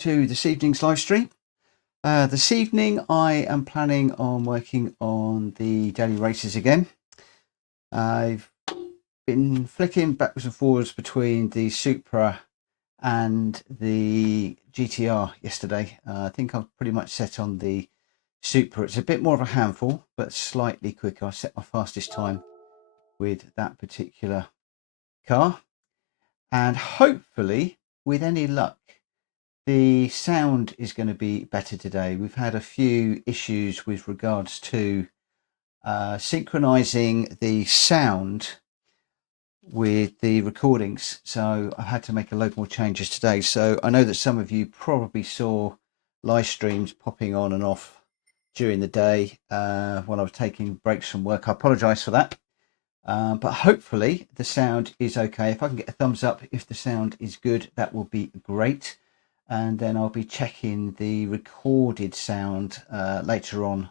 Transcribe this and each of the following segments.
to this evening's live stream. This evening I am planning on working on the daily races again. I've been flicking backwards and forwards between the Supra and the GTR yesterday. I think I'm pretty much set on the Supra. It's a bit more of a handful, but slightly quicker. I set my fastest time with that particular car, and hopefully, with any luck, the sound is going to be better today. We've had a few issues with regards to synchronizing the sound with the recordings, so I had to make a load more changes today. So I know that some of you probably saw live streams popping on and off during the day when I was taking breaks from work. I apologize for that, but hopefully the sound is okay. If I can get a thumbs up if the sound is good, that will be great. And then I'll be checking the recorded sound later on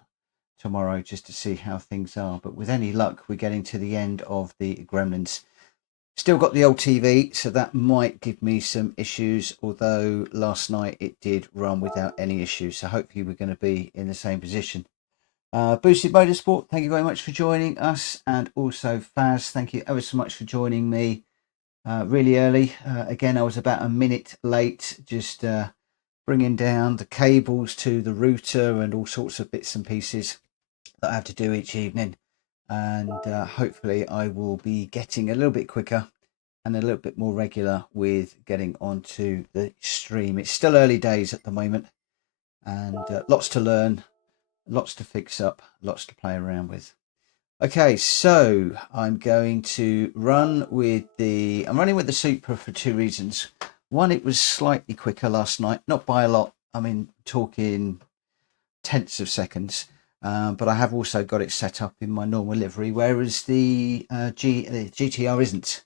tomorrow just to see how things are. But with any luck, we're getting to the end of the Gremlins. Still got the old TV, so that might give me some issues, although last night it did run without any issues. So hopefully we're going to be in the same position. Boosted Motorsport, thank you very much for joining us. And also Faz, thank you ever so much for joining me really early. Again, I was about a minute late, just bringing down the cables to the router and all sorts of bits and pieces that I have to do each evening. And hopefully I will be getting a little bit quicker and a little bit more regular with getting onto the stream. It's still early days at the moment, and lots to learn, lots to fix up, lots to play around with. Okay, so I'm going to run with I'm running with the Supra for two reasons. One, it was slightly quicker last night, not by a lot. I mean, talking tenths of seconds. But I have also got it set up in my normal livery, whereas the GTR isn't.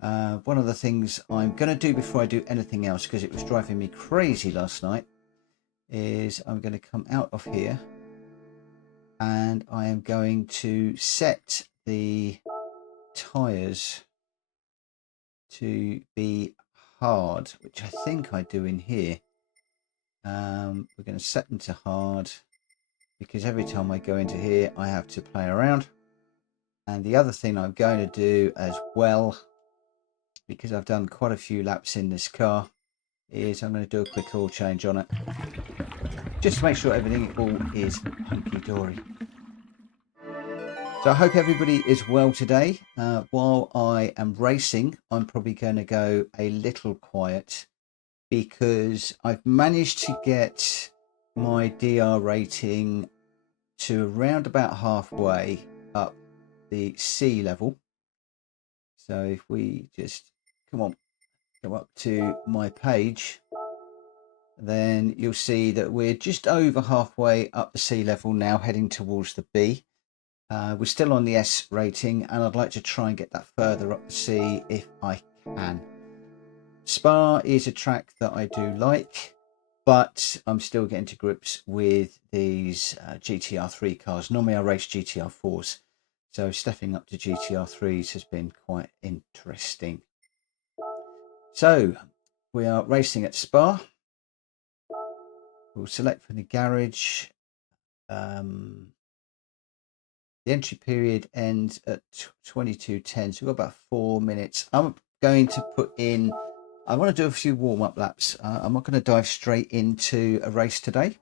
One of the things I'm going to do before I do anything else, because it was driving me crazy last night, is I'm going to come out of here and I am going to set the tyres to be hard, which I think I do in here. We're going to set them to hard, because every time I go into here I have to play around. And the other thing I'm going to do as well, because I've done quite a few laps in this car, is I'm going to do a quick oil change on it, just to make sure everything all is hunky-dory. So I hope everybody is well today. While I am racing, I'm probably going to go a little quiet, because I've managed to get my DR rating to around about halfway up the sea level. So if we just come up to my page, then you'll see that we're just over halfway up the sea level now, heading towards the B. We're still on the S rating, and I'd like to try and get that further up the sea if I can. Spa is a track that I do like, but I'm still getting to grips with these GTR 3 cars. Normally I race GTR 4s, so stepping up to GTR 3s has been quite interesting. So we are racing at Spa. We'll select from the garage. The entry period ends at 22:10, so we've got about 4 minutes. I'm going to put in, I want to do a few warm-up laps. I'm not going to dive straight into a race today,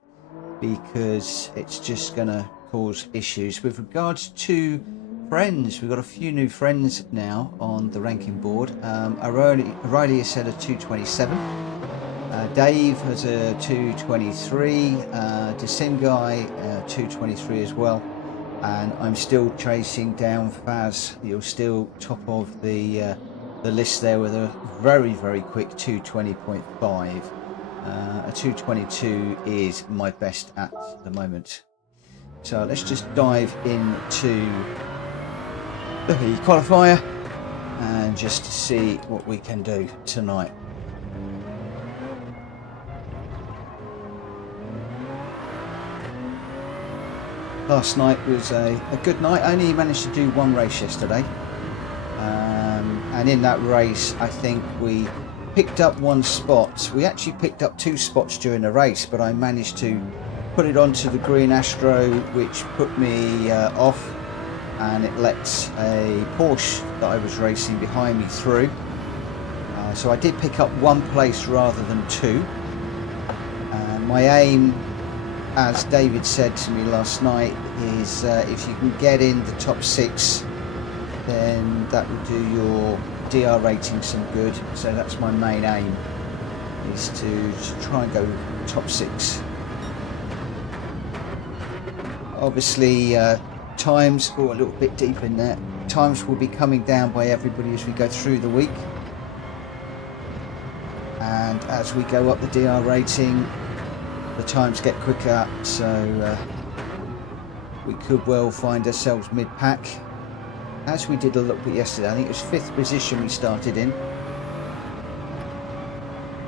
because it's just going to cause issues. With regards to friends, we've got a few new friends now on the ranking board. O'Reilly has set a 227. Dave has a 223. Decim guy 223 as well. And I'm still chasing down Faz. You're still top of the list there with a very, very quick 220.5. A 222 is my best at the moment. So let's just dive into the qualifier and just see what we can do tonight. Last night was a good night. I only managed to do one race yesterday. And in that race, I think we picked up one spot. We actually picked up 2 spots during the race, but I managed to put it onto the green Astro, which put me off, and it let a Porsche that I was racing behind me through. So I did pick up 1 place rather than 2. And my aim, as David said to me last night, is if you can get in the top 6, then that will do your DR rating some good. So that's my main aim, is to try and go top 6. Obviously times, a little bit deep in there, times will be coming down by everybody as we go through the week, and as we go up the DR rating, the times get quicker, so we could well find ourselves mid-pack, as we did a little bit yesterday. I think it was 5th position we started in,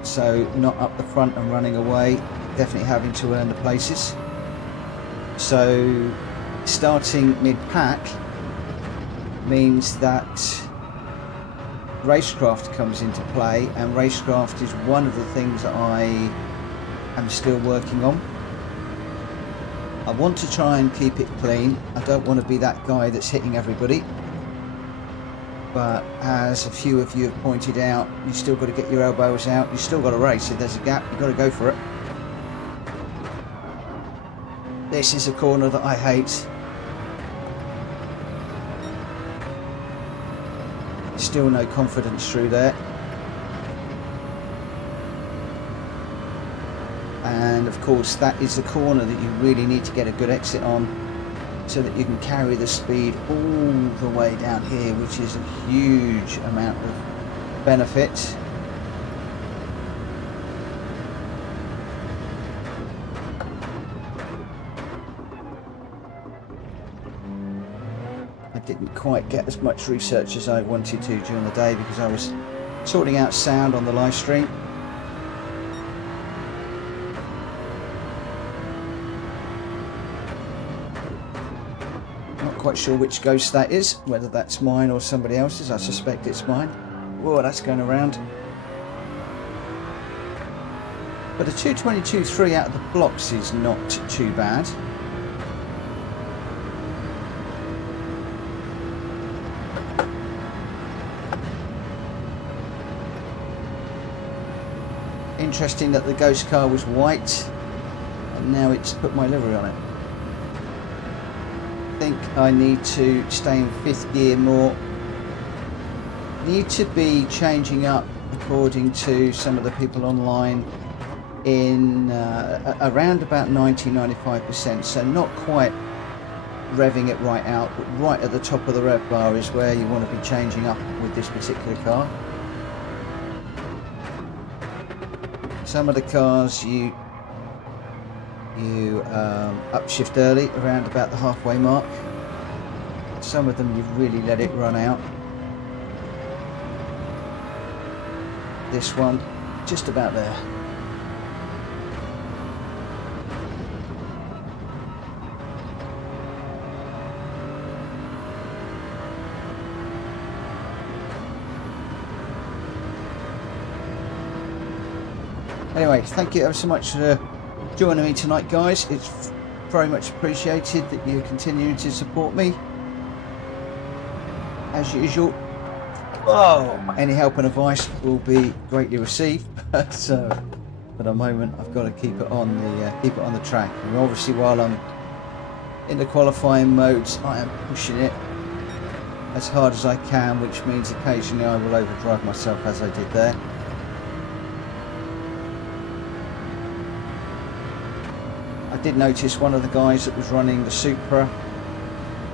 so not up the front and running away, definitely having to earn the places. So starting mid-pack means that racecraft comes into play, and racecraft is one of the things that I am still working on. I want to try and keep it clean. I don't want to be that guy that's hitting everybody, but as a few of you have pointed out, you still got to get your elbows out, you still got to race. If there's a gap, you've got to go for it. This is a corner that I hate. Still no confidence through there. And of course that is the corner that you really need to get a good exit on, so that you can carry the speed all the way down here, which is a huge amount of benefit. Didn't quite get as much research as I wanted to during the day because I was sorting out sound on the live stream. Not quite sure which ghost that is, whether that's mine or somebody else's. I suspect it's mine. Whoa, that's going around. But a 222.3 out of the blocks is not too bad. Interesting that the ghost car was white and now it's put my livery on it. I think I need to stay in 5th gear more. Need to be changing up, according to some of the people online, in around about 90-95%, so not quite revving it right out, but right at the top of the rev bar is where you want to be changing up with this particular car. Some of the cars you upshift early, around about the halfway mark. Some of them you really let it run out. This one, just about there. Anyway, thank you ever so much for joining me tonight, guys. It's very much appreciated that you're continuing to support me. As usual, any help and advice will be greatly received. So, for the moment, I've got to keep it on the track. And obviously, while I'm in the qualifying modes, I am pushing it as hard as I can, which means occasionally I will overdrive myself, as I did there. I did notice one of the guys that was running the Supra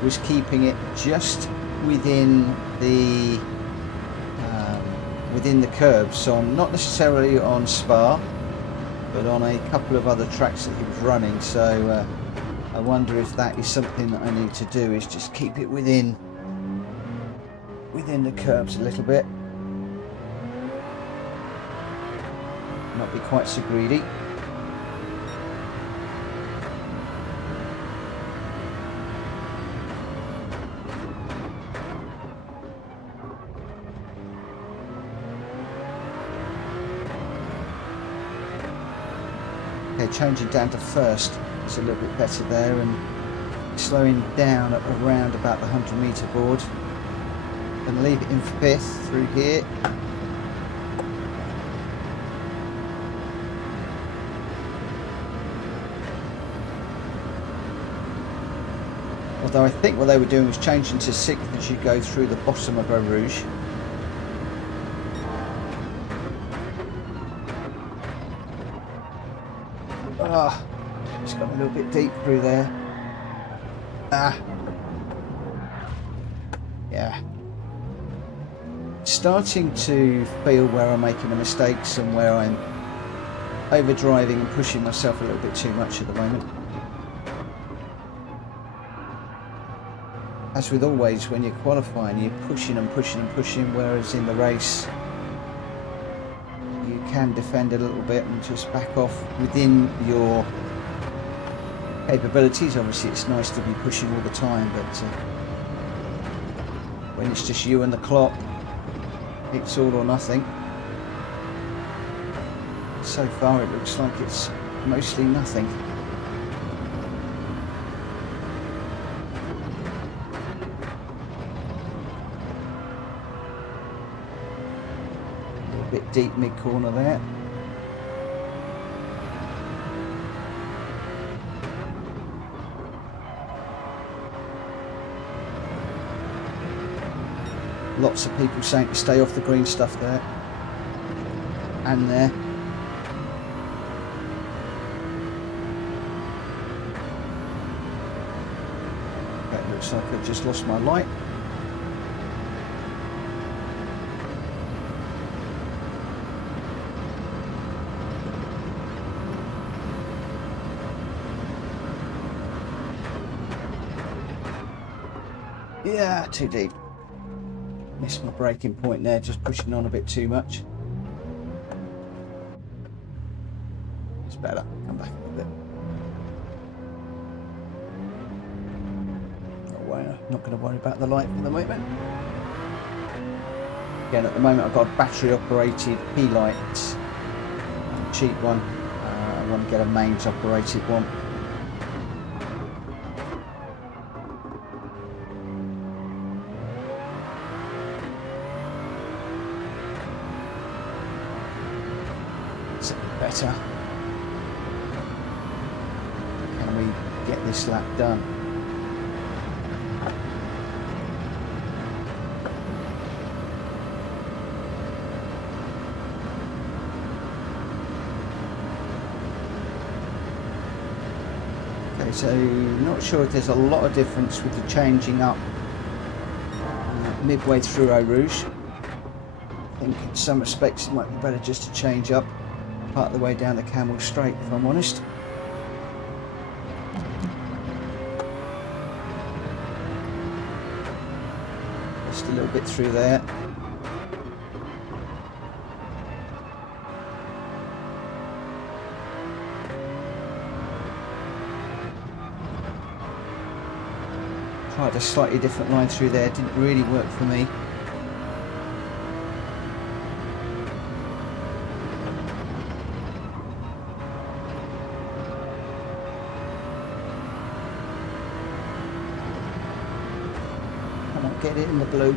was keeping it just within the curbs, so not necessarily on Spa, but on a couple of other tracks that he was running. So I wonder if that is something that I need to do, is just keep it within the curbs a little bit, not be quite so greedy. changing down to first is a little bit better there, and slowing down at around about the 100-metre board. And leave it in fifth through here. Although I think what they were doing was changing to sixth as you go through the bottom of Eau Rouge. Ah, it's got a little bit deep through there. Ah, yeah. Starting to feel where I'm making the mistakes and where I'm overdriving and pushing myself a little bit too much at the moment. As with always, when you're qualifying, you're pushing and pushing and pushing, whereas in the race you can defend a little bit and just back off within your capabilities. Obviously it's nice to be pushing all the time, but when it's just you and the clock, it's all or nothing. So far it looks like it's mostly nothing. A little bit deep mid-corner there. Lots of people saying to stay off the green stuff there and there. That looks like I've just lost my light. Yeah, too deep. Missed my braking point there, just pushing on a bit too much. It's better. Come back a little bit. Not going to worry about the light for the moment. Again, at the moment I've got a battery operated P light, a cheap one. I want to get a mains operated one. Better. Can we get this lap done? Okay, so not sure if there's a lot of difference with the changing up midway through Eau Rouge. I think in some respects it might be better just to change up part of the way down the Camel Straight, if I'm honest. Just a little bit through there. Tried a slightly different line through there, didn't really work for me. Get it in the blue.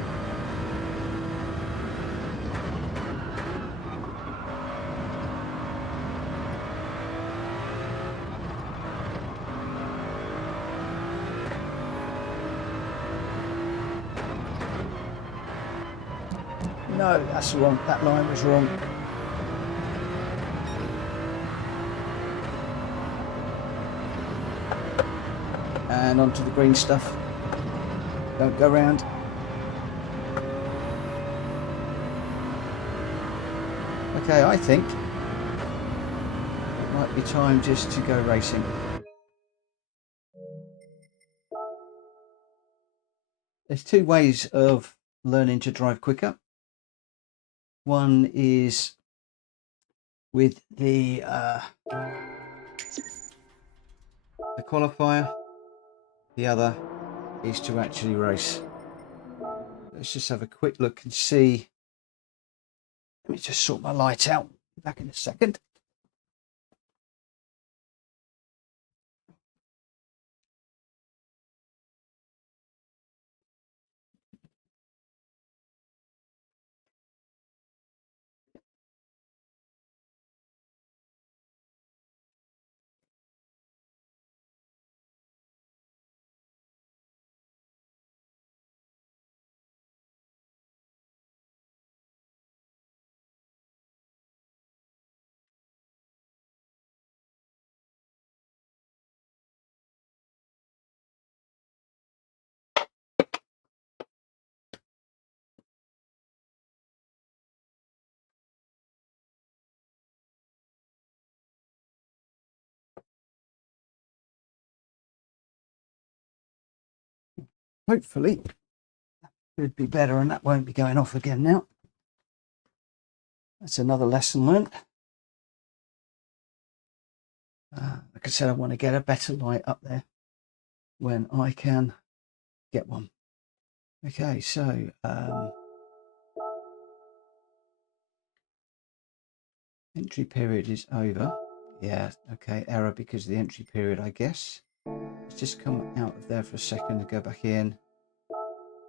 No, that's wrong. That line was wrong. And onto the green stuff. Don't go round. Okay, I think it might be time just to go racing. There's two ways of learning to drive quicker. One is with the qualifier. The other is to actually race. Let's just have a quick look and see. Let me just sort my light out. Back in a second. hopefully that should be better, and that won't be going off again now. That's another lesson learned. Like I said, I want to get a better light up there when I can get one. Okay, so entry period is over. Yeah, okay, error because of the entry period, I guess. Let's just come out of there for a second and go back in.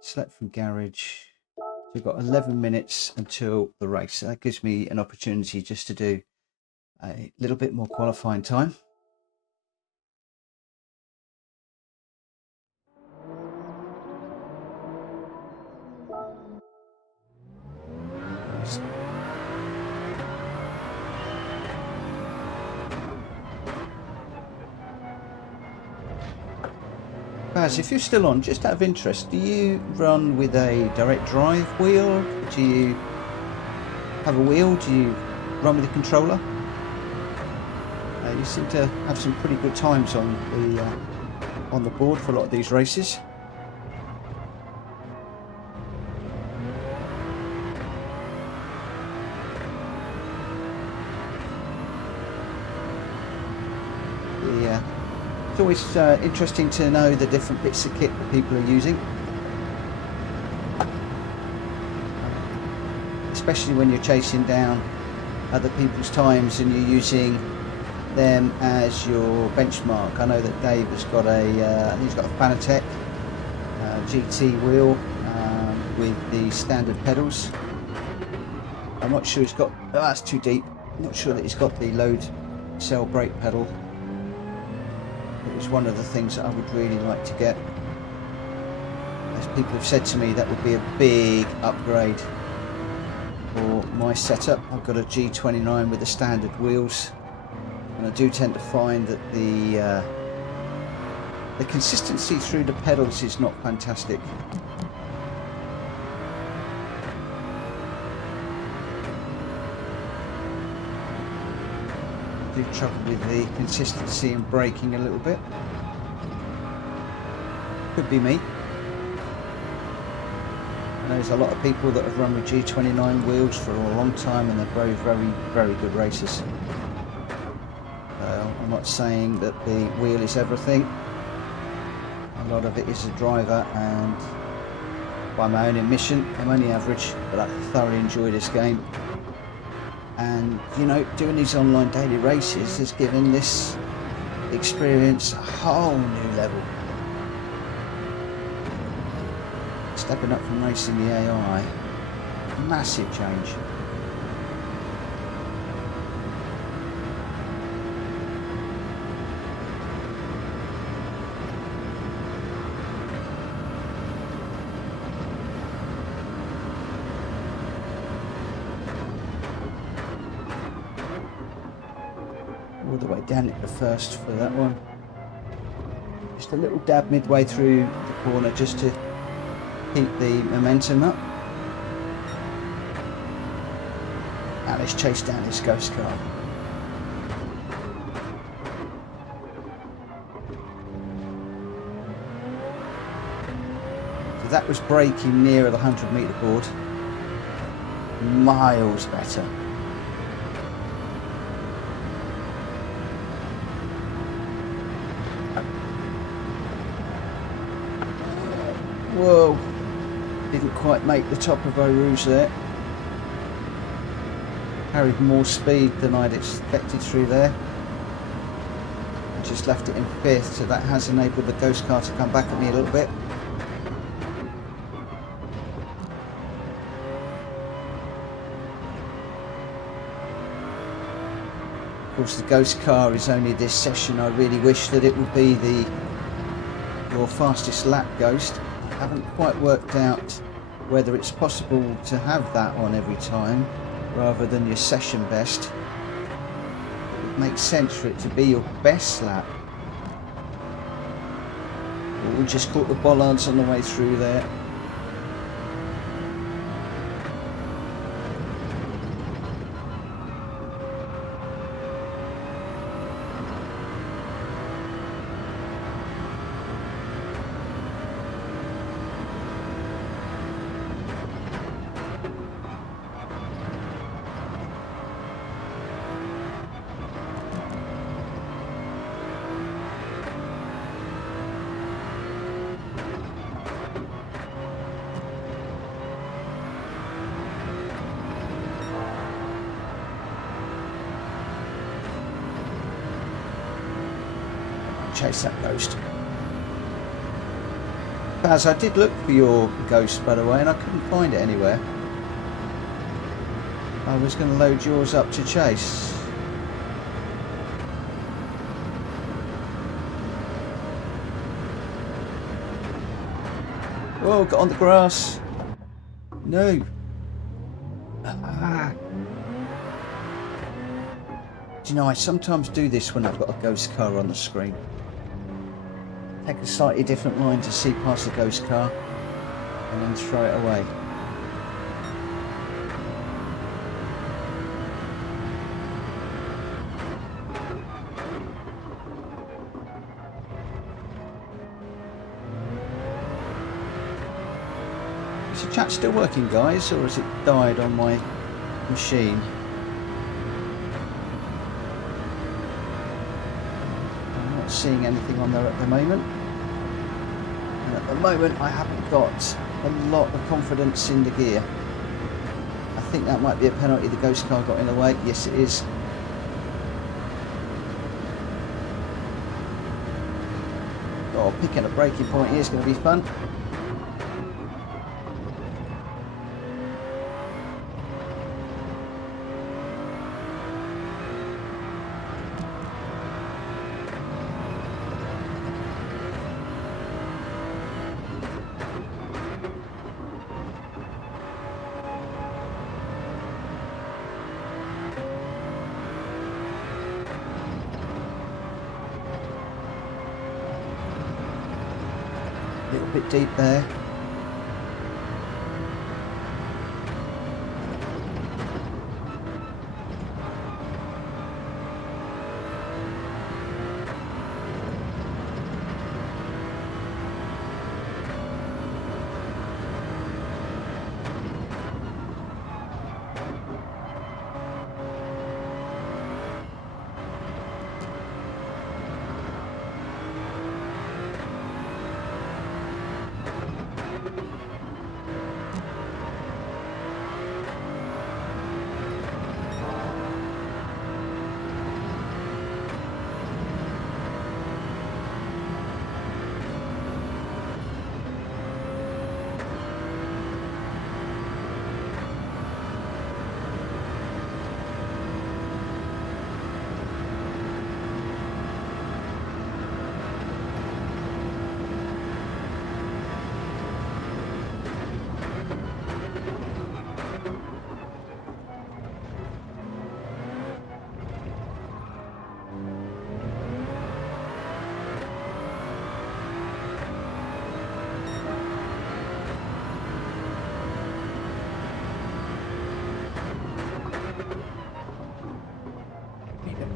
Select from garage. So we've got 11 minutes until the race. So that gives me an opportunity just to do a little bit more qualifying time. Baz, if you're still on, just out of interest, do you run with a direct drive wheel? Do you have a wheel? Do you run with a controller? You seem to have some pretty good times on the board for a lot of these races. Yeah. It's always interesting to know the different bits of kit that people are using, especially when you're chasing down other people's times and you're using them as your benchmark. I know that Dave has got I think he's got a Fanatec GT wheel with the standard pedals. I'm not sure he's got, oh, that's too deep. I'm not sure that he's got the load cell brake pedal. It was one of the things that I would really like to get. As people have said to me, that would be a big upgrade for my setup. I've got a G29 with the standard wheels, and I do tend to find that the consistency through the pedals is not fantastic. I do trouble with the consistency and braking a little bit. Could be me. There's a lot of people that have run with G29 wheels for a long time and they're very, very, very good racers. I'm not saying that the wheel is everything. A lot of it is a driver, and by my own admission, I'm only average, but I thoroughly enjoy this game. And you know, doing these online daily races has given this experience a whole new level. Stepping up from racing the AI, massive change. All the way down at the first for that one. Just a little dab midway through the corner just to keep the momentum up. Now let's chase down this ghost car. So that was braking nearer the 100-metre board. Miles better. Whoa, didn't quite make the top of Eau Rouge there. Carried more speed than I'd expected through there. I just left it in fifth, so that has enabled the ghost car to come back at me a little bit. Of course, the ghost car is only this session. I really wish that it would be your fastest lap ghost. I haven't quite worked out whether it's possible to have that on every time rather than your session best. It would make sense for it to be your best lap. We just caught the bollards on the way through there. chase that ghost. Baz, I did look for your ghost, by the way, and I couldn't find it anywhere. I was going to load yours up to chase. Whoa, got on the grass. No. Ah. Do you know, I sometimes do this when I've got a ghost car on the screen. Take a slightly different line to see past the ghost car and then throw it away. Is the chat still working, guys, or has it died on my machine? I'm not seeing anything on there at the moment. And at the moment I haven't got a lot of confidence in the gear. I think that might be a penalty the ghost car got in the way. Yes, it is. Oh, picking a braking point here is going to be fun. A little bit deep there.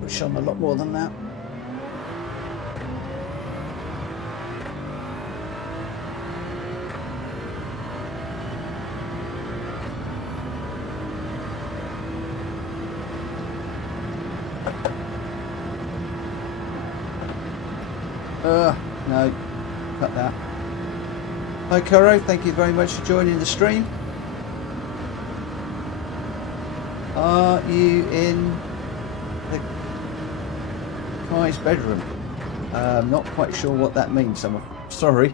Push on a lot more than that. No, cut that. Hi Kuro, thank you very much for joining the stream. Are you in the guy's bedroom? I'm not quite sure what that means, I'm sorry.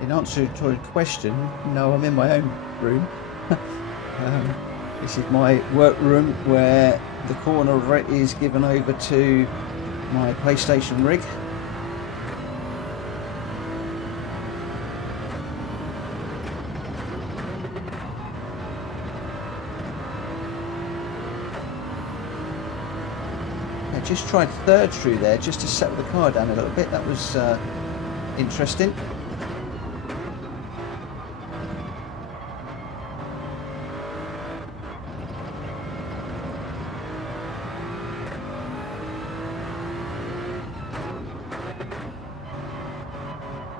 In answer to a question, no, I'm in my own room. This is my workroom where the corner of it is given over to my PlayStation rig. I just tried third through there just to settle the car down a little bit. That was interesting.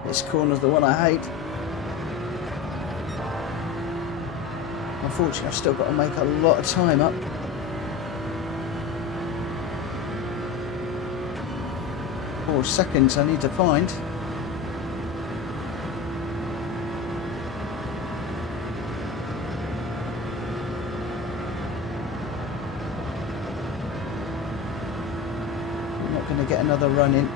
This corner's the one I hate. Unfortunately, I've still got to make a lot of time up. 4 seconds I need to find. We're not going to get another run in.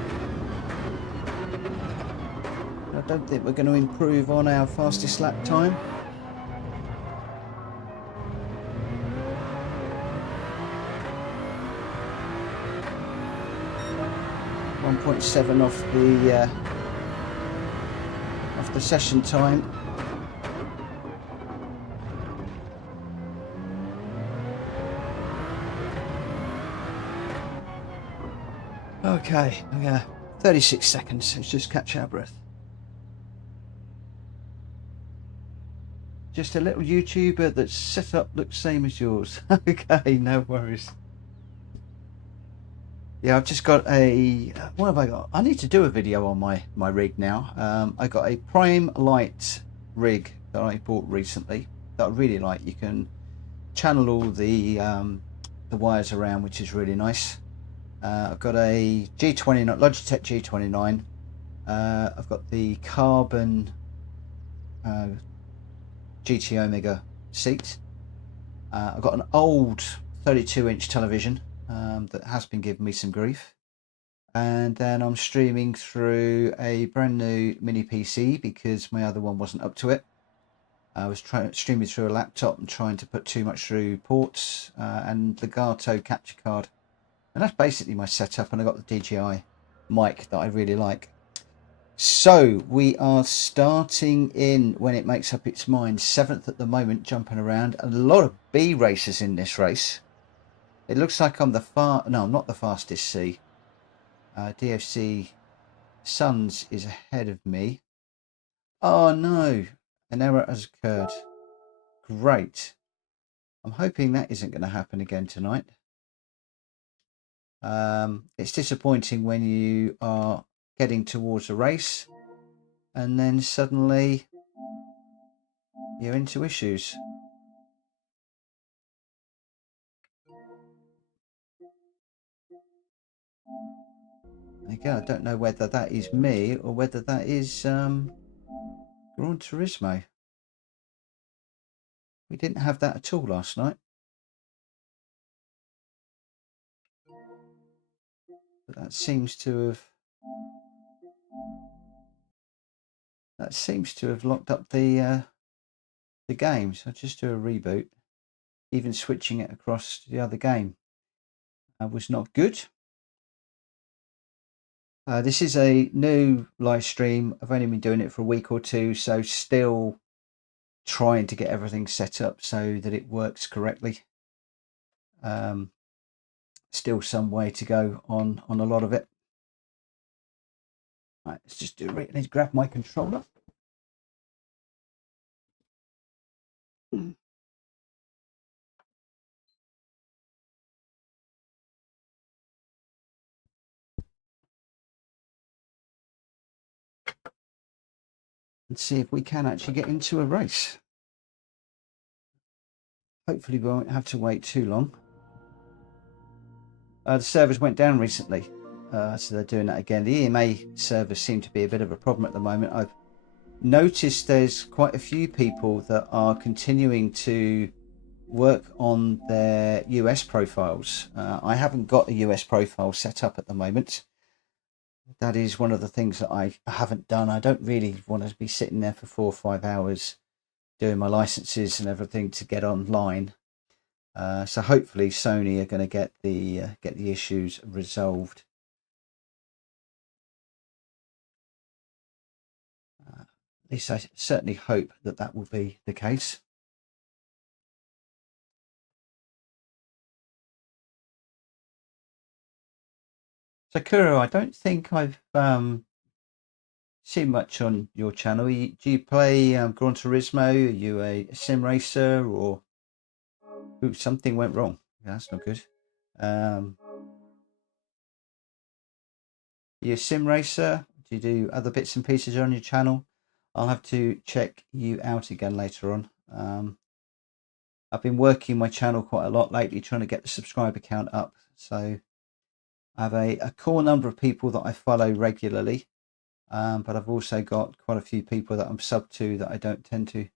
I don't think we're going to improve on our fastest lap time. 1.7 off the session time. Okay, 36 seconds. Let's just catch our breath. Just a little YouTuber that's set up looks same as yours. Okay, no worries. Yeah, I've just got a, what have I got? I need to do a video on my rig now. I got a Prime Light rig that I bought recently that I really like. You can channel all the wires around, which is really nice. I've got a G29, Logitech G29. I've got the carbon GT Omega seat. I've got an old 32-inch television that has been giving me some grief, and then I'm streaming through a brand new mini PC because my other one wasn't up to it. I was streaming through a laptop and trying to put too much through ports and Legato capture card, and that's basically my setup. And I got the DJI mic that I really like. So we are starting in when it makes up its mind. 7th at the moment, jumping around. A lot of B racers in this race. It looks like I'm no, I'm not the fastest C. DFC Suns is ahead of me. Oh no, an error has occurred. Great. I'm hoping that isn't going to happen again tonight. It's disappointing when you are getting towards a race and then suddenly you're into issues. Again, I don't know whether that is me or whether that is Gran Turismo. We didn't have that at all last night. But that seems to have locked up the game. So I'll just do a reboot. Even switching it across to the other game was not good. This is a new live stream. I've only been doing it for a week or two, so still trying to get everything set up so that it works correctly. Still some way to go on a lot of it. Right, let's just do it. Let's grab my controller. And see if we can actually get into a race. Hopefully we won't have to wait too long. The servers went down recently, so they're doing that again. The EMA servers seem to be a bit of a problem at the moment. I've noticed there's quite a few people that are continuing to work on their US profiles. I haven't got a US profile set up at the moment. That is one of the things that I haven't done. I don't really want to be sitting there for 4 or 5 hours doing my licenses and everything to get online. So hopefully Sony are going to get the issues resolved. At least I certainly hope that will be the case. So Kuro, I don't think I've seen much on your channel. Do you play Gran Turismo? Are you a sim racer, or ooh, something went wrong? Yeah, that's not good. You a sim racer? Do you do other bits and pieces on your channel? I'll have to check you out again later on. I've been working my channel quite a lot lately, trying to get the subscriber count up. So I have a core number of people that I follow regularly, but I've also got quite a few people that I'm sub to that I don't tend to.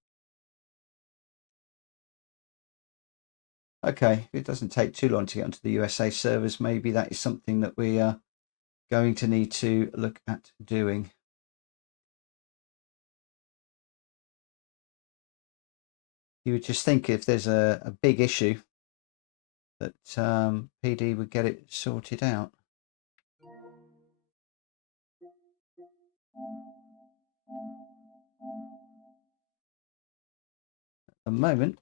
Okay, it doesn't take too long to get onto the USA servers. Maybe that is something that we are going to need to look at doing. You would just think if there's a big issue that PD would get it sorted out. At the moment,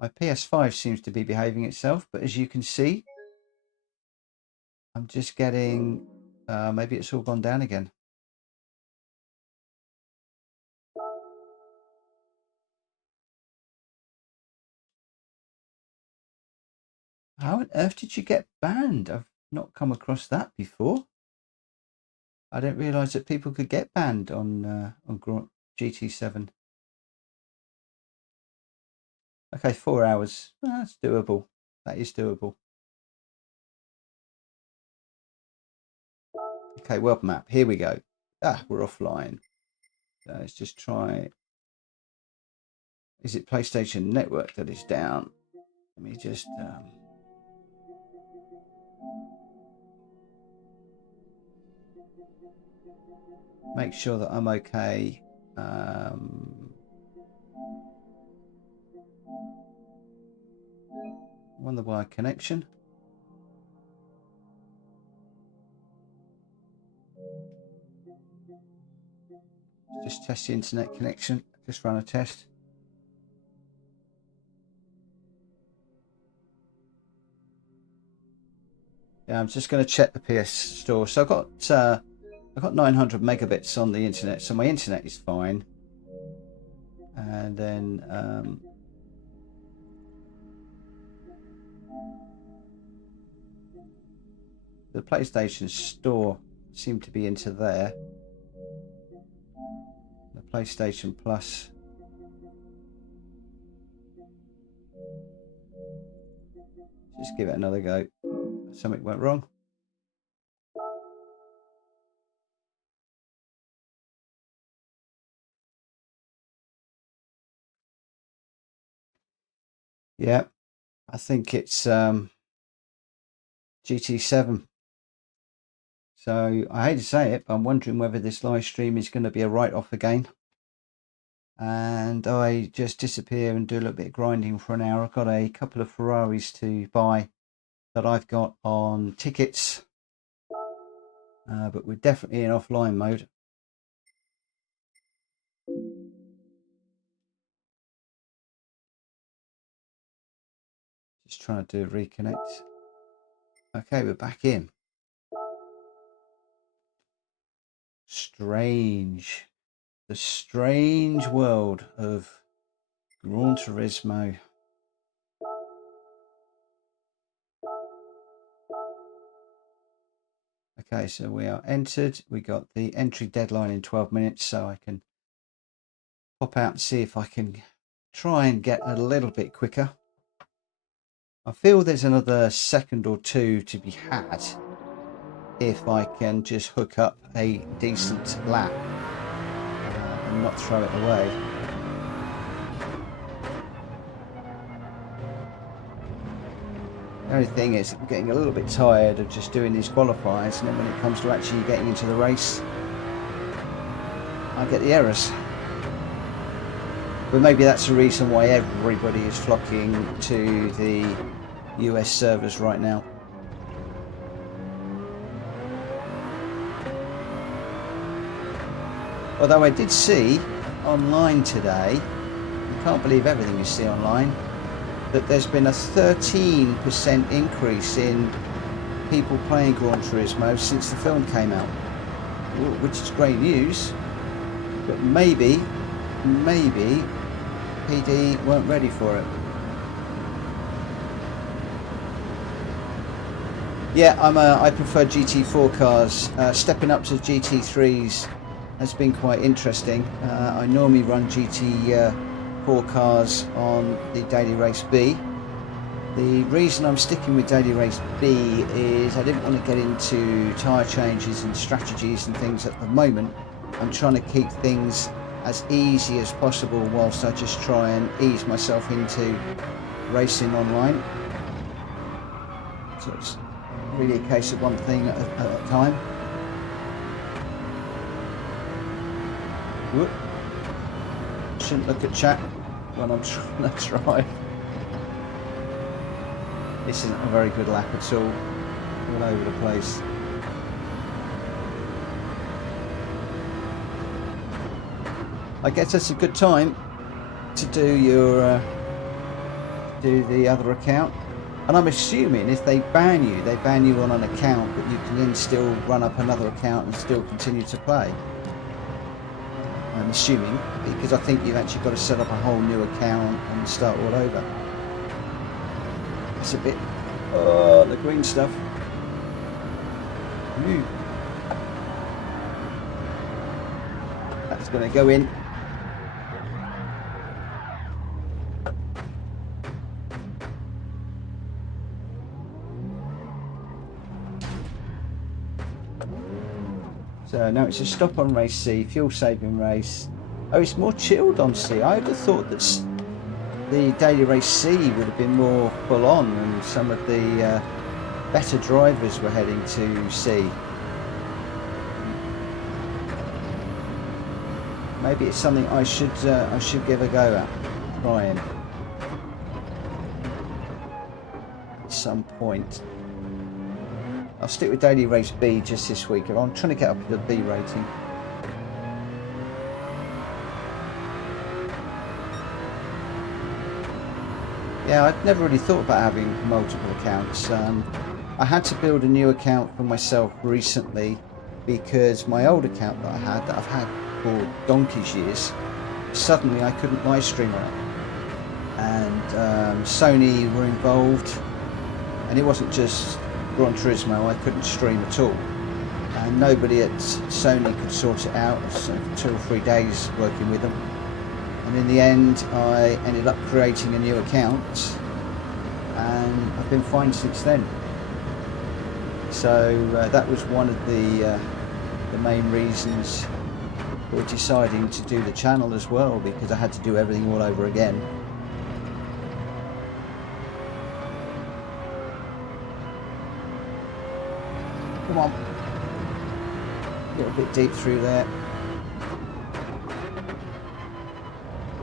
my PS5 seems to be behaving itself, but as you can see, I'm just getting, maybe it's all gone down again. How on earth did you get banned? I've not come across that before. I didn't realise that people could get banned on GT7. Okay, 4 hours. That's doable. That is doable. Okay, world map. Here we go. We're offline. Let's just try. Is it PlayStation Network that is down? Let me just make sure that I'm okay. On the wire connection. Just test the internet connection. Just run a test. Yeah, I'm just going to check the PS Store. So I've got 900 megabits on the internet, so my internet is fine. And then the PlayStation Store seemed to be into there. The PlayStation Plus. Just give it another go. Something went wrong. Yeah, I think it's GT7. So I hate to say it, but I'm wondering whether this live stream is going to be a write-off again. And I just disappear and do a little bit of grinding for an hour. I've got a couple of Ferraris to buy that I've got on tickets. But we're definitely in offline mode. Just trying to do a reconnect. Okay, we're back in. Strange. The strange world of Gran Turismo. Okay, so we are entered. We got the entry deadline in 12 minutes, so I can pop out and see if I can try and get a little bit quicker. I feel there's another second or two to be had if I can just hook up a decent lap and not throw it away. The only thing is I'm getting a little bit tired of just doing these qualifiers, and then when it comes to actually getting into the race, I get the errors. But maybe that's the reason why everybody is flocking to the US servers right now. Although I did see online today, you can't believe everything you see online, that there's been a 13% increase in people playing Gran Turismo since the film came out, which is great news. But maybe PD weren't ready for it. Yeah, I prefer GT4 cars. Stepping up to GT3s has been quite interesting. I normally run GT4 cars on the Daily Race B, The reason I'm sticking with daily race B is I didn't want to get into tyre changes and strategies and things at the moment. I'm trying to keep things as easy as possible whilst I just try and ease myself into racing online. So it's really a case of one thing at a time. Whoop. Shouldn't look at chat when I'm trying to drive. This isn't a very good lap at all over the place. I guess that's a good time to do your do the other account, and I'm assuming if they ban you on an account, but you can then still run up another account and still continue to play. I'm assuming, because I think you've actually got to set up a whole new account and start all over. It's a bit the green stuff. Ooh. That's going to go in. So now it's a stop on race C, fuel saving race. Oh, it's more chilled on C. I would have thought that the daily race C would have been more full on, and some of the better drivers were heading to C. Maybe it's something I should give a go at trying at some point. I'll stick with daily race B just this week. I'm trying to get up to the B rating. Yeah, I'd never really thought about having multiple accounts. I had to build a new account for myself recently because my old account that I've had for donkey's years, suddenly I couldn't live stream on it. And Sony were involved, and it wasn't just Gran Turismo, I couldn't stream at all. And nobody at Sony could sort it out, so 2 or 3 days working with them. And in the end, I ended up creating a new account, and I've been fine since then. So that was one of the main reasons for deciding to do the channel as well, because I had to do everything all over again. Come on. A little bit deep through there.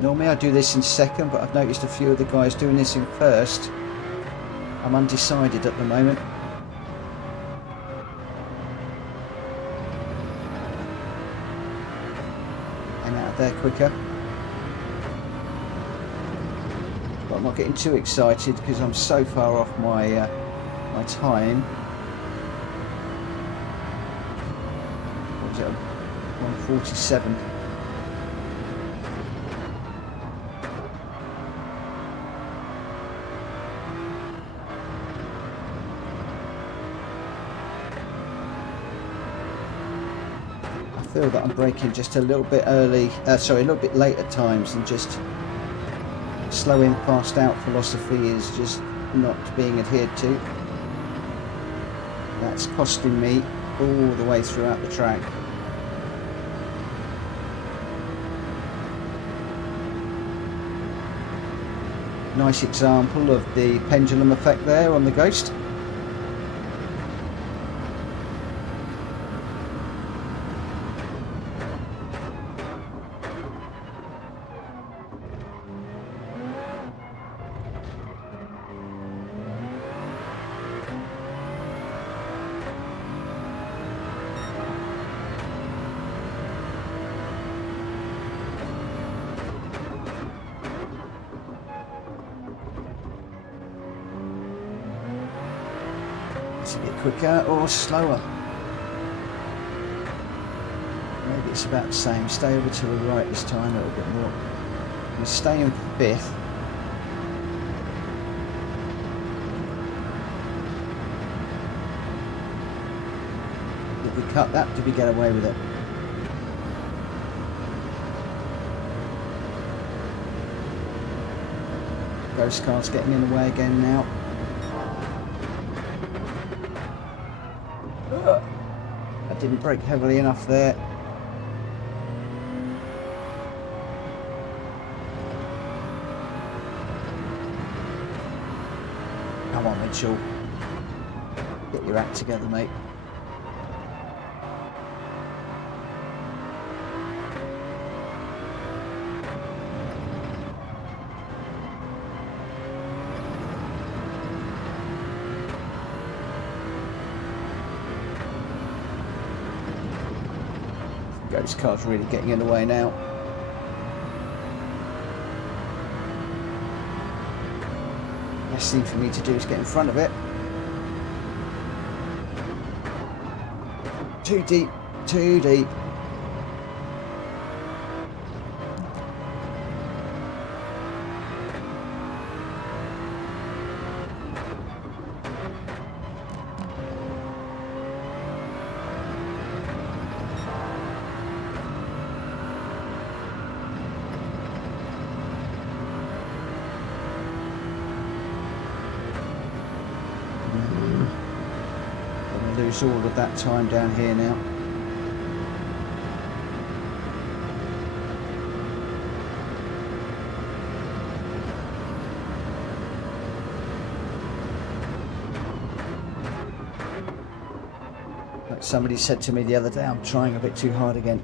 Normally I do this in second, but I've noticed a few of the guys doing this in first. I'm undecided at the moment. And out of there quicker. But I'm not getting too excited because I'm so far off my my time. What was it? 147. I feel that I'm braking just a little bit early, sorry, a little bit late at times, and just slow in, fast out philosophy is just not being adhered to. That's costing me all the way throughout the track. Nice example of the pendulum effect there on the Ghost. A bit quicker or slower. Maybe it's about the same. Stay over to the right this time a little bit more. I'm going to stay in fifth. Did we cut that? Did we get away with it? Ghost car's getting in the way again now. Didn't brake heavily enough there. Come on, Mitchell. Get your act together, mate. This car's really getting in the way now. Best thing for me to do is get in front of it. Too deep, too deep. Lose all of that time down here now. Like somebody said to me the other day, I'm trying a bit too hard again.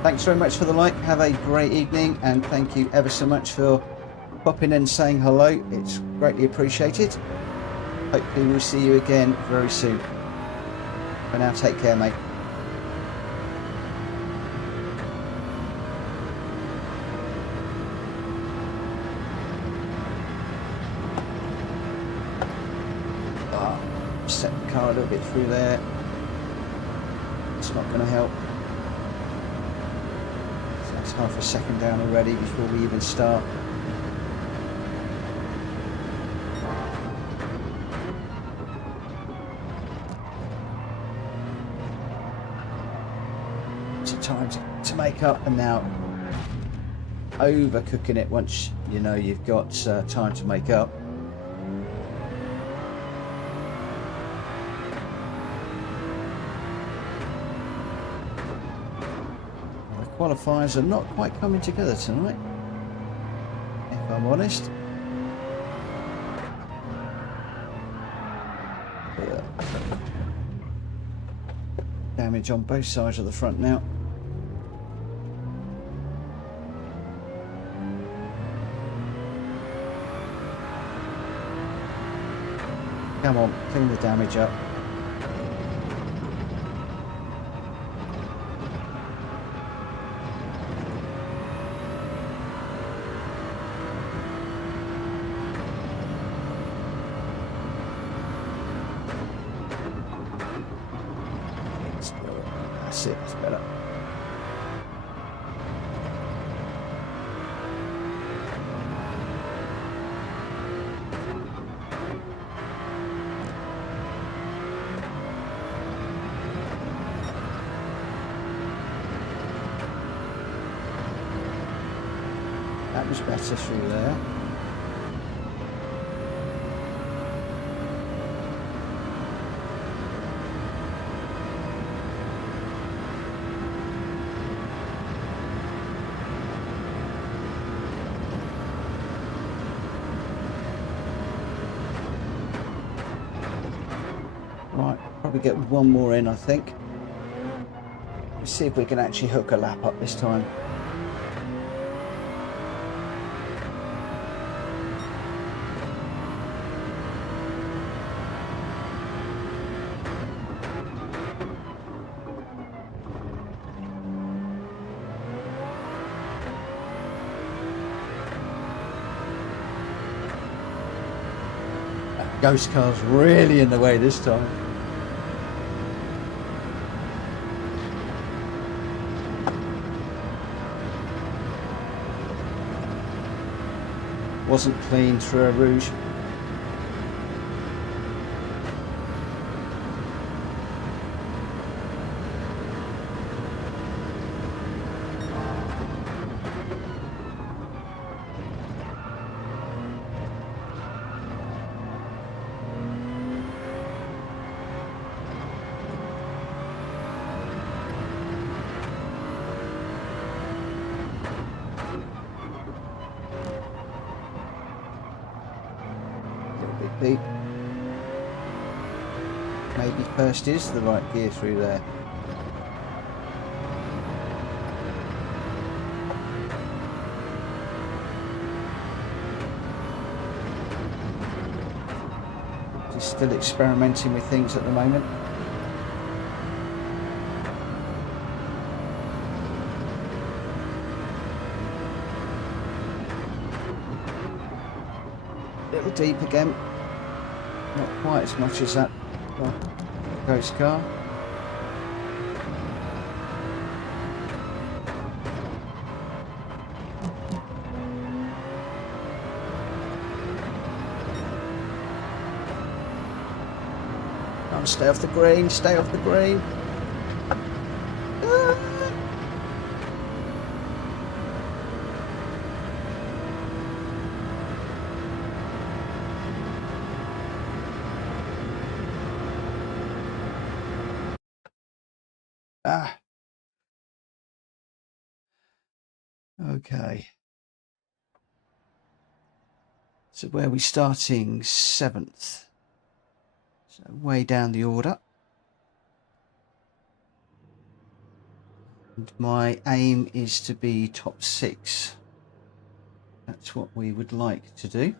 Thanks very much for the like. Have a great evening, and thank you ever so much for popping in and saying hello. It's greatly appreciated. Hopefully we'll see you again very soon. For now, take care, mate. Set the car a little bit through there. It's not going to help. Half a second down already before we even start. So time to make up, and now overcooking it once you know you've got time to make up. Qualifiers are not quite coming together tonight, if I'm honest. Damage on both sides of the front now. Come on, clean the damage up. That's it, it's better. That was better through there. Right, probably get one more in, I think. Let's see if we can actually hook a lap up this time. Ghost car's really in the way this time. Wasn't clean through a rouge. Beep beep. Maybe first is the right gear through there. Just still experimenting with things at the moment. A little deep again. Not quite as much as that ghost car. Oh, stay off the green, stay off the green. Okay. So where are we starting? 7th. So way down the order. And my aim is to be top 6. That's what we would like to do,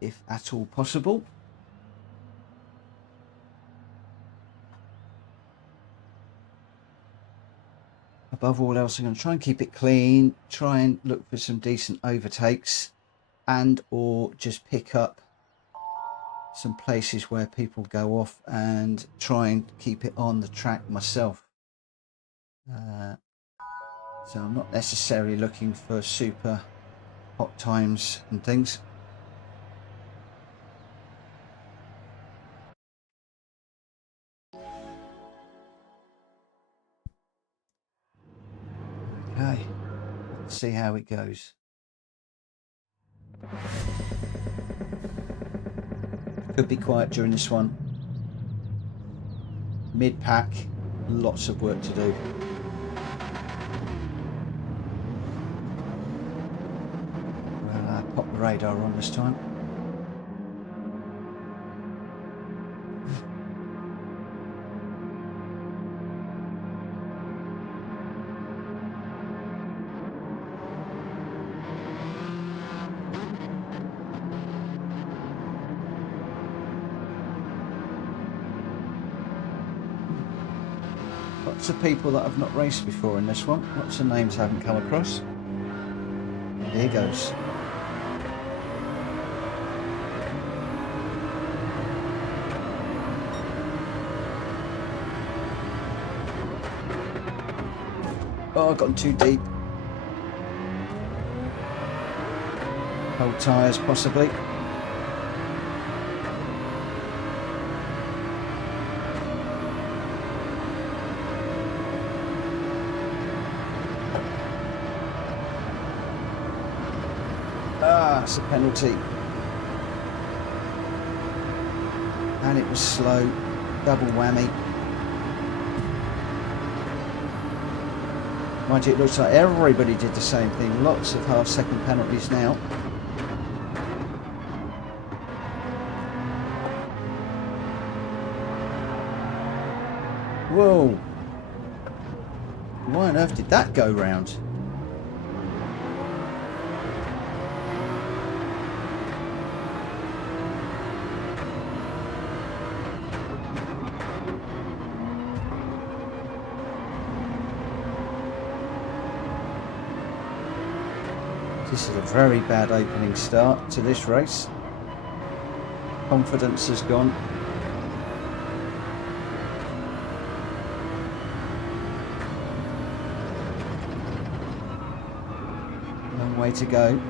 if at all possible. Above all else, I'm going to try and keep it clean, try and look for some decent overtakes, and or just pick up some places where people go off and try and keep it on the track myself. So I'm not necessarily looking for super hot times and things. Okay, let's see how it goes. Could be quiet during this one. Mid-pack, lots of work to do. Well, pop the radar on this time. Lots of people that I've not raced before in this one. Lots of names I haven't come across. Here goes. Oh, I've gone too deep. Cold tyres, possibly. That's a penalty. And it was slow. Double whammy. Mind you, it looks like everybody did the same thing. Lots of half-second penalties now. Whoa. Why on earth did that go round? This is a very bad opening start to this race. Confidence has gone. Long way to go.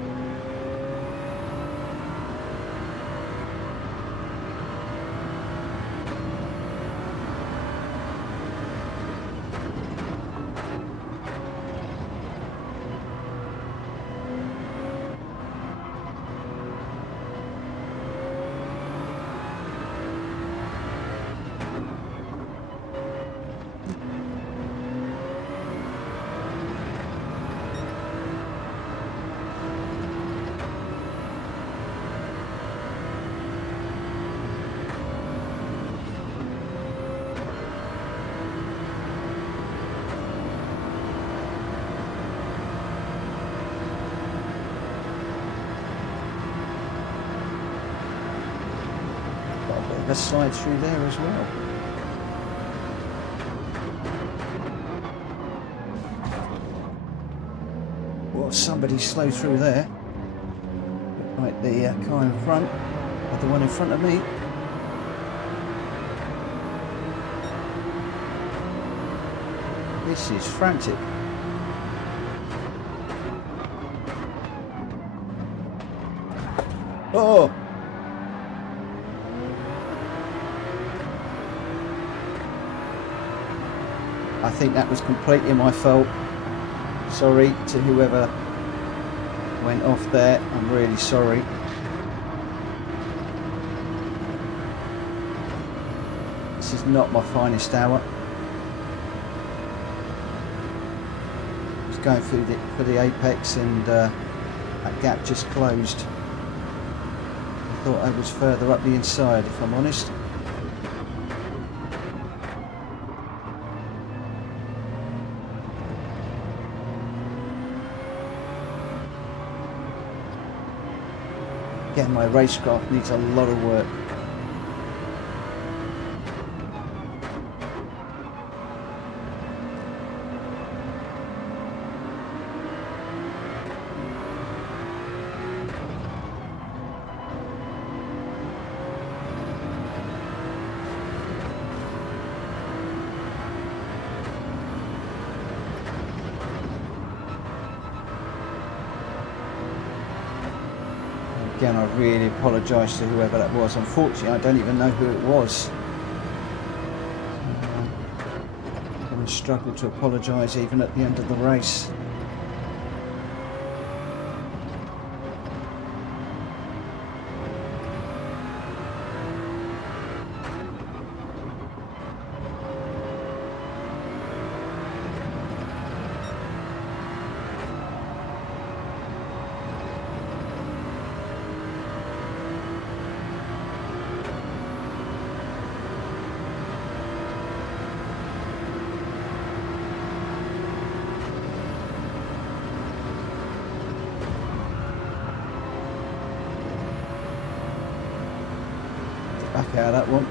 a slide through there as well. Well, somebody slow through there. Like the car in front, or the one in front of me. This is frantic. Oh! I think that was completely my fault. Sorry to whoever went off there. I'm really sorry. This is not my finest hour. I was going through for the apex and that gap just closed. I thought I was further up the inside, if I'm honest. Again, my racecraft needs a lot of work. Again, I really apologise to whoever that was. Unfortunately, I don't even know who it was. I'm going to struggle to apologise even at the end of the race. Back out of that one.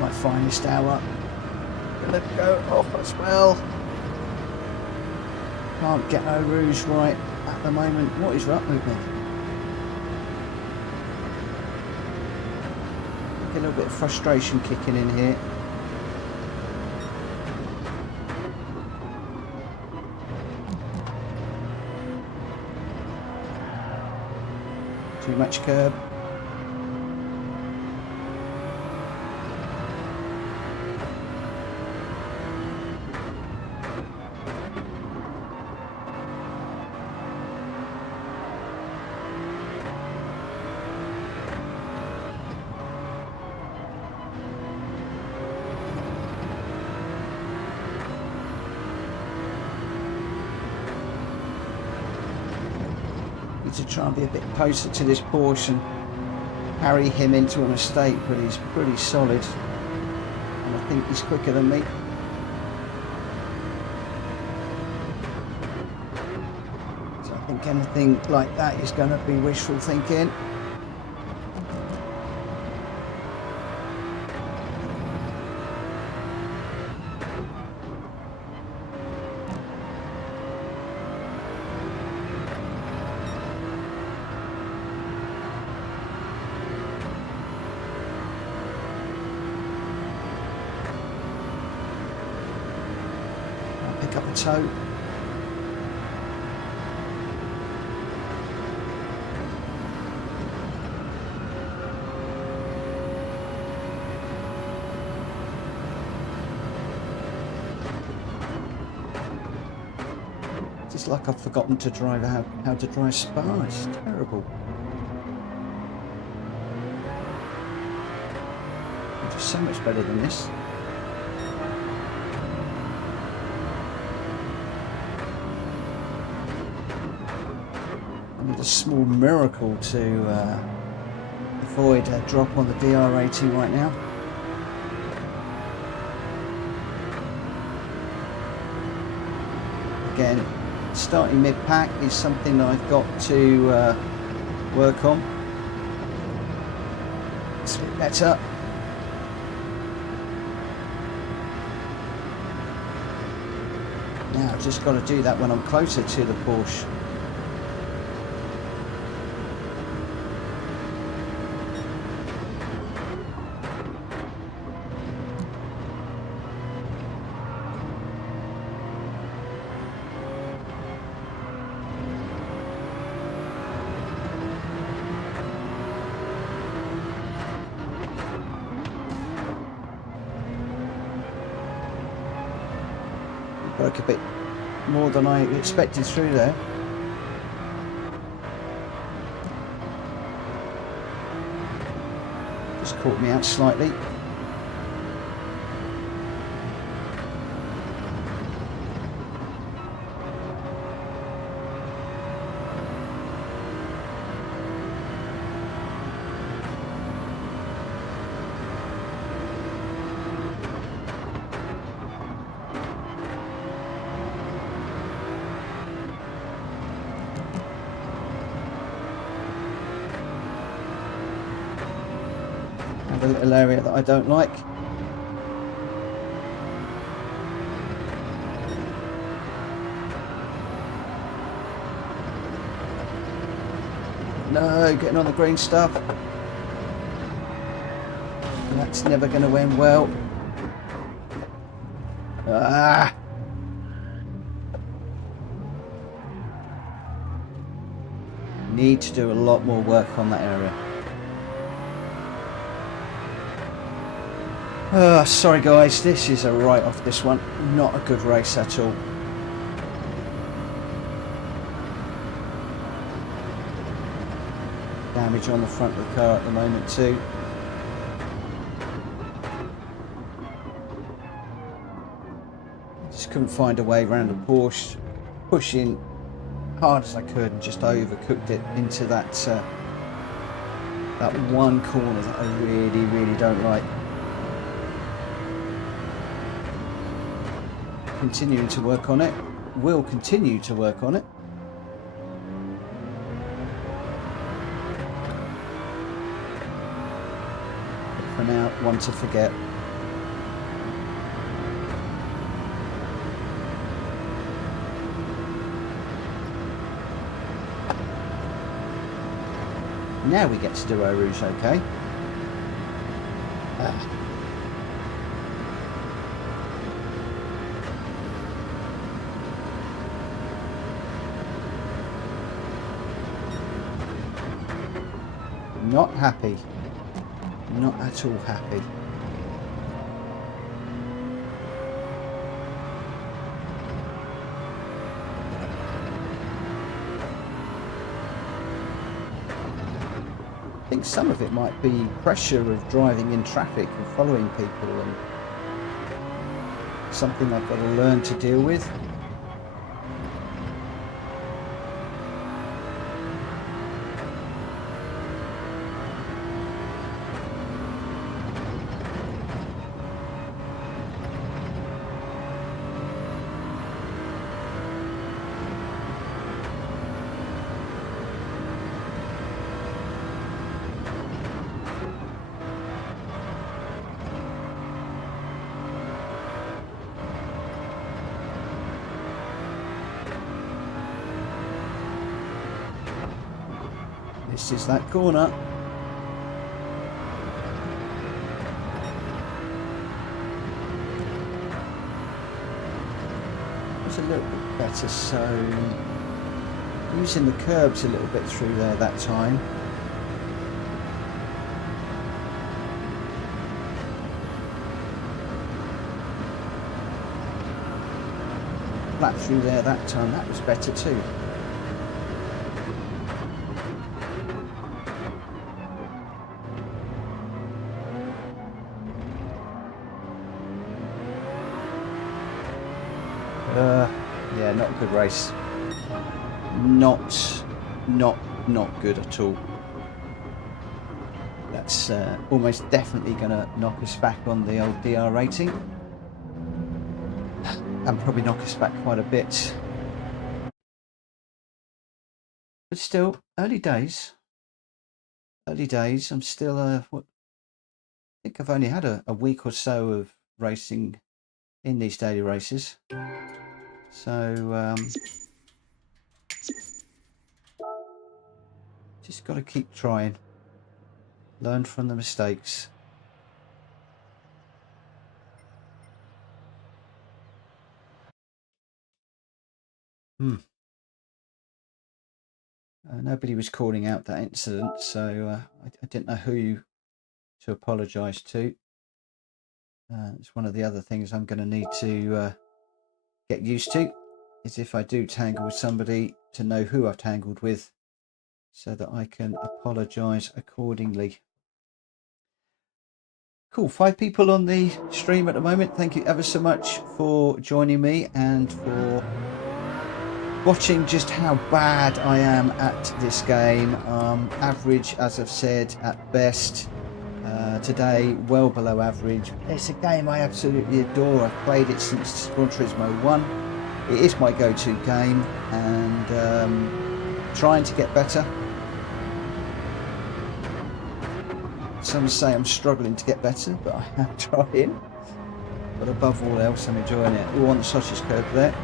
My finest hour. Gonna go off as well. Can't get no rouge right at the moment. What is up with me? Get a little bit of frustration kicking in here. Too much curb. To try and be a bit closer to this Porsche and carry him into a mistake, but he's pretty solid and I think he's quicker than me. So I think anything like that is going to be wishful thinking. Pick up the toe. It's like I've forgotten to drive how to drive Spa. It's terrible. It's so much better than this. I need a small miracle to avoid a drop on the DR rating right now. Again, starting mid-pack is something that I've got to work on. It's a bit better. Now I've just got to do that when I'm closer to the Porsche. Broke a bit more than I expected through there. Just caught me out slightly. A little area that I don't like. No, getting on the green stuff. That's never going to end well. Ah! Need to do a lot more work on that area. Sorry guys, this is a write-off, this one. Not a good race at all. Damage on the front of the car at the moment too. Just couldn't find a way around the Porsche. Pushing hard as I could and just overcooked it into that that one corner that I really don't like. Continuing to work on it. Will continue to work on it. But for now, one to forget. Now we get to do Eau Rouge, okay. Not happy. Not at all happy. I think some of it might be pressure of driving in traffic and following people, and something I've got to learn to deal with. This is that corner. It's a little bit better, so using the curbs a little bit through there that time. flat through there that time. That was better too. Yeah, not a good race. Not good at all. That's almost definitely going to knock us back on the old DR rating, and probably knock us back quite a bit. But still, early days. Early days. I'm still I think I've only had a week or so of racing in these daily races, so just got to keep trying, learn from the mistakes. Nobody was calling out that incident, so I didn't know who to apologise to. It's one of the other things I'm going to need to get used to, is if I do tangle with somebody, to know who I've tangled with, so that I can apologise accordingly. Cool, 5 people on the stream at the moment. Thank you ever so much for joining me and for watching just how bad I am at this game. Average, as I've said, at best. Today, well below average. It's a game I absolutely adore. I've played it since Gran Turismo 1. It is my go-to game, and trying to get better. Some say I'm struggling to get better, but I am trying. But above all else, I'm enjoying it. All on the sausage curve there.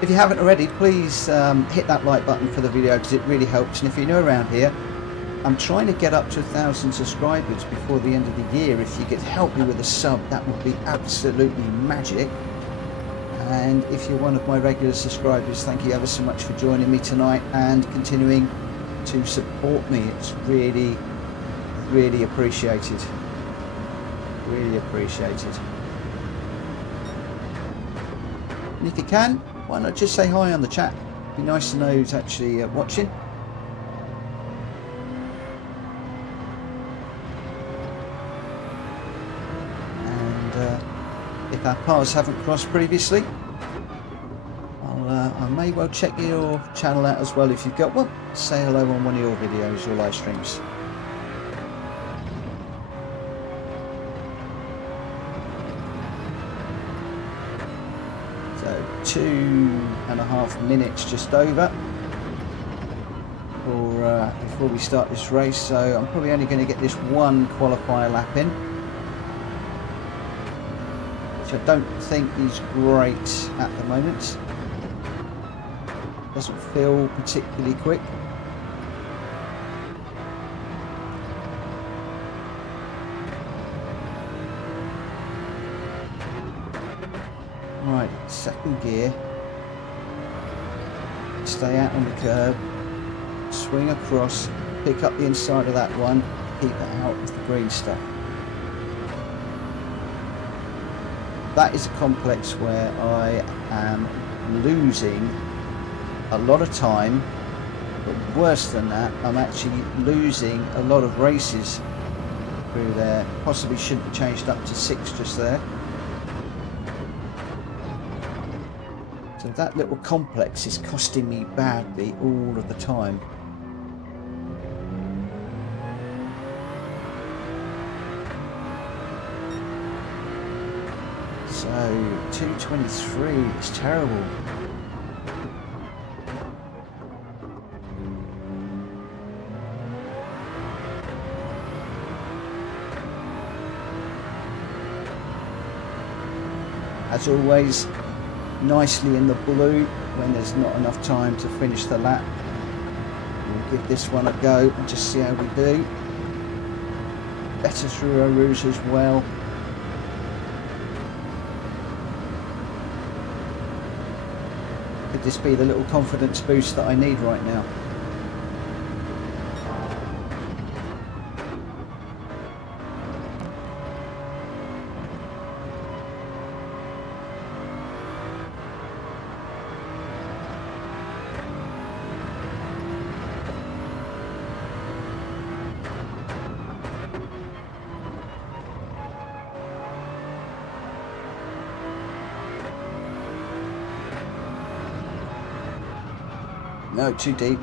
If you haven't already, please hit that like button for the video, because it really helps. And if you're new around here, I'm trying to get up to 1,000 subscribers before the end of the year. If you could help me with a sub, that would be absolutely magic. And if you're one of my regular subscribers, thank you ever so much for joining me tonight and continuing to support me. It's really, really appreciated. Really appreciated. And if you can, why not just say hi on the chat? It'd be nice to know who's actually watching. If our paths haven't crossed previously, I may well check your channel out as well if you've got one. Say hello on one of your videos or live streams. So 2.5 minutes just over before we start this race, so I'm probably only going to get this one qualifier lap in. I don't think he's great at the moment. Doesn't feel particularly quick. Right, second gear. Stay out on the curb. Swing across. Pick up the inside of that one. Keep it out of the green stuff. That is a complex where I am losing a lot of time, but worse than that, I'm actually losing a lot of races through there. Possibly shouldn't have changed up to 6 just there. So that little complex is costing me badly all of the time. So 2:23 is terrible. As always, nicely in the blue when there's not enough time to finish the lap. We'll give this one a go and just see how we do. Better through our rouge as well. Could this be the little confidence boost that I need right now? No, too deep.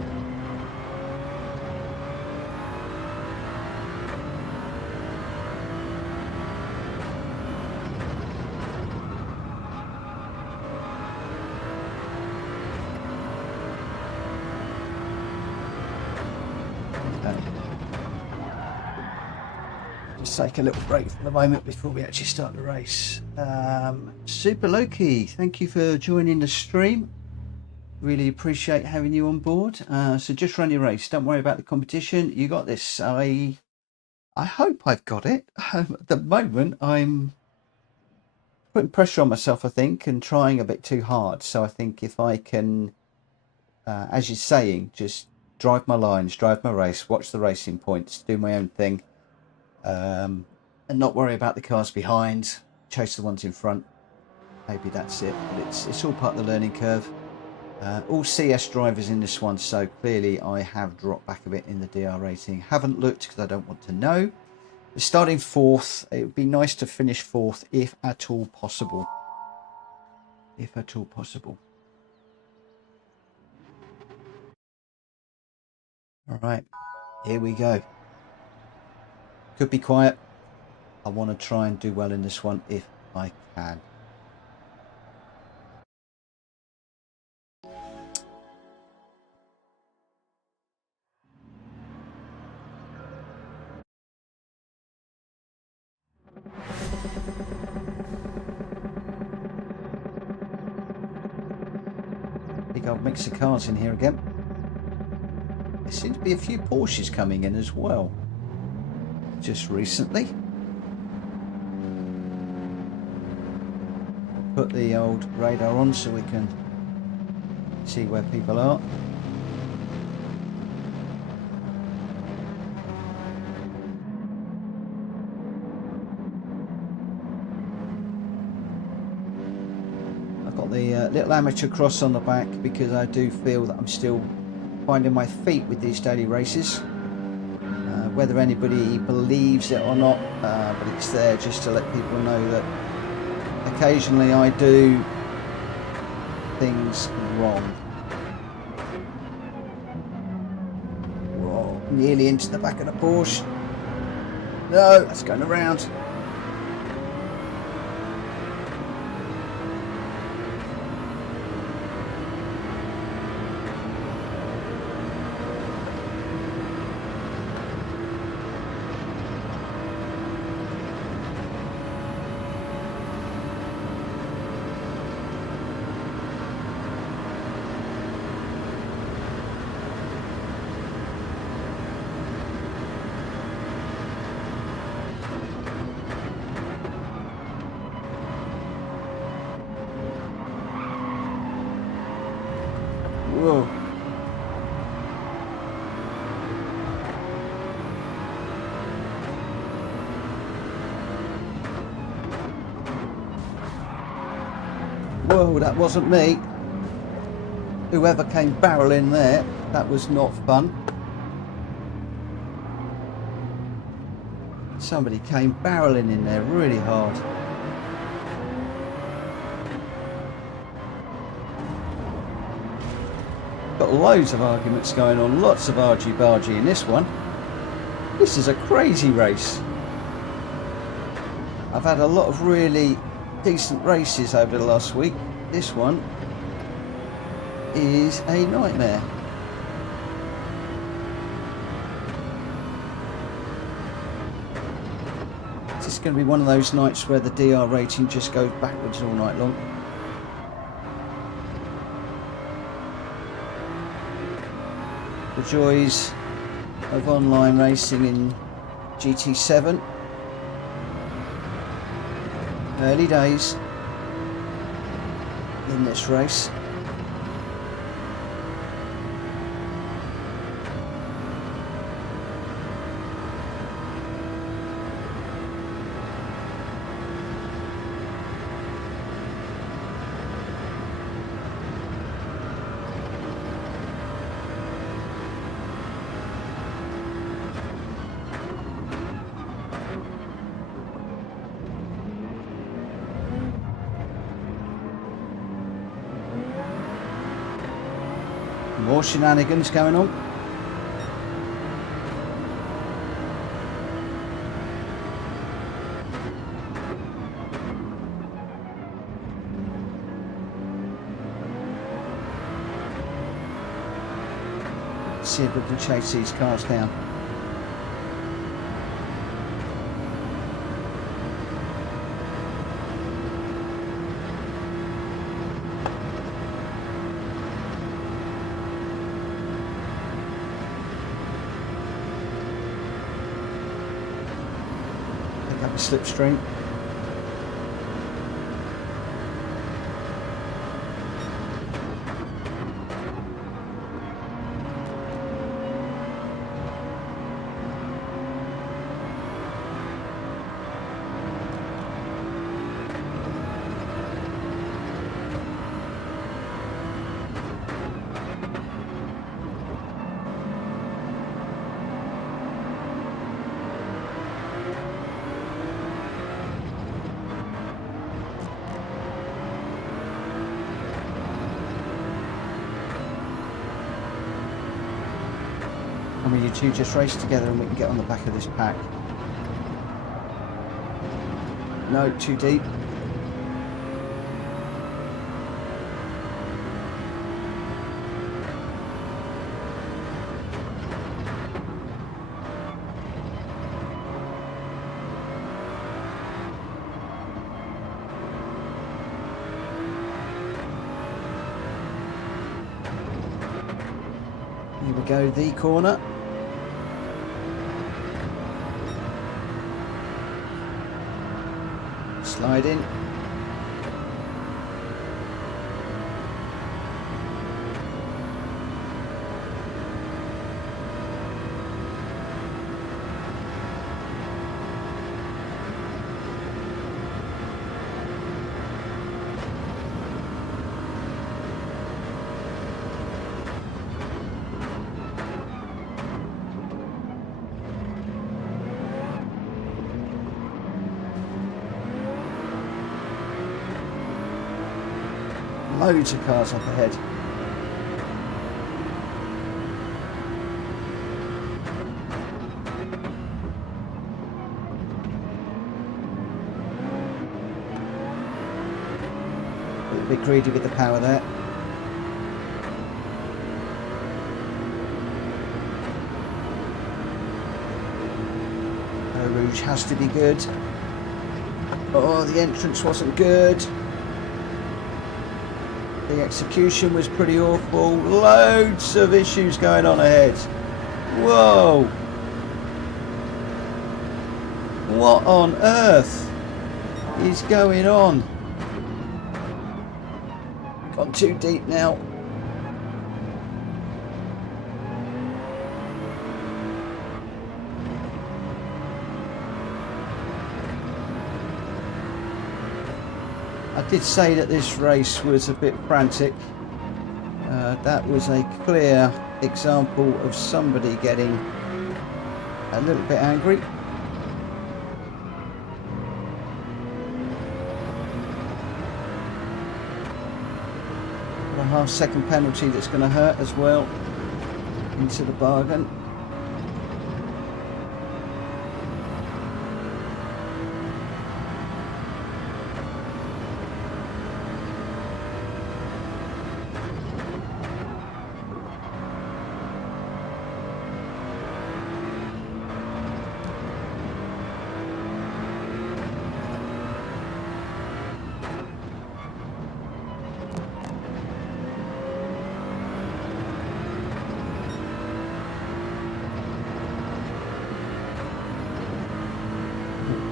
Just take a little break for the moment before we actually start the race. Super Loki, thank you for joining the stream. Really appreciate having you on board. So just run your race. Don't worry about the competition. You got this. I hope I've got it. At the moment, I'm putting pressure on myself, I think, and trying a bit too hard. So I think if I can, as you're saying, just drive my lines, drive my race, watch the racing points, do my own thing, and not worry about the cars behind, chase the ones in front. Maybe that's it. But it's all part of the learning curve. All CS drivers in this one, so clearly I have dropped back a bit in the DR rating. Haven't looked because I don't want to know. But starting fourth, it would be nice to finish fourth if at all possible. If at all possible. All right, here we go. Could be quiet. I want to try and do well in this one if I can. Big old mix of cars in here again. There seems to be a few Porsches coming in as well. Just recently. Put the old radar on so we can see where people are. The little amateur cross on the back because I do feel that I'm still finding my feet with these daily races. Whether anybody believes it or not, but it's there just to let people know that occasionally I do things wrong. Whoa, nearly into the back of the Porsche. No, that's going around. Whoa. Whoa, that wasn't me. Whoever came barreling there, that was not fun. Somebody came barreling in there really hard. Got loads of arguments going on, lots of argy-bargy in this one. This is a crazy race. I've had a lot of really decent races over the last week. This one is a nightmare. It's just going to be one of those nights where the DR rating just goes backwards all night long. The joys of online racing in GT7. Early days in this race. More shenanigans going on. Let's see if we can chase these cars down. Slipstream. I mean, you two just race together and we can get on the back of this pack. No, too deep. Here we go, the corner. Slide in. Loads of cars up ahead. A little bit greedy with the power there. Rouge has to be good. Oh, the entrance wasn't good. The execution was pretty awful. Loads of issues going on ahead. Whoa! What on earth is going on? Gone too deep now. I did say that this race was a bit frantic. That was a clear example of somebody getting a little bit angry. A half-second penalty that's going to hurt as well into the bargain.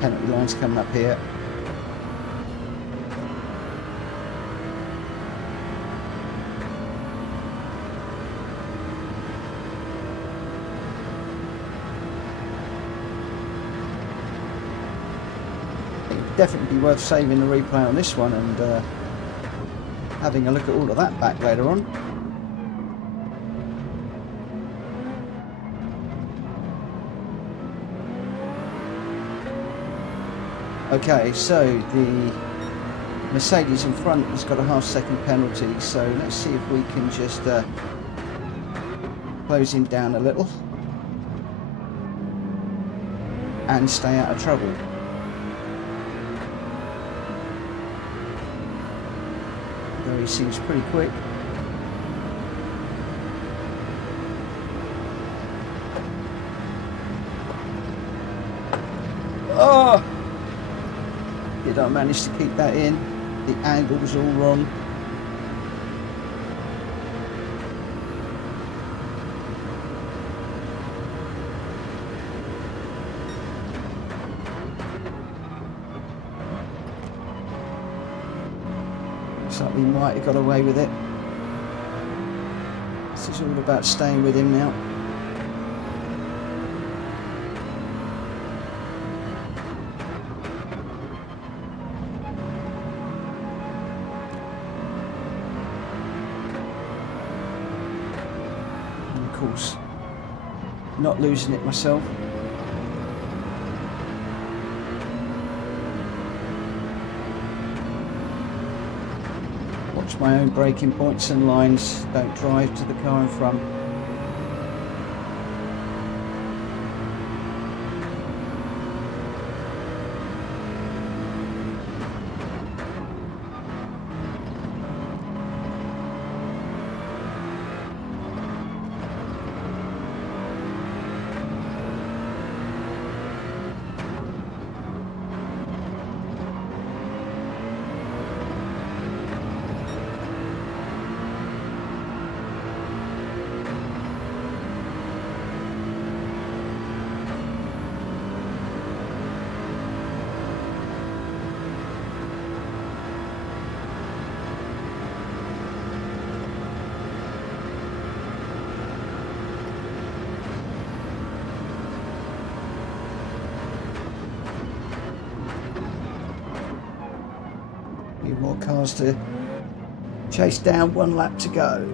Penalty lines coming up here. It'd definitely be worth saving the replay on this one and having a look at all of that back later on. Okay, so the Mercedes in front has got a half-second penalty, so let's see if we can just close him down a little and stay out of trouble. Though he seems pretty quick. Oh! Did I manage to keep that in? The angle was all wrong. Looks like we might have got away with it. This is all about staying with him now. And of course, not losing it myself. Watch my own braking points and lines, don't drive to the car in front. More cars to chase down, one lap to go.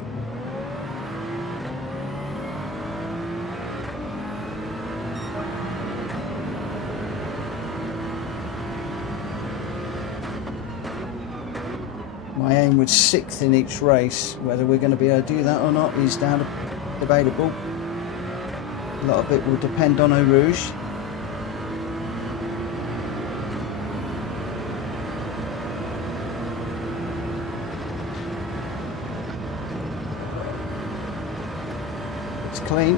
My aim was 6th in each race. Whether we're going to be able to do that or not is down to debatable. A lot of it will depend on Eau Rouge. Clean.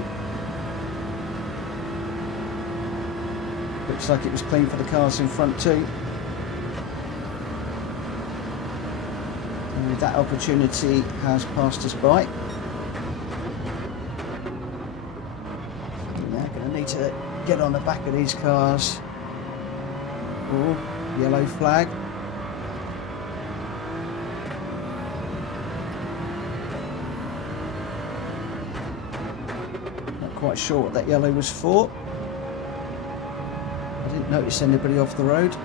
Looks like it was clean for the cars in front too. And that opportunity has passed us by. We're now going to need to get on the back of these cars. Oh, yellow flag. Quite sure what that yellow was for. I didn't notice anybody off the road.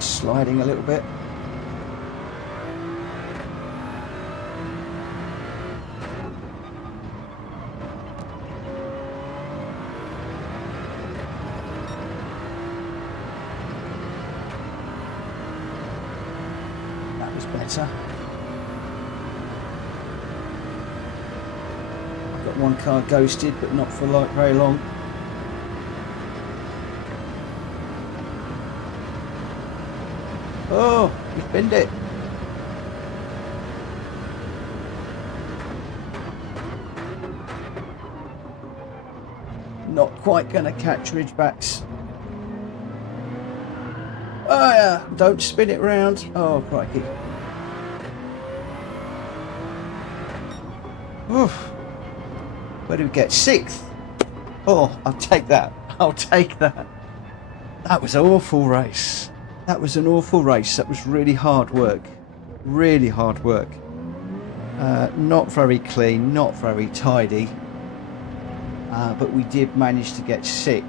Sliding a little bit. That was better. Got one car ghosted, but not for very long. Oh, you binned it. Not quite going to catch Ridgebacks. Oh yeah, don't spin it round. Oh, crikey. Oof. Where do we get? 6th. Oh, I'll take that. I'll take that. That was an awful race. That was an awful race. That was really hard work. Really hard work. Not very clean, not very tidy. but we did manage to get 6th,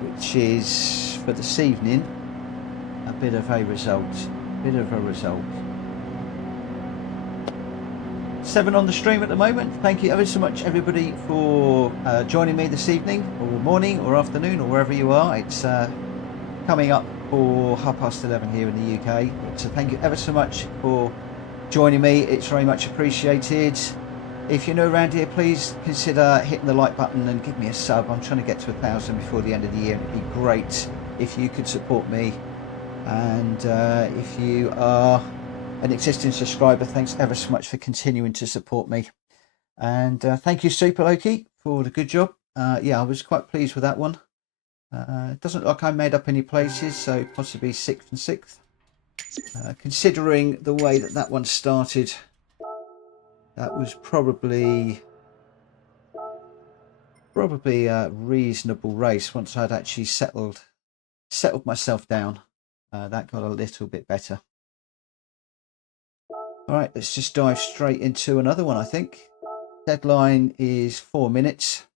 which is for this evening a bit of a result. 7 on the stream at the moment. Thank you ever so much, everybody, for joining me this evening, or morning, or afternoon, or wherever you are. It's coming up for 11:30 here in the UK. So thank you ever so much for joining me. It's very much appreciated. If you're new around here, please consider hitting the like button and give me a sub. I'm trying to get to 1,000 before the end of the year. It'd be great if you could support me. And if you are an existing subscriber, thanks ever so much for continuing to support me. And thank you, Super Loki, for the good job. Yeah, I was quite pleased with that one. It doesn't look like I made up any places, so possibly 6th and 6th. Considering the way that one started, that was probably a reasonable race. Once I'd actually settled myself down, that got a little bit better. All right, let's just dive straight into another one. I think deadline is 4 minutes.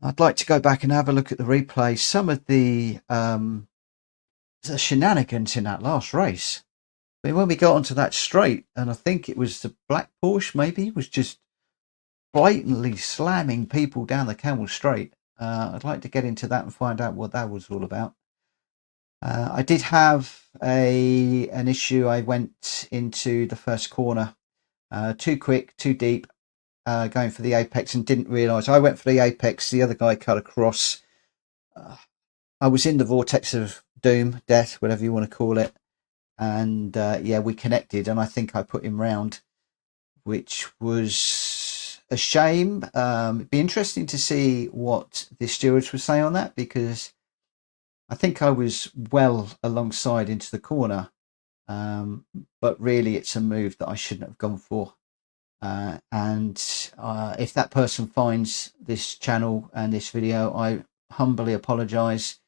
I'd like to go back and have a look at the replay. Some of the shenanigans in that last race. I mean, when we got onto that straight, and I think it was the black Porsche, maybe, was just blatantly slamming people down the Camel Straight. I'd like to get into that and find out what that was all about. I did have an issue. I went into the first corner too quick, too deep, going for the apex, and didn't realise I went for the apex. The other guy cut across. I was in the vortex of doom, death, whatever you want to call it. And yeah, we connected, and I think I put him round, which was a shame. It'd be interesting to see what the stewards would say on that, because I think I was well alongside into the corner, but really it's a move that I shouldn't have gone for. And if that person finds this channel and this video, I humbly apologise.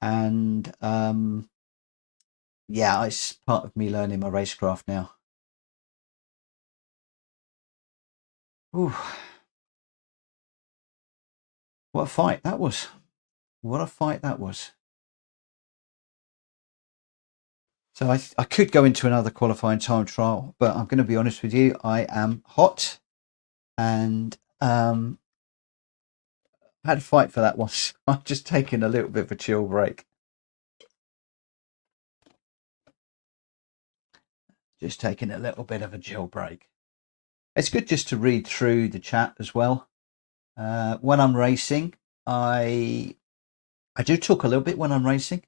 And yeah, it's part of me learning my racecraft now. Ooh. What a fight that was. What a fight that was. So I could go into another qualifying time trial, but I'm going to be honest with you, I am hot, and I had a fight for that one. I'm just taking a little bit of a chill break. Just taking a little bit of a chill break. It's good just to read through the chat as well. When I'm racing, I do talk a little bit when I'm racing,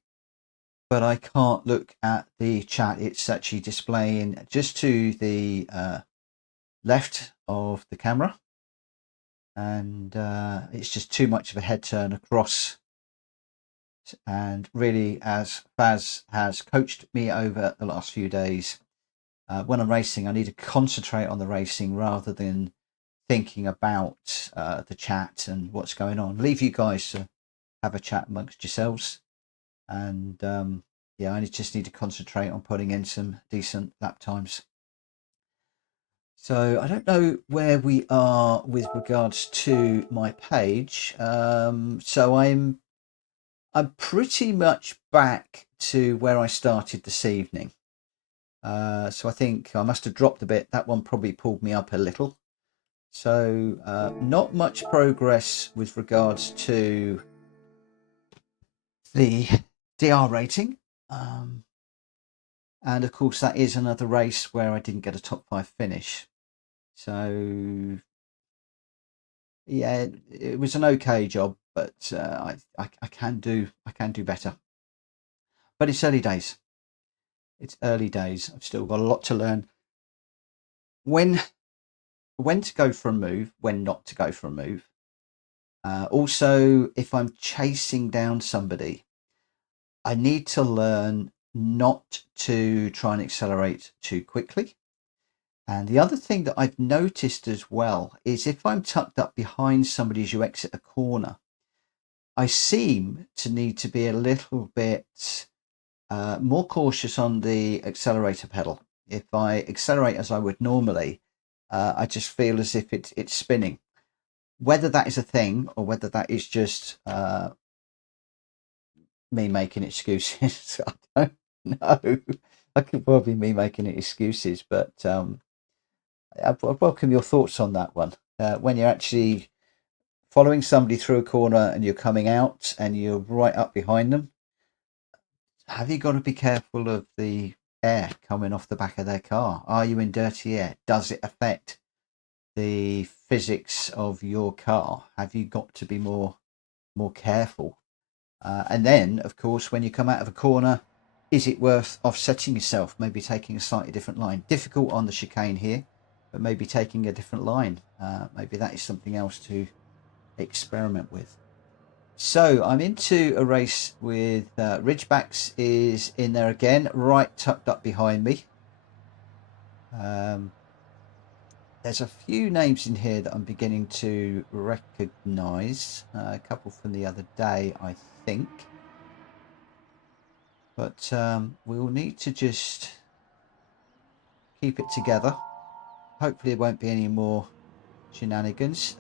but I can't look at the chat. It's actually displaying just to the left of the camera, and it's just too much of a head turn across. And really, as Faz has coached me over the last few days, when I'm racing, I need to concentrate on the racing rather than thinking about the chat and what's going on. Leave you guys to have a chat amongst yourselves, and yeah, I just need to concentrate on putting in some decent lap times. So I don't know where we are with regards to my page. So I'm pretty much back to where I started this evening. So I think I must have dropped a bit. That one probably pulled me up a little. So not much progress with regards to the DR rating. And of course, that is another race where I didn't get a top 5 finish. So yeah, it was an okay job, but I can do better. But it's early days. It's early days. I've still got a lot to learn. When to go for a move, when not to go for a move. Also, if I'm chasing down somebody, I need to learn not to try and accelerate too quickly. And the other thing that I've noticed as well is if I'm tucked up behind somebody as you exit a corner, I seem to need to be a little bit more cautious on the accelerator pedal. If I accelerate as I would normally, I just feel as if it's spinning. Whether that is a thing or whether that is just me making excuses, I don't know. I could probably be me making excuses, but I welcome your thoughts on that one. When you're actually following somebody through a corner and you're coming out and you're right up behind them, have you got to be careful of the air coming off the back of their car? Are you in dirty air? Does it affect the physics of your car? Have you got to be more careful? And then, of course, when you come out of a corner, is it worth offsetting yourself? Maybe taking a slightly different line. Difficult on the chicane here, but maybe taking a different line. Maybe that is something else to experiment with. So I'm into a race with Ridgebacks is in there again, right tucked up behind me. There's a few names in here that I'm beginning to recognise. A couple from the other day, I think. But we'll need to just keep it together. Hopefully there won't be any more shenanigans.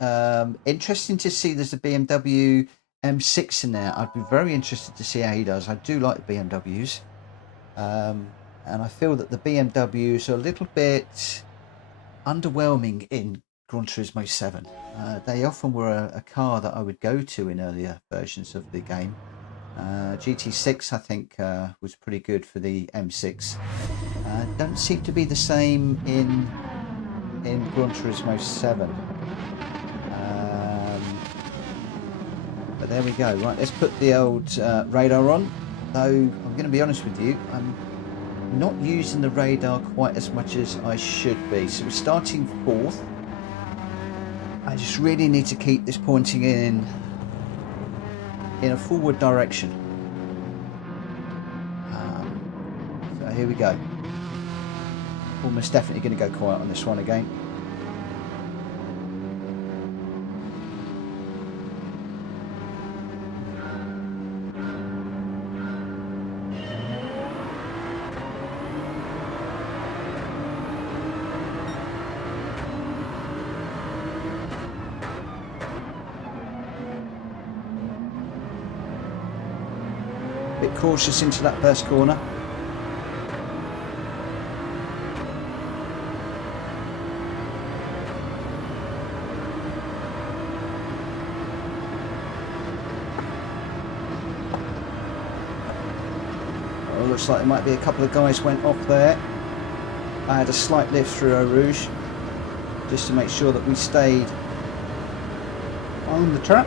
Interesting to see there's a BMW M6 in there. I'd be very interested to see how he does. I do like the BMWs. And I feel that the BMWs are a little bit underwhelming in Gran Turismo 7. They often were a car that I would go to in earlier versions of the game. GT6 I think was pretty good for the M6. Don't seem to be the same in Gran Turismo 7. But there we go. Right, let's put the old radar on. Though I'm going to be honest with you, I'm not using the radar quite as much as I should be. So we're starting fourth. I just really need to keep this pointing in a forward direction. So here we go. Almost definitely going to go quiet on this one again. Bit cautious into that first corner. Oh, looks like there might be a couple of guys went off there. I had a slight lift through Eau Rouge just to make sure that we stayed on the track.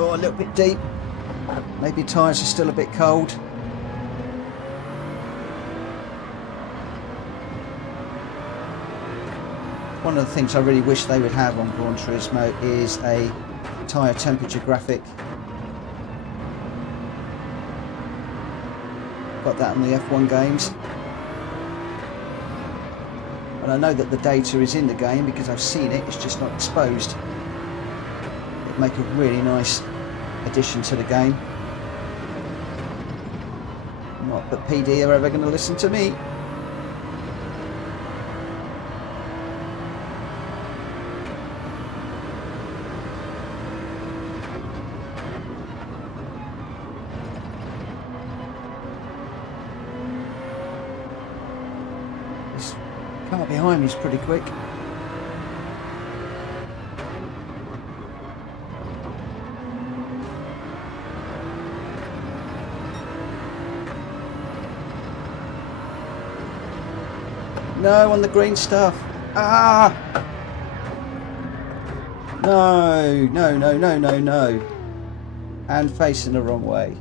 Oh, a little bit deep. Maybe tyres are still a bit cold. One of the things I really wish they would have on Gran Turismo is a tyre temperature graphic. Got that on the F1 games. And I know that the data is in the game because I've seen it, it's just not exposed. It'd make a really nice addition to the game. Not that PD are ever going to listen to me. This car behind me is pretty quick. No, on the green stuff. Ah! No, no, no, no, no, no. And facing the wrong way.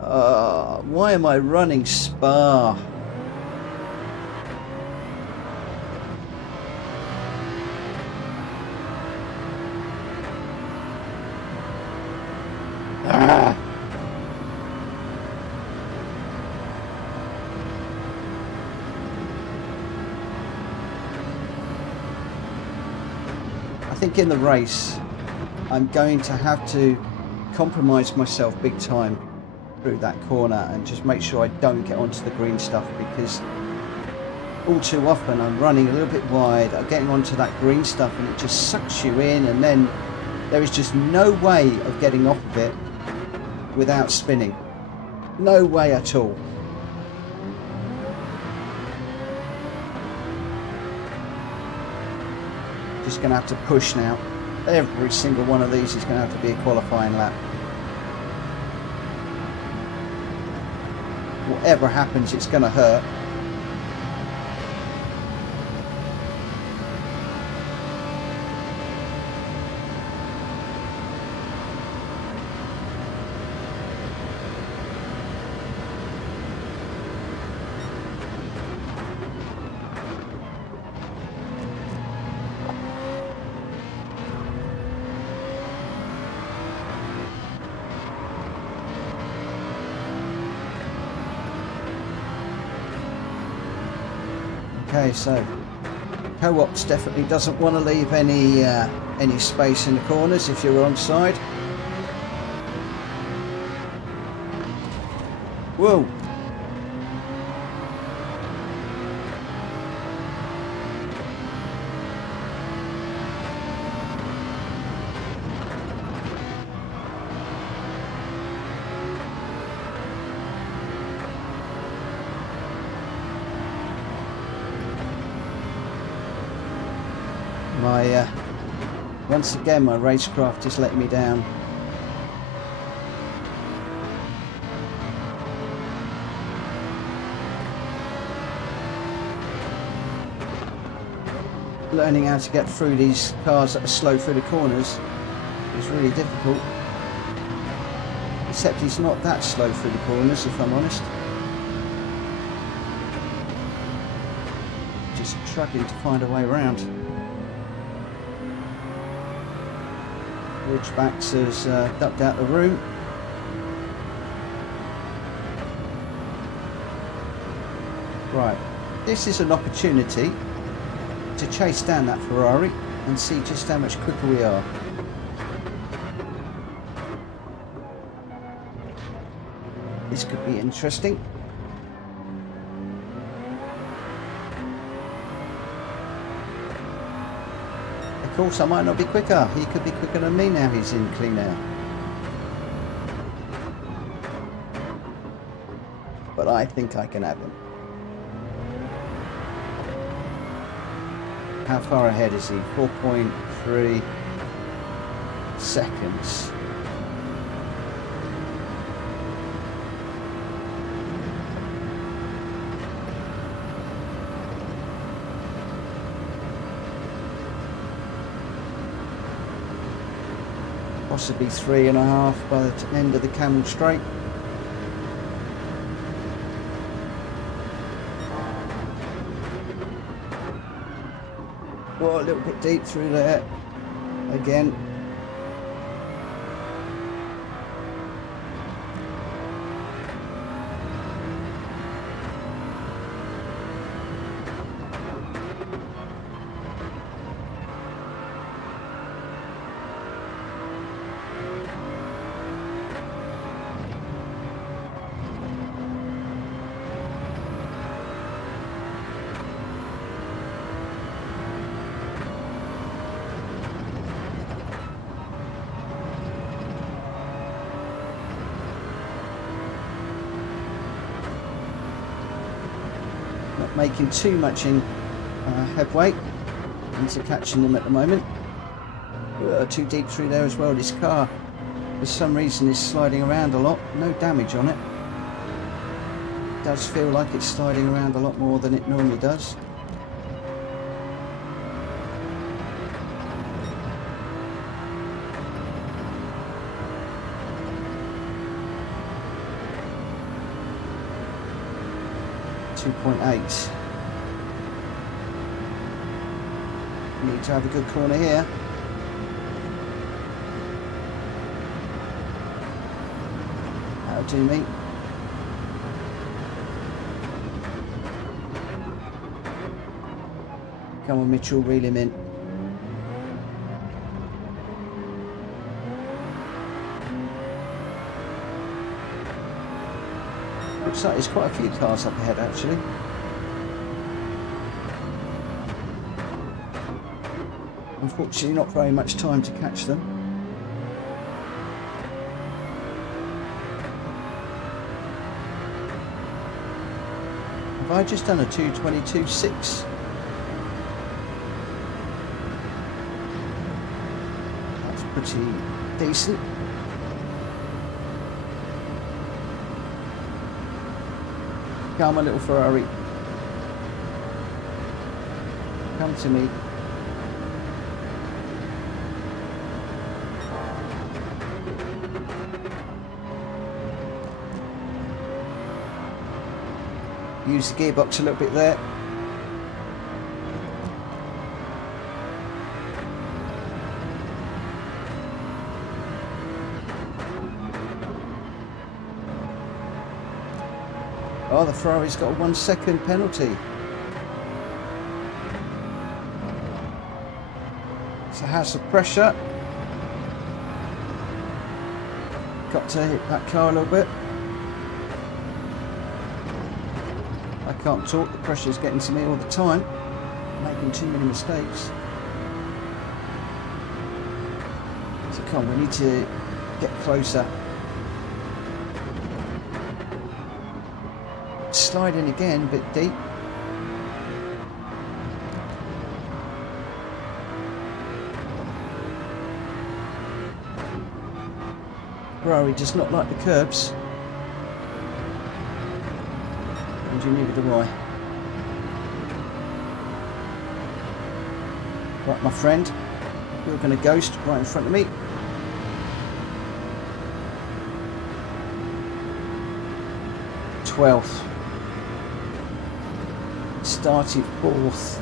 Why am I running Spa? Ah! I think in the race I'm going to have to compromise myself big time through that corner and just make sure I don't get onto the green stuff, because all too often I'm running a little bit wide, I'm getting onto that green stuff and it just sucks you in, and then there is just no way of getting off of it without spinning. No way at all. Just going to have to push now. Every single one of these is going to have to be a qualifying lap. Whatever happens, it's going to hurt. Okay, so Co-ops definitely doesn't want to leave any space in the corners if you're on side. Whoa! Once again, my racecraft is letting me down. Learning how to get through these cars that are slow through the corners is really difficult. Except he's not that slow through the corners, if I'm honest. Just struggling to find a way around. Ridgebacks has ducked out the room. Right, this is an opportunity to chase down that Ferrari and see just how much quicker we are. This could be interesting. Of course, I might not be quicker. He could be quicker than me now he's in clean air. But I think I can have him. How far ahead is he? 4.3 seconds. Possibly 3.5 by the end of the Camel Straight. Well, a little bit deep through there again. Making too much in headway into catching them at the moment. Too deep through there as well. This car for some reason is sliding around a lot. No damage on it. It does feel like it's sliding around a lot more than it normally does. .8. Need to have a good corner here. That'll do me. Come on, Mitchell, reel him in. Looks like there's quite a few cars up ahead actually. Unfortunately not very much time to catch them. Have I just done a 2:22.6? That's pretty decent. Come on, little Ferrari. Come to me. Use the gearbox a little bit there. Oh, the Ferrari's got a 1 second penalty. It's a house of pressure. Got to hit that car a little bit. I can't talk, the pressure's getting to me all the time. I'm making too many mistakes. So come on, we need to get closer. Slide in again, a bit deep. Ferrari does not like the curbs. And neither do I. Right, my friend, you're going to ghost right in front of me. Twelfth. Started 4th.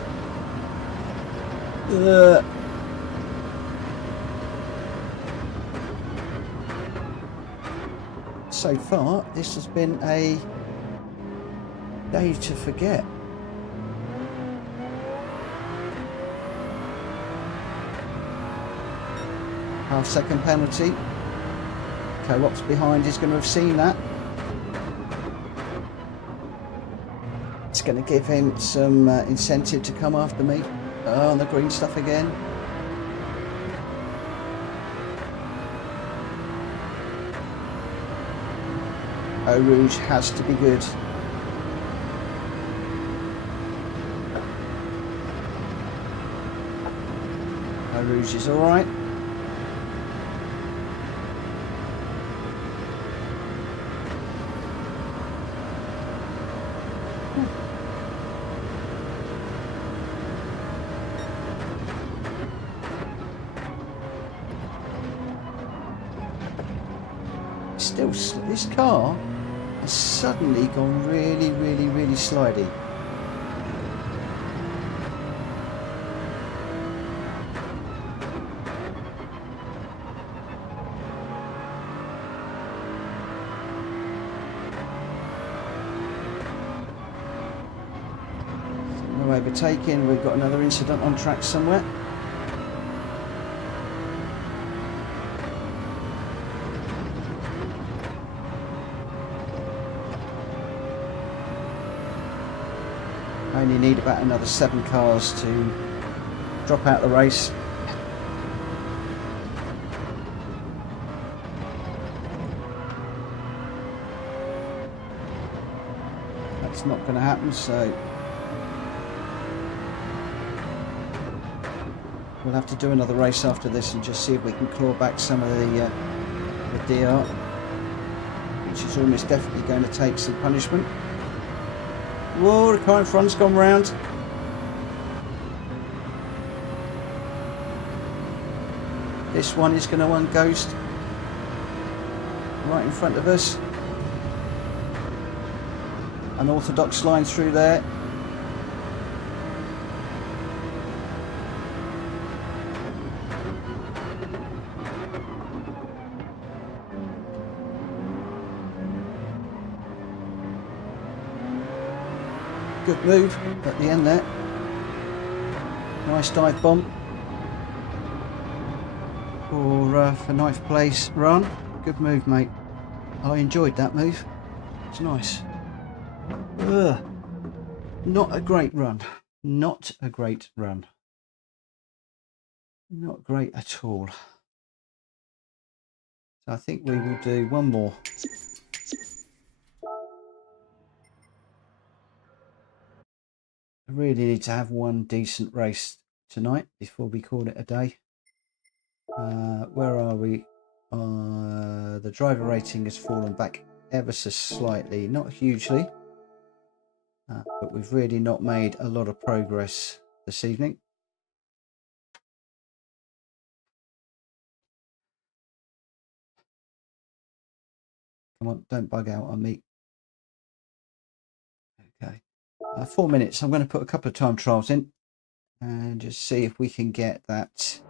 So far, this has been a day to forget. Half-second penalty. Co-op's behind is going to have seen that. It's going to give him some incentive to come after me. Oh, on the green stuff again. Eau Rouge has to be good. Eau Rouge is alright. Still, this car has suddenly gone really slidey. No overtaking, we've got another incident on track somewhere. I only need about another 7 cars to drop out the race. That's not going to happen, so we'll have to do another race after this and just see if we can claw back some of the DR, which is almost definitely going to take some punishment. Whoa, the car in front's gone round. This one is going to unghost right in front of us. Unorthodox line through there. Good move at the end there. Nice dive bomb for ninth place run. Good move, mate. I enjoyed that move. It's nice. Ugh. Not a great run. Not a great run. Not great at all. So I think we will do one more. I really need to have one decent race tonight before we call it a day. Where are we? The driver rating has fallen back ever so slightly, not hugely, but we've really not made a lot of progress this evening. Come on, don't bug out on me. Okay, 4 minutes. I'm going to put a couple of time trials in and just see if we can get that.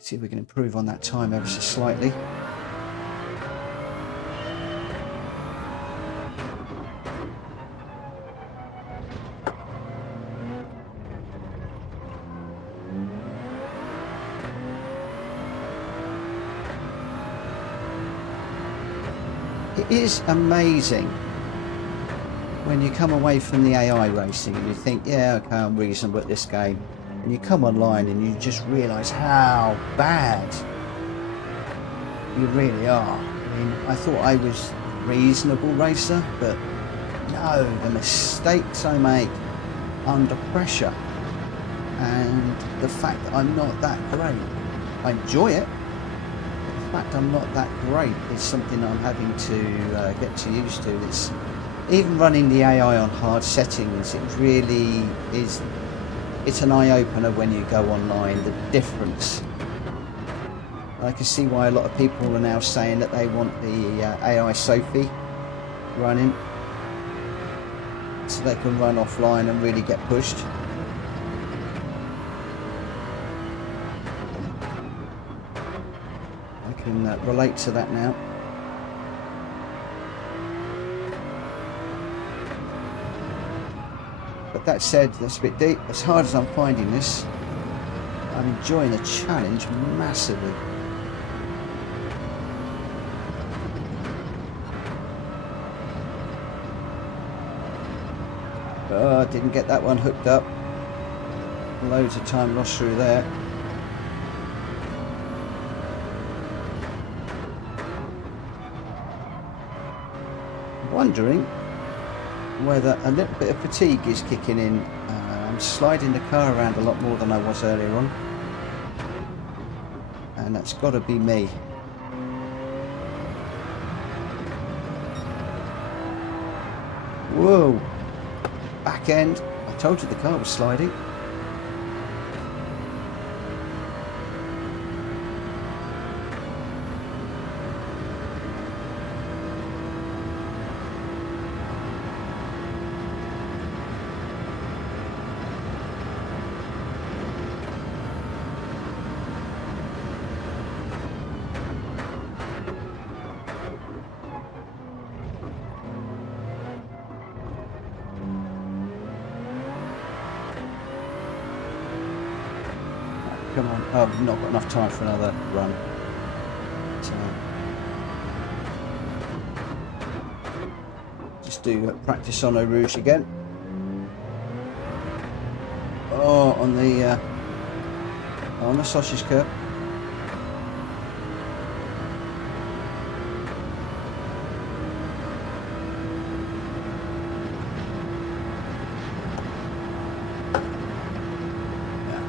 See if we can improve on that time ever so slightly. It is amazing when you come away from the AI racing and you think, yeah, okay, I'm reasonable at this game. And you come online and you just realise how bad you really are. I mean, I thought I was a reasonable racer, but no, the mistakes I make under pressure and the fact that I'm not that great. I enjoy it, but the fact I'm not that great is something I'm having to get to used to. It's even running the AI on hard settings, it really is. It's an eye-opener when you go online, the difference. I can see why a lot of people are now saying that they want the AI Sophie running so they can run offline and really get pushed. I can relate to that now. But that said, that's a bit deep. As hard as I'm finding this, I'm enjoying the challenge massively. Oh, I didn't get that one hooked up. Loads of time lost through there. I'm wondering whether a little bit of fatigue is kicking in. I'm sliding the car around a lot more than I was earlier on, and that's got to be me. Whoa, back end. I told you the car was sliding. Come on. Oh, I've not got enough time for another run. So just do practice on Eau Rouge again. Oh, on the sausage curb.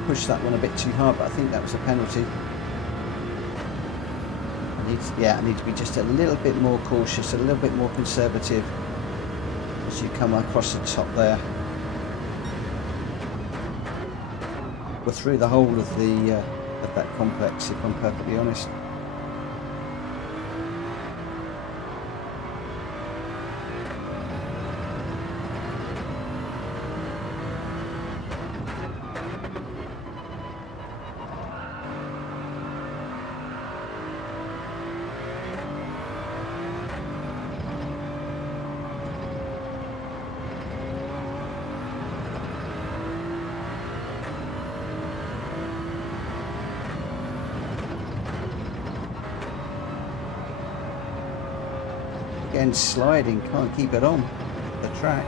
Pushed that one a bit too hard, but I think that was a penalty. I need to be just a little bit more cautious, a little bit more conservative as you come across the top there. We're through the whole of that complex, if I'm perfectly honest. again, sliding, can't keep it on the track.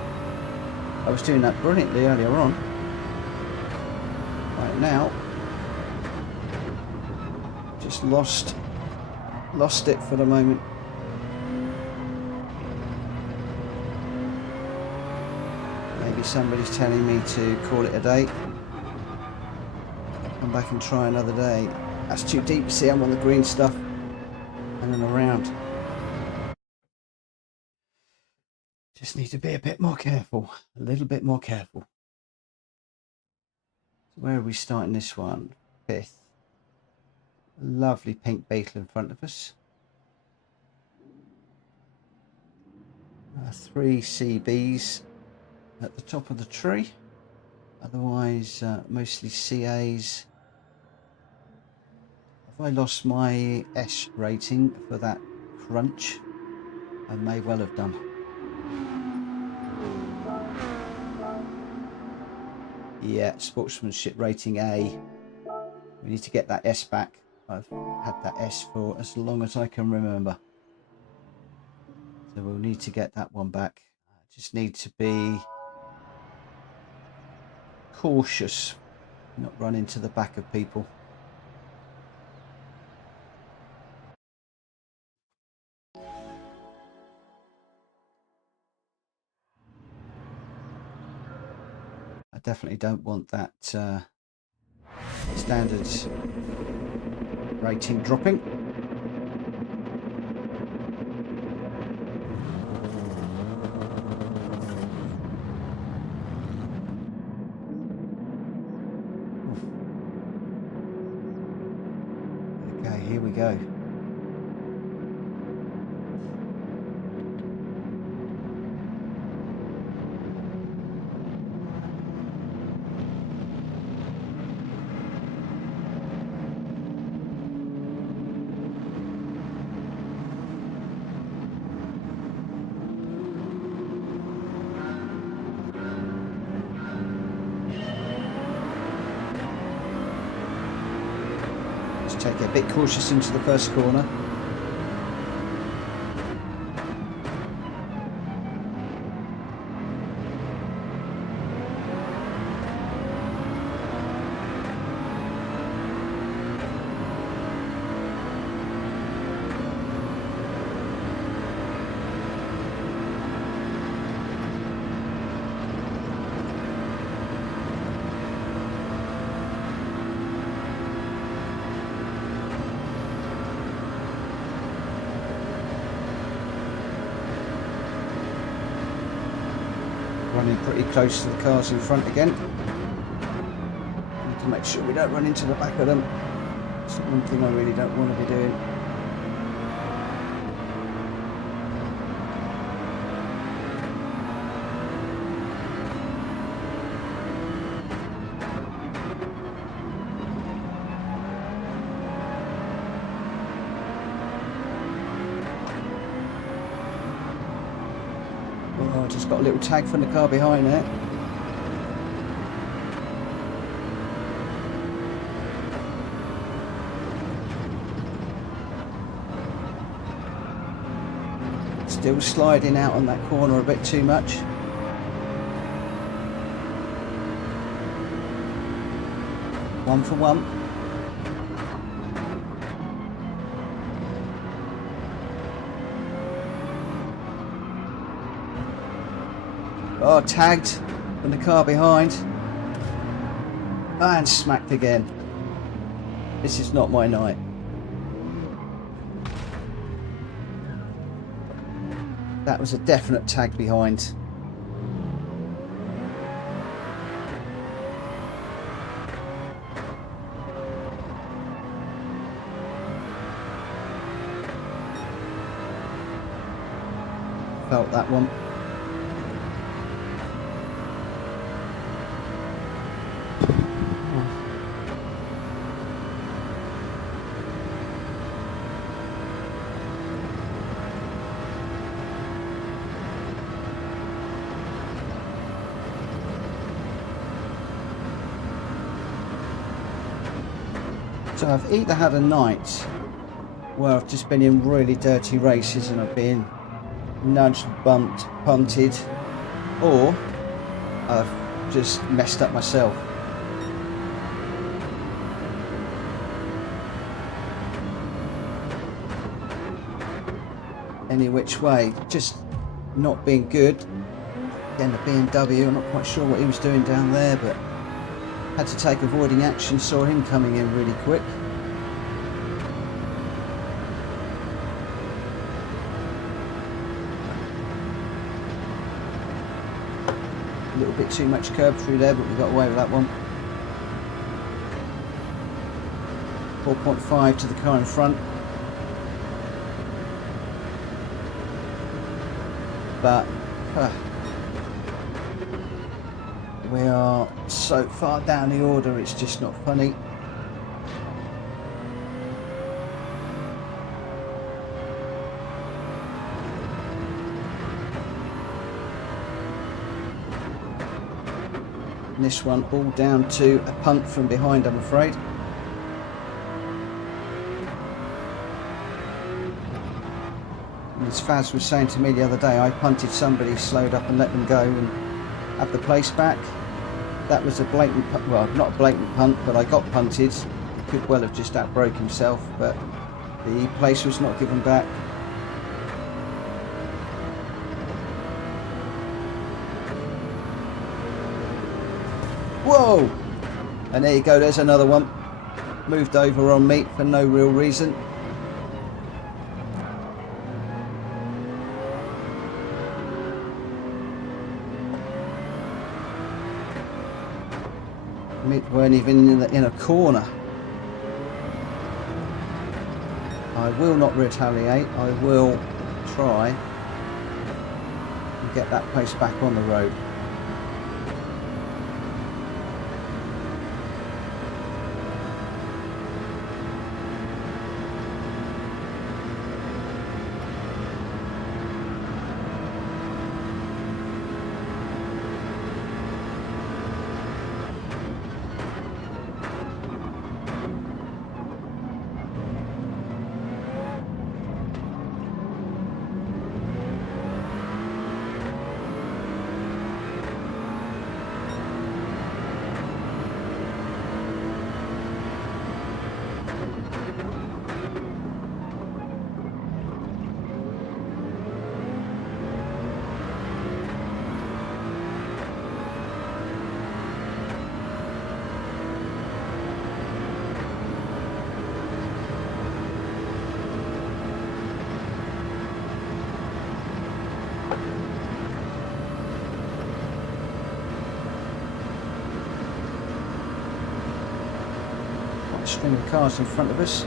I was doing that brilliantly earlier on. Right now, just lost it for the moment. Maybe somebody's telling me to call it a day. Come back and try another day. That's too deep. See, I'm on the green stuff and then around. Just need to be a bit more careful, a little bit more careful. So where are we starting this one? 5th. Lovely pink beetle in front of us. 3 CBs at the top of the tree. Otherwise, mostly CAs. Have I lost my S rating for that crunch? I may well have done. Yeah, sportsmanship rating A. We need to get that S back. I've had that S for as long as I can remember. So we'll need to get that one back. I just need to be cautious, not run into the back of people. I definitely don't want that standard rating dropping. Okay, here we go. Take it a bit cautious into the first corner. Running pretty close to the cars in front again. Need to make sure we don't run into the back of them. It's the one thing I really don't want to be doing. Oh, I just got a little tag from the car behind there. Still sliding out on that corner a bit too much. One for one. Oh, tagged from the car behind. And smacked again. This is not my night. That was a definite tag behind. Felt that one. So I've either had a night where I've just been in really dirty races and I've been nudged, bumped, punted, or I've just messed up myself. Any which way, just not being good. Again, the BMW, I'm not quite sure what he was doing down there, but had to take avoiding action, saw him coming in really quick. A little bit too much curb through there, but we got away with that one. 4.5 to the car in front. But we are so far down the order, it's just not funny. And this one all down to a punt from behind, I'm afraid. And as Faz was saying to me the other day, I punted somebody, slowed up and let them go and have the place back. That was a blatant, well, not a blatant punt, but I got punted. Could well have just outbroke himself, but the place was not given back. Whoa! And there you go, there's another one. Moved over on me for no real reason. Weren't even in a corner. I will not retaliate. I will try and get that place back on the road. String of cars in front of us.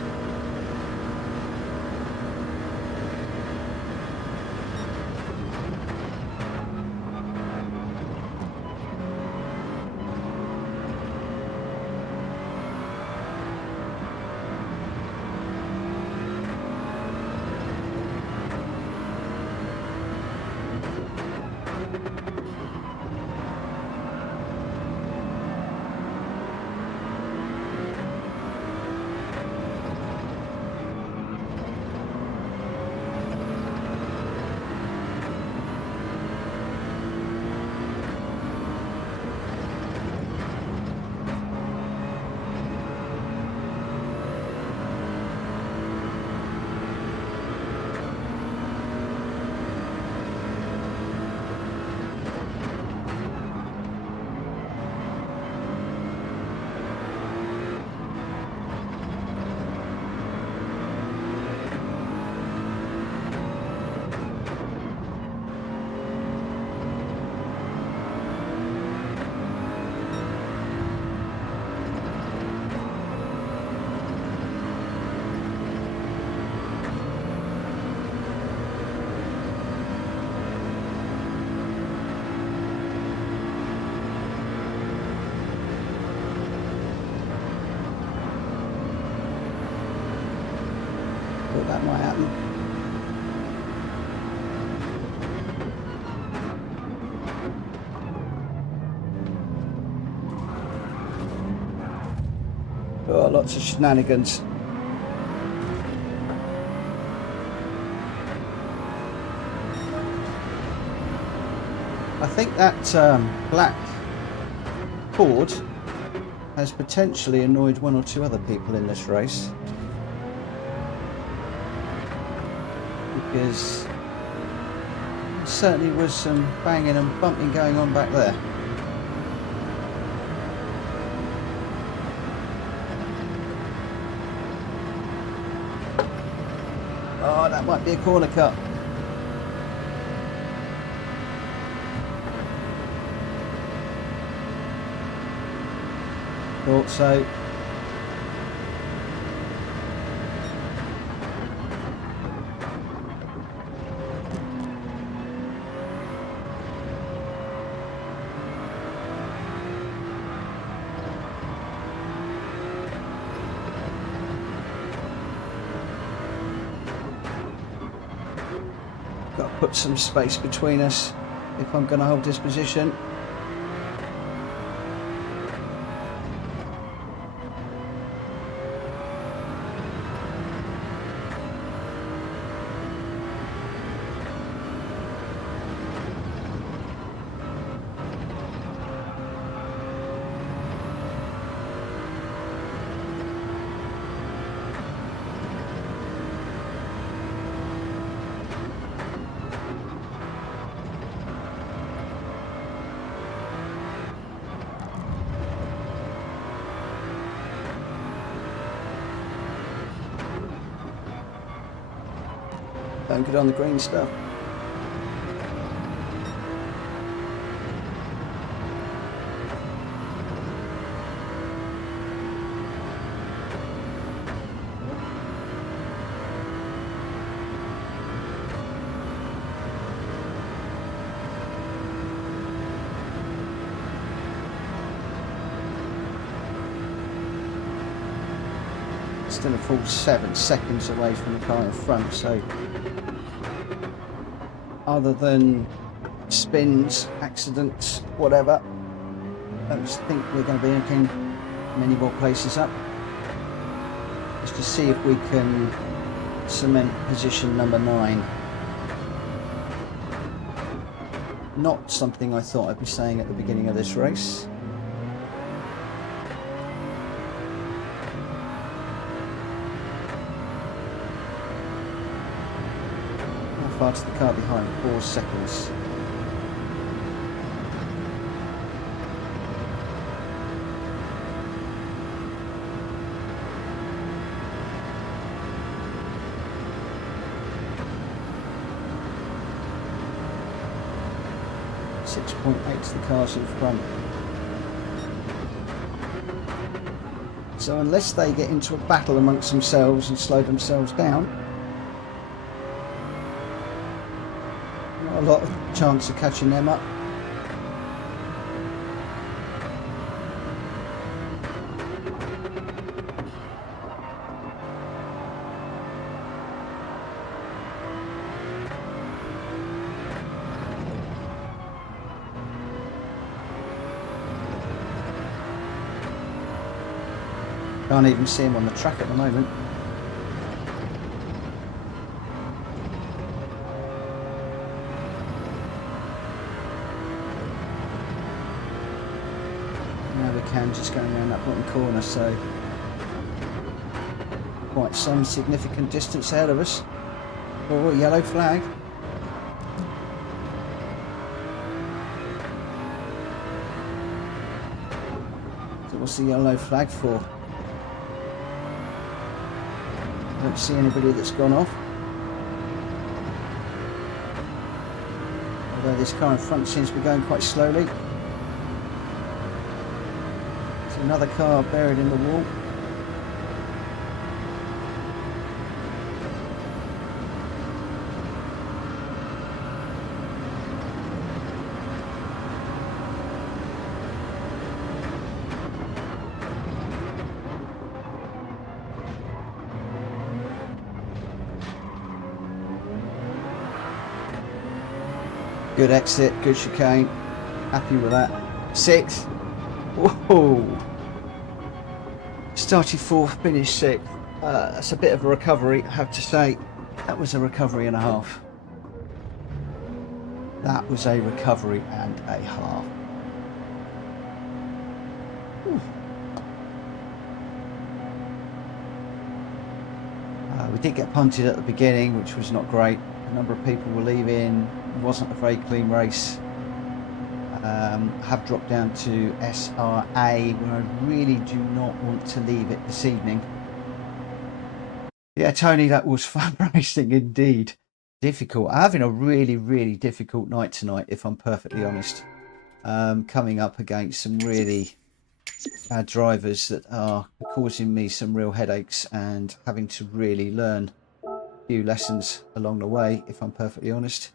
Thought that might happen. Oh, lots of shenanigans. I think that black Ford has potentially annoyed one or two other people in this race, because there certainly was some banging and bumping going on back there. Oh, that might be a corner cut. Thought so. Got to put some space between us if I'm going to hold this position. Don't get on the green stuff. Still a full 7 seconds away from the car in front, so other than spins, accidents, whatever, I don't think we're going to be making many more places up. Just to see if we can cement position number 9. Not something I thought I'd be saying at the beginning of this race. How far to the car behind? 4 seconds. .8 to the cars in front. So unless they get into a battle amongst themselves and slow themselves down, not a lot of chance of catching them up. Can't even see him on the track at the moment. Now we can, just going around that bottom corner, so quite some significant distance ahead of us. Oh, yellow flag. So what's the yellow flag for? Don't see anybody that's gone off. Although this car in front seems to be going quite slowly. There's another car buried in the wall. Good exit, good chicane. Happy with that. 6th. Whoa! Started 4th, finished 6th. That's a bit of a recovery, I have to say. That was a recovery and a half. That was a recovery and a half. We did get punted at the beginning, which was not great. A number of people were leaving. It wasn't a very clean race. Have dropped down to SRA, where I really do not want to leave it this evening. Yeah, Tony, that was fun racing indeed. Difficult. I'm having a really, really difficult night tonight, if I'm perfectly honest. Coming up against some really bad drivers that are causing me some real headaches and having to really learn a few lessons along the way, if I'm perfectly honest.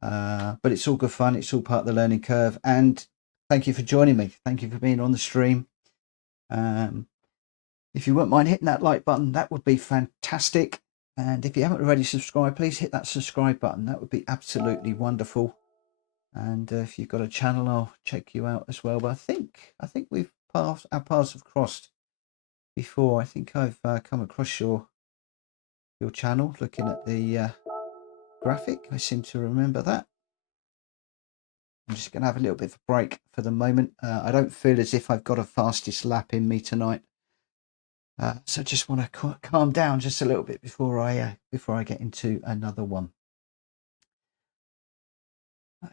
But it's all good fun. It's all part of the learning curve. And thank you for joining me. Thank you for being on the stream. If you wouldn't mind hitting that like button, that would be fantastic. And if you haven't already subscribed, please hit that subscribe button. That would be absolutely wonderful. And if you've got a channel, I'll check you out as well. But I think our paths have crossed before. I think I've come across your channel looking at the graphic. I seem to remember that. I'm just going to have a little bit of a break for the moment. I don't feel as if I've got a fastest lap in me tonight. So just want to calm down just a little bit before I get into another one.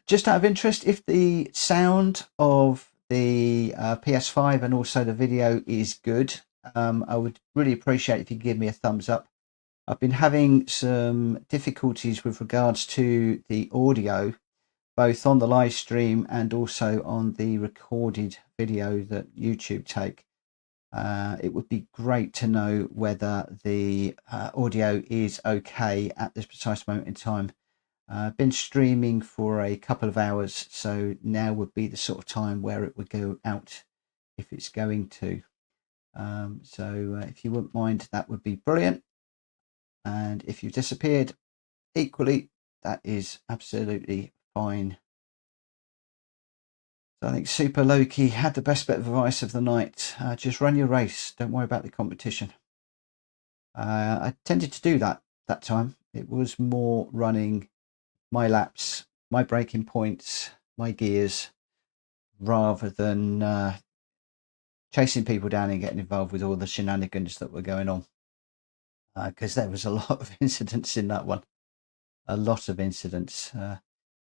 Just out of interest, if the sound of the PS5 and also the video is good, I would really appreciate if you give me a thumbs up. I've been having some difficulties with regards to the audio, both on the live stream and also on the recorded video that YouTube take. It would be great to know whether the audio is okay at this precise moment in time. I've been streaming for a couple of hours, so now would be the sort of time where it would go out if it's going to. So if you wouldn't mind, that would be brilliant. And if you've disappeared, equally, that is absolutely fine. So I think Super Loki had the best bit of advice of the night. Just run your race. Don't worry about the competition. I tended to do that time. It was more running my laps, my braking points, my gears, rather than chasing people down and getting involved with all the shenanigans that were going on. Because there was a lot of incidents in that one. A lot of incidents,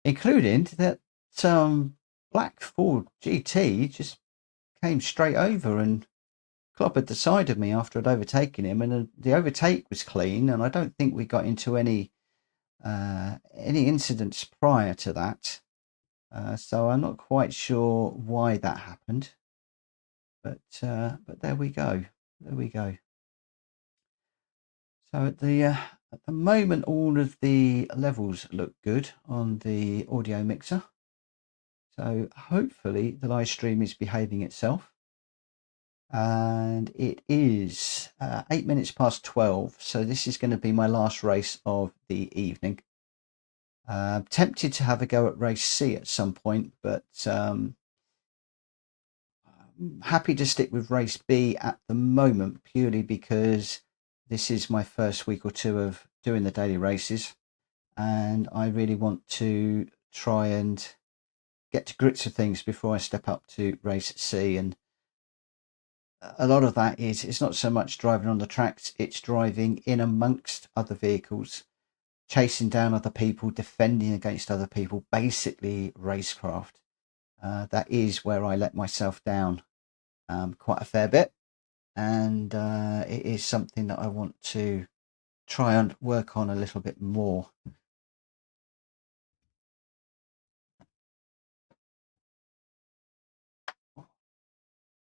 including that black Ford GT just came straight over and clobbered the side of me after I'd overtaken him, and the overtake was clean, and I don't think we got into any incidents prior to that. So I'm not quite sure why that happened, but there we go. There we go. So at the moment, all of the levels look good on the audio mixer. So hopefully the live stream is behaving itself. And it is 8 minutes past 12. So this is going to be my last race of the evening. Tempted to have a go at race C at some point, but happy to stick with race B at the moment, purely because this is my first week or two of doing the daily races, and I really want to try and get to grips with things before I step up to race C. And a lot of that is, it's not so much driving on the tracks, it's driving in amongst other vehicles, chasing down other people, defending against other people, basically racecraft. That is where I let myself down quite a fair bit, and it is something that I want to try and work on a little bit more.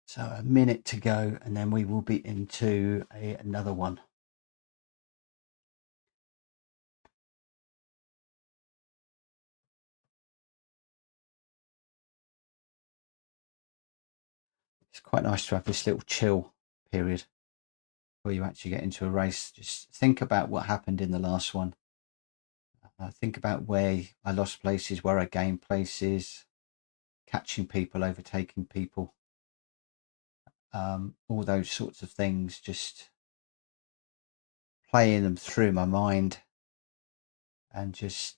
So a minute to go, and then we will be into another one. It's quite nice to have this little chill period where you actually get into a race. Just think about what happened in the last one. Think about where I lost places, where I gained places, catching people, overtaking people, all those sorts of things, just playing them through my mind and just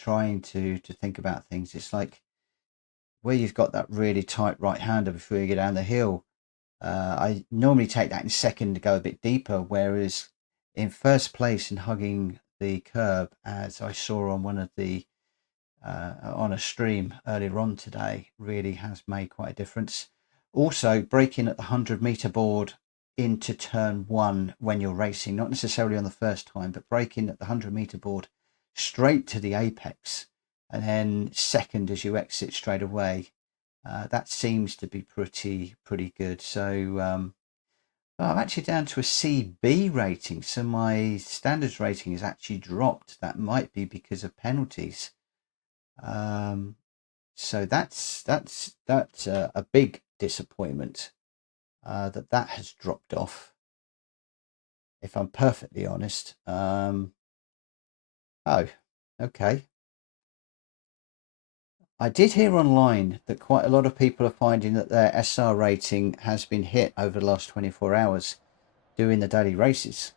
trying to think about things. It's like where you've got that really tight right hander before you get down the hill. I normally take that in second to go a bit deeper, whereas in first place and hugging the curb, as I saw on one of the on a stream earlier on today, really has made quite a difference. Also, braking at the 100-meter board into turn one when you're racing, not necessarily on the first time, but braking at the 100-meter board straight to the apex and then second as you exit straight away. That seems to be pretty good. So I'm actually down to a CB rating, so my standards rating is actually dropped. That might be because of penalties. So that's a big disappointment that has dropped off, if I'm perfectly honest. Oh, okay. I did hear online that quite a lot of people are finding that their SR rating has been hit over the last 24 hours doing the daily races.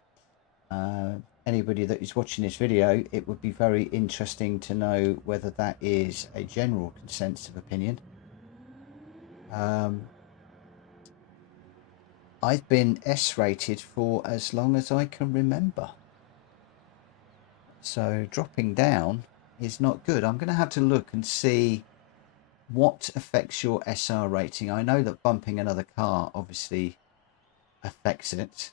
Anybody that is watching this video, it would be very interesting to know whether that is a general consensus of opinion. I've been S rated for as long as I can remember. So dropping down is not good. I'm going to have to look and see what affects your SR rating. I know that bumping another car obviously affects it,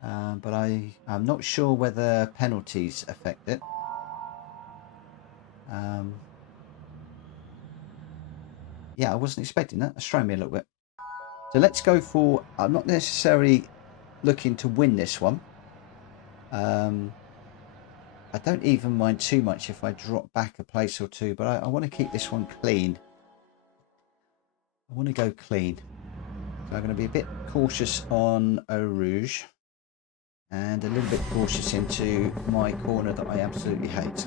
but I'm not sure whether penalties affect it. Yeah, I wasn't expecting that. That's thrown me a little bit. So let's go for, I'm not necessarily looking to win this one. I don't even mind too much if I drop back a place or two, but I want to keep this one clean. I want to go clean. So I'm going to be a bit cautious on Eau Rouge and a little bit cautious into my corner that I absolutely hate.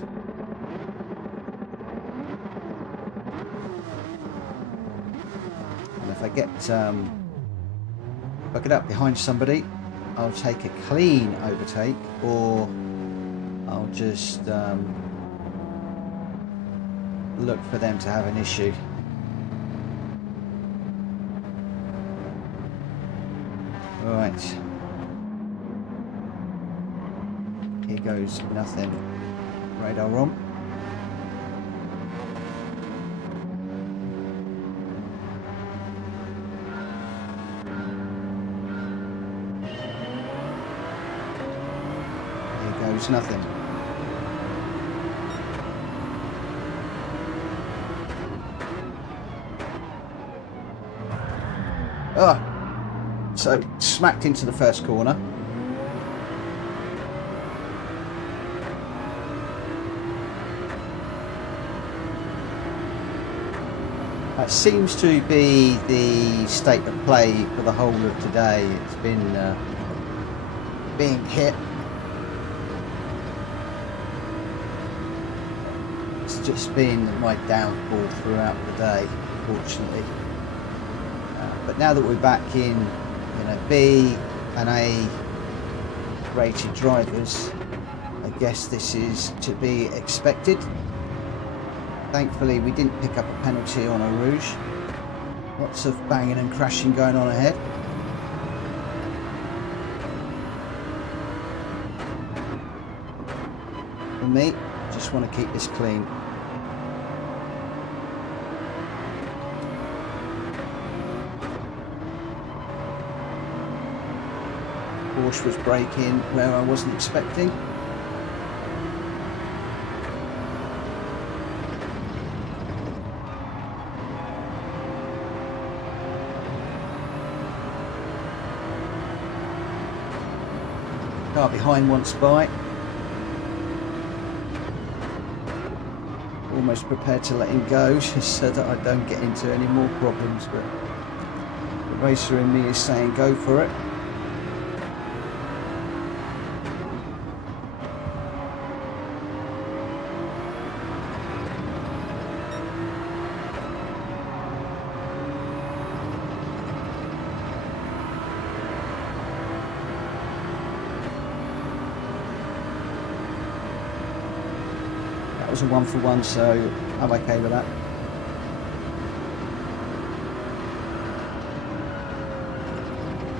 And if I get up behind somebody, I'll take a clean overtake, or I'll just look for them to have an issue. Right, here goes nothing. Radar on. Here goes nothing. Oh, so smacked into the first corner. That seems to be the state of play for the whole of today. It's been being hit. It's just been my downfall throughout the day, unfortunately. But now that we're back in, B and A rated drivers, I guess this is to be expected. Thankfully, we didn't pick up a penalty on Eau Rouge. Lots of banging and crashing going on ahead. For me, just want to keep this clean. Porsche was braking where I wasn't expecting. Car behind wants by. Almost prepared to let him go just so that I don't get into any more problems, but the racer in me is saying go for it. was a 1-for-1, so I'm okay with that.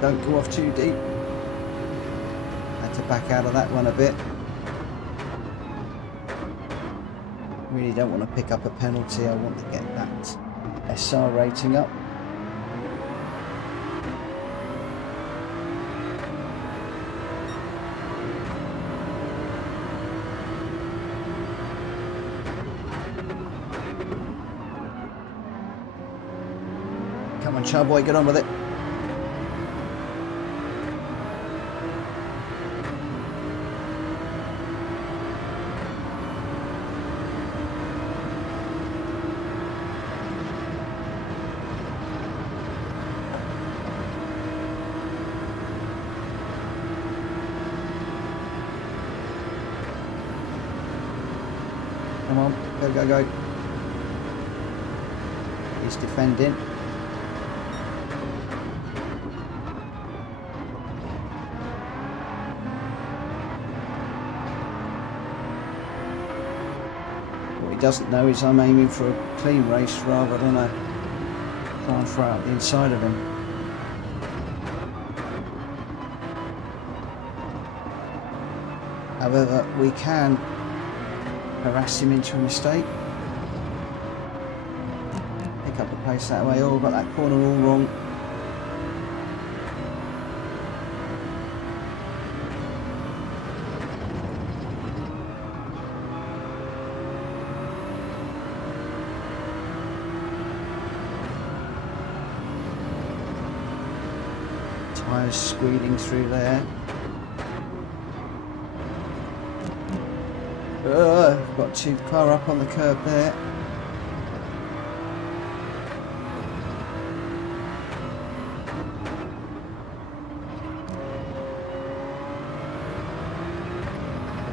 Don't go off too deep. Had to back out of that one a bit. Really don't want to pick up a penalty. I want to get that SR rating up. Come on, Charboy, get on with it. Come on, go, go, go. He's defending. What he doesn't know is I'm aiming for a clean race rather than a try and throw out the inside of him. However, we can harass him into a mistake. Pick up the pace that way. Oh, got that corner all wrong. Tyres squealing through there. Got too far up on the curb there.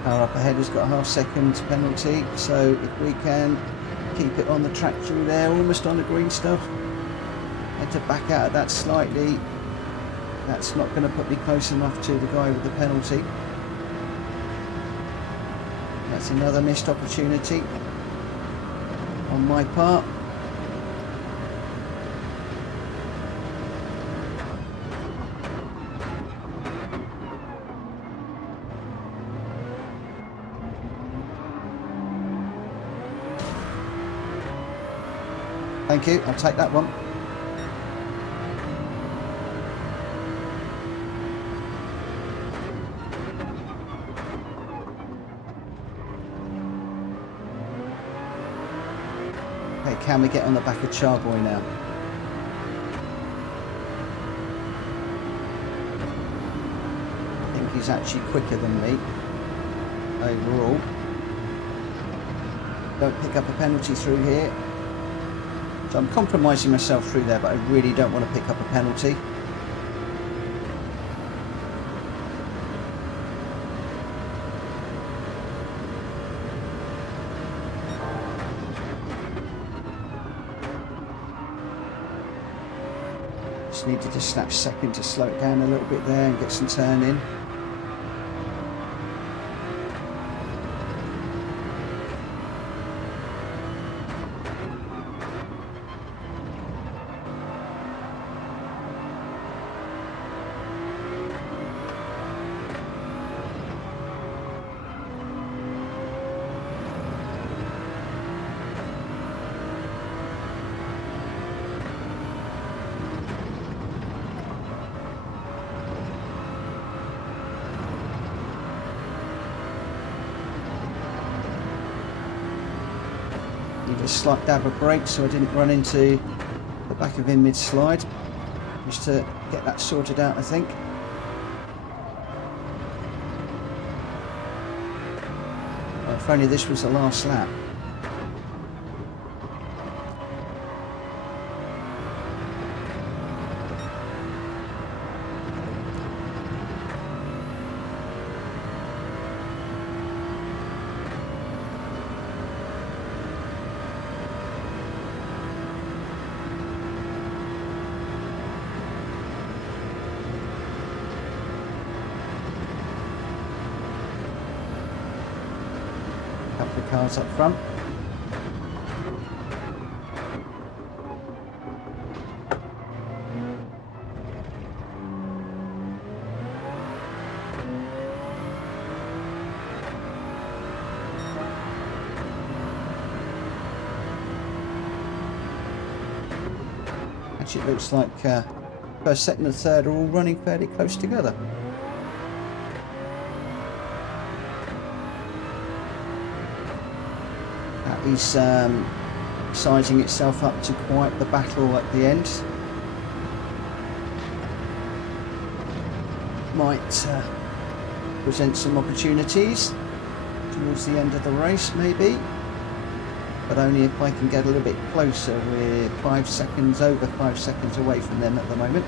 Car up ahead has got a half-second penalty, so if we can keep it on the track through there, almost on the green stuff. Had to back out of that slightly. That's not going to put me close enough to the guy with the penalty. That's another missed opportunity on my part. Thank you, I'll take that one. Can we get on the back of Charboy now? I think he's actually quicker than me overall. Don't pick up a penalty through here. So I'm compromising myself through there, but I really don't want to pick up a penalty. Needed to snap second to slow it down a little bit there and get some turn in. Need a slight dab of brake so I didn't run into the back of him mid-slide. Just to get that sorted out, I think. Well, if only this was the last lap. couple of cars up front. Actually, it looks like first, second and third are all running fairly close together. That is sizing itself up to quite the battle at the end. Might present some opportunities towards the end of the race, maybe. But only if I can get a little bit closer. We're 5 seconds, over 5 seconds away from them at the moment.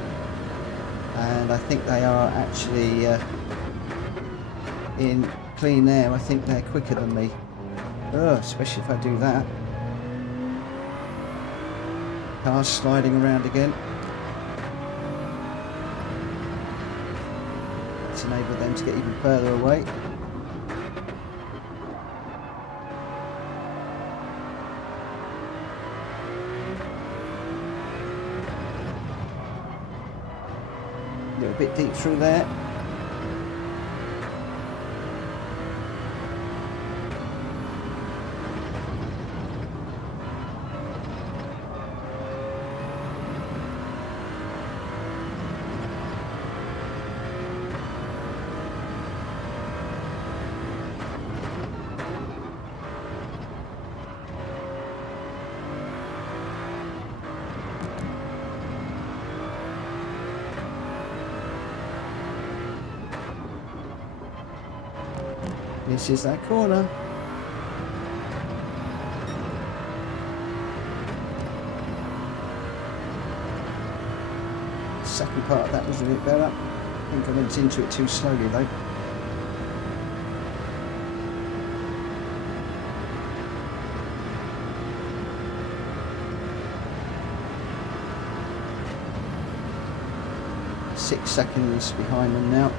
And I think they are actually in clean air. I think they're quicker than me. Especially if I do that. Cars sliding around again. Let's enable them to get even further away. A little bit deep through there. This is that corner. The second part of that was a bit better. I think I went into it too slowly though. Six seconds behind them now.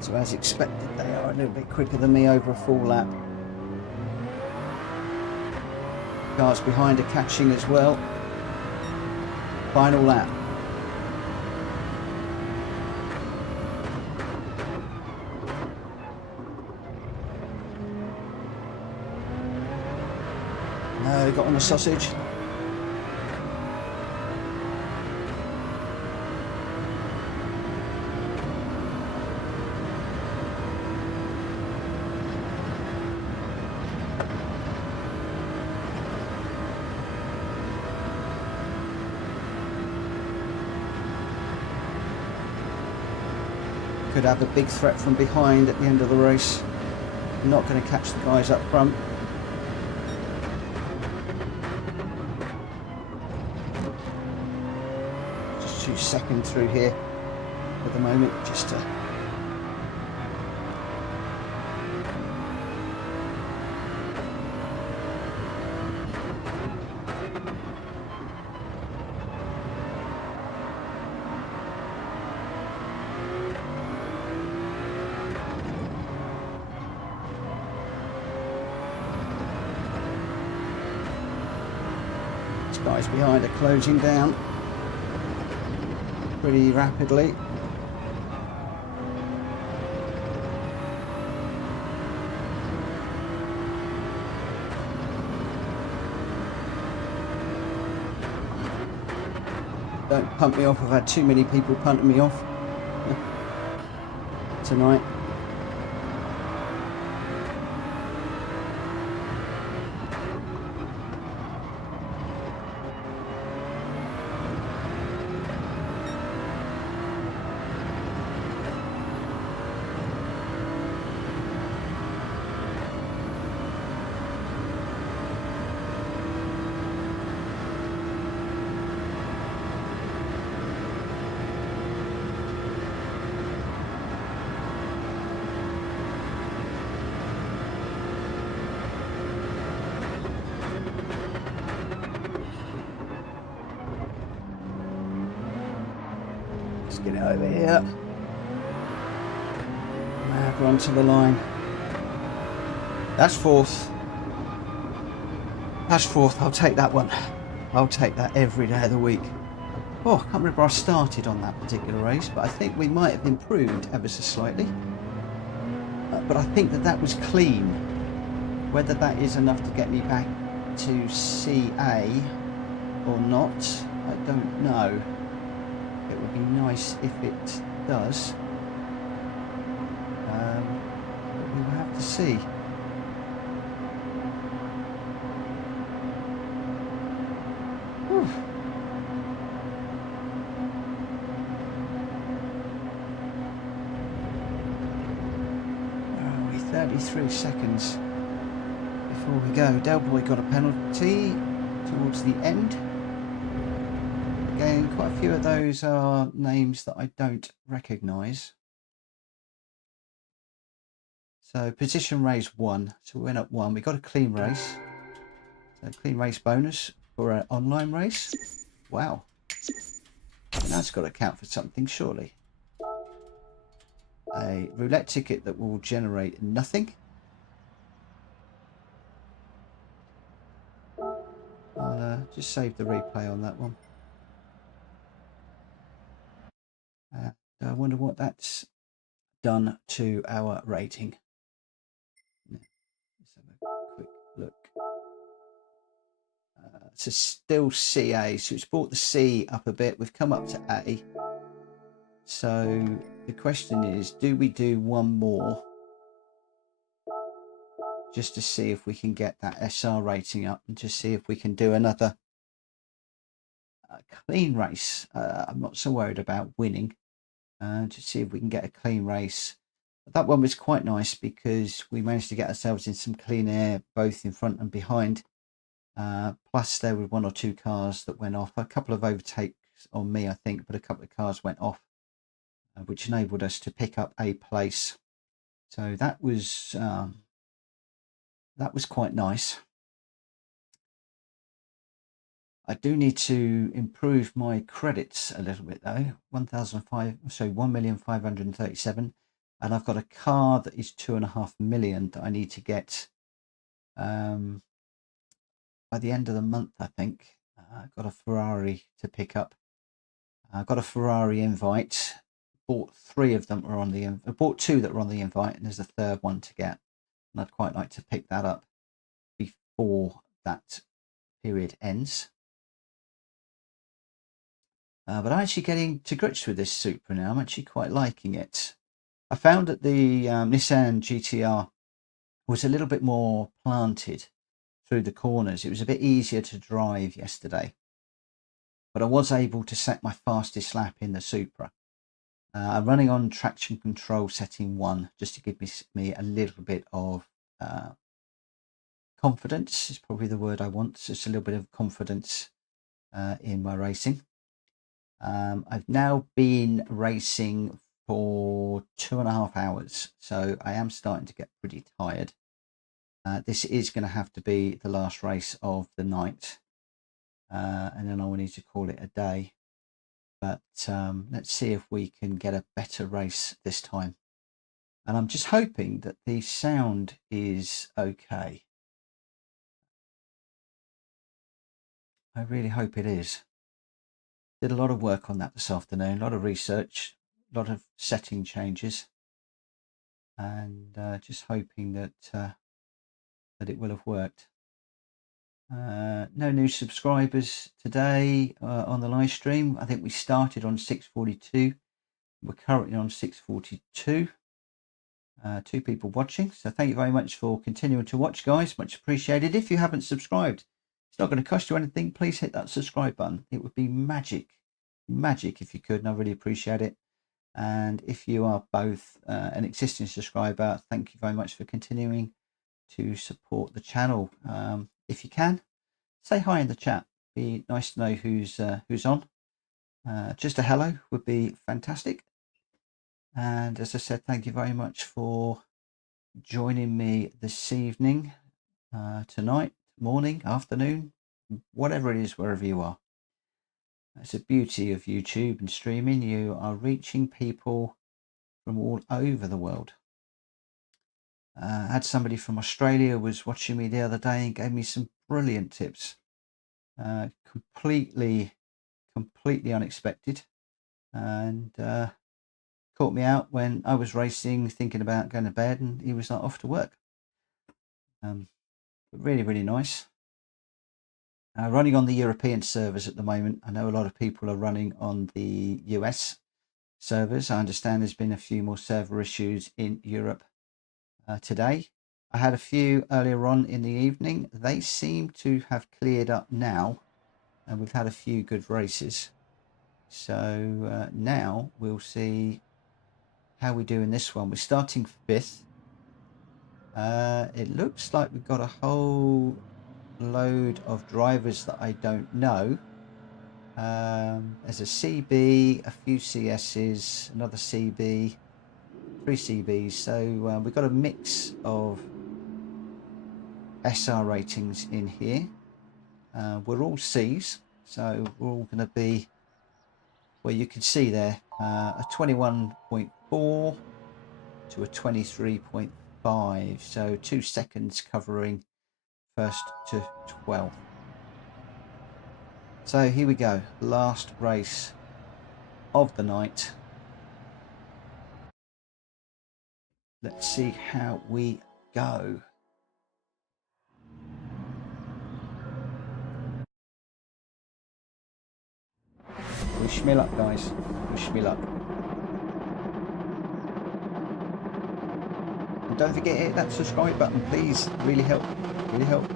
So as expected, they are a little bit quicker than me over a full lap. Cars behind are catching as well. Final lap. No, they got on the sausage. Could have a big threat from behind at the end of the race. Not going to catch the guys up front. Just 2 seconds through here at the moment, just to guys behind are closing down pretty rapidly. Don't punt me off. I've had too many people punting me off tonight. Let's get it over here. Gran to the line. That's fourth. That's fourth. I'll take that one. I'll take that every day of the week. Oh, I can't remember I started on that particular race, but I think we might have improved ever so slightly. But I think that was clean. Whether that is enough to get me back to CA or not, I don't know. It would be nice if it does. But we will have to see. Whew. 33 seconds before we go. Del Boy got a penalty towards the end. Again, quite a few of those are names that I don't recognise. So position race 1. So we went up 1. We got a clean race. So clean race bonus for an online race. Wow. And that's got to count for something, surely. A roulette ticket that will generate nothing. I'll just save the replay on that one. I wonder what that's done to our rating. Let's have a quick look. So still CA, so it's brought the C up a bit. We've come up to A. So the question is, do we do one more just to see if we can get that SR rating up and to see if we can do another clean race? I'm not so worried about winning. To see if we can get a clean race. But that one was quite nice because we managed to get ourselves in some clean air both in front and behind. Plus there were 1 or 2 cars that went off. A couple of overtakes on me, I think, but a couple of cars went off, which enabled us to pick up a place. So that was quite nice. I do need to improve my credits a little bit though. 1,537, and I've got a car that is 2.5 million that I need to get by the end of the month, I think. I've got a Ferrari to pick up. I got a Ferrari invite. Bought 3 of them are on the. I bought 2 that were on the invite, and there's a third one to get. And I'd quite like to pick that up before that period ends. But I'm actually getting to grips with this Supra now. I'm actually quite liking it. I found that the Nissan GTR was a little bit more planted through the corners. It was a bit easier to drive yesterday. But I was able to set my fastest lap in the Supra. I'm running on traction control setting 1 just to give me a little bit of confidence is probably the word I want. Just a little bit of confidence in my racing. I've now been racing for 2.5 hours, so I am starting to get pretty tired. This is going to have to be the last race of the night, and then I will need to call it a day. But let's see if we can get a better race this time. And I'm just hoping that the sound is okay. I really hope it is. Did a lot of work on that this afternoon, a lot of research, a lot of setting changes, and just hoping that that it will have worked. No new subscribers today on the live stream. I think we started on 642. We're currently on 642. 2 people watching, so thank you very much for continuing to watch, guys. Much appreciated. If you haven't subscribed, it's not going to cost you anything. Please hit that subscribe button. It would be magic if you could, and I really appreciate it. And if you are both an existing subscriber, thank you very much for continuing to support the channel. If you can, say hi in the chat. Be nice to know who's on. Just a hello would be fantastic. And as I said, thank you very much for joining me this evening, tonight, morning, afternoon, whatever it is, wherever you are. That's the beauty of YouTube and streaming. You are reaching people from all over the world. I had somebody from Australia was watching me the other day and gave me some brilliant tips. Completely unexpected, and caught me out when I was racing, thinking about going to bed, and he was like off to work. But really nice. Running on the European servers at the moment. I know a lot of people are running on the US servers. I understand there's been a few more server issues in Europe today. I had a few earlier on in the evening. They seem to have cleared up now, and we've had a few good races. So now we'll see how we do in this one. We're starting 5th. It looks like we've got a whole load of drivers that I don't know. There's a CB, a few CSs, another CB, 3 CBs. So we've got a mix of SR ratings in here. We're all Cs, so we're all going to be, well, you can see there, a 21.4 to a 23.5. So 2 seconds covering 1st to 12th. So here we go, last race of the night. Let's see how we go. Wish me luck, guys. Wish me luck. And don't forget to hit that subscribe button, please. Really help. Really help.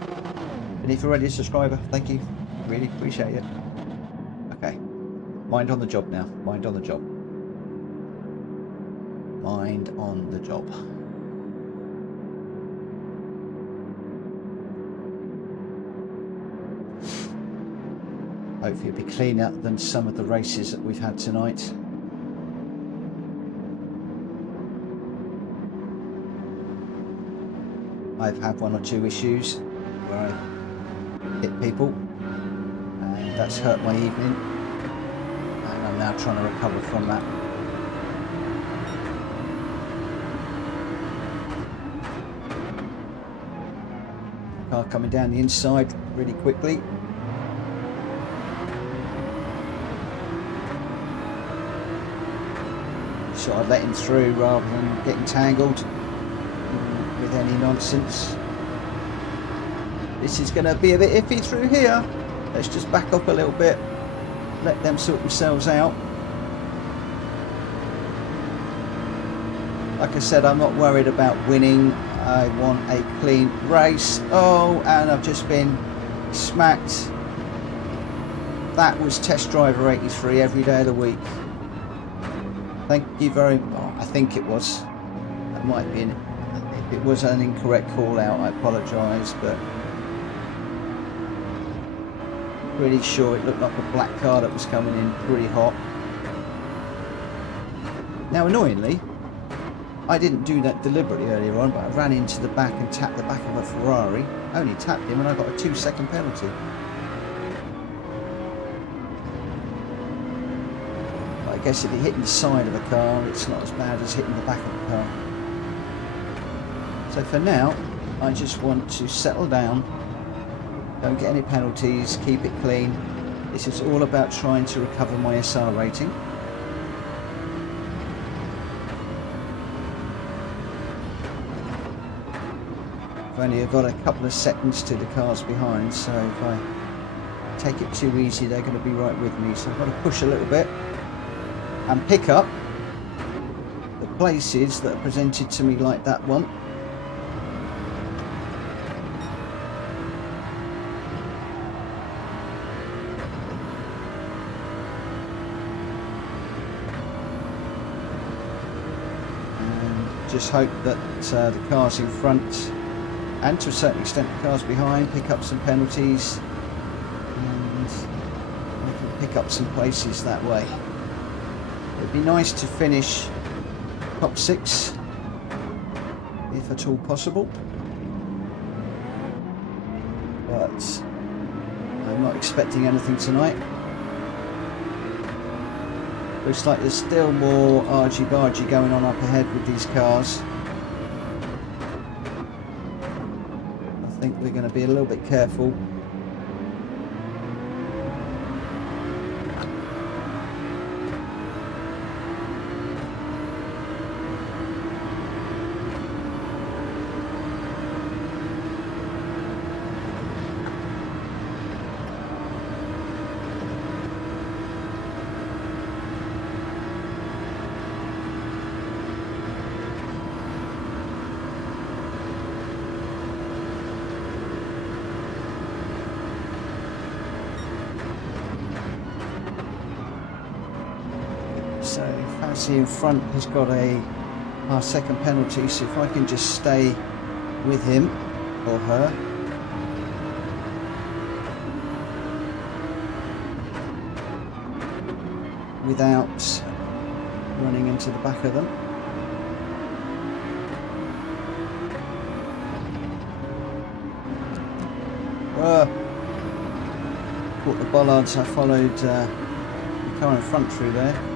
And if you're already a subscriber, thank you. Really appreciate it. Okay. Mind on the job now. Mind on the job. Mind on the job. Hopefully it'll be cleaner than some of the races that we've had tonight. I've had 1 or 2 issues where I hit people, and that's hurt my evening, and I'm now trying to recover from that. Car coming down the inside really quickly. So I'd let him through rather than getting tangled with any nonsense. This is going to be a bit iffy through here. Let's just back up a little bit, let them sort themselves out. Like I said, I'm not worried about winning. I want a clean race. Oh, and I've just been smacked. That was test driver 83 every day of the week. Thank you very much. Oh, I think it was. That might be if it was an incorrect call out, I apologise, but pretty sure it looked like a black car that was coming in pretty hot. Now, annoyingly, I didn't do that deliberately earlier on, but I ran into the back and tapped the back of a Ferrari. I only tapped him and I got a 2-second penalty. I guess if you're hitting the side of a car, it's not as bad as hitting the back of the car. So for now, I just want to settle down, don't get any penalties, keep it clean. This is all about trying to recover my SR rating. I've only got a couple of seconds to the cars behind, so if I take it too easy, they're going to be right with me. So I've got to push a little bit and pick up the places that are presented to me like that one. And just hope that the cars in front, and to a certain extent the cars behind, pick up some penalties and I can pick up some places that way. It'd be nice to finish top 6 if at all possible, but I'm not expecting anything tonight. Looks like there's still more argy-bargy going on up ahead with these cars. think we're going to be a little bit careful. So Fancy in front has got our second penalty, so if I can just stay with him or her. Without running into the back of them. Caught the bollards. I followed the car in front through there.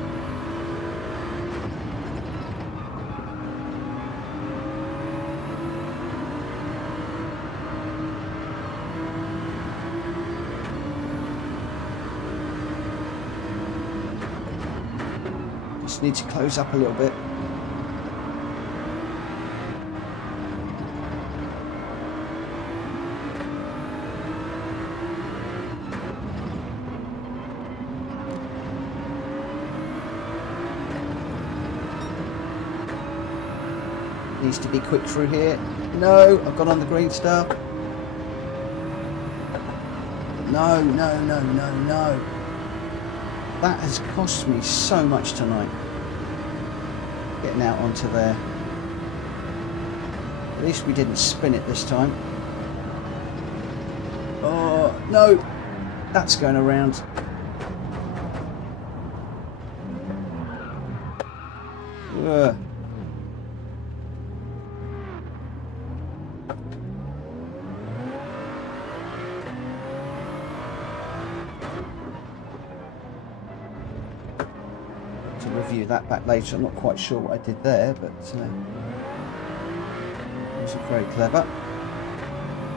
Just need to close up a little bit. Needs to be quick through here. No, I've got on the green star. No, no, no, no, no. That has cost me so much tonight. Getting out onto there. At least we didn't spin it this time. Oh, no. That's going around. Ugh. Review that back later. I'm not quite sure what I did there, but it wasn't very clever.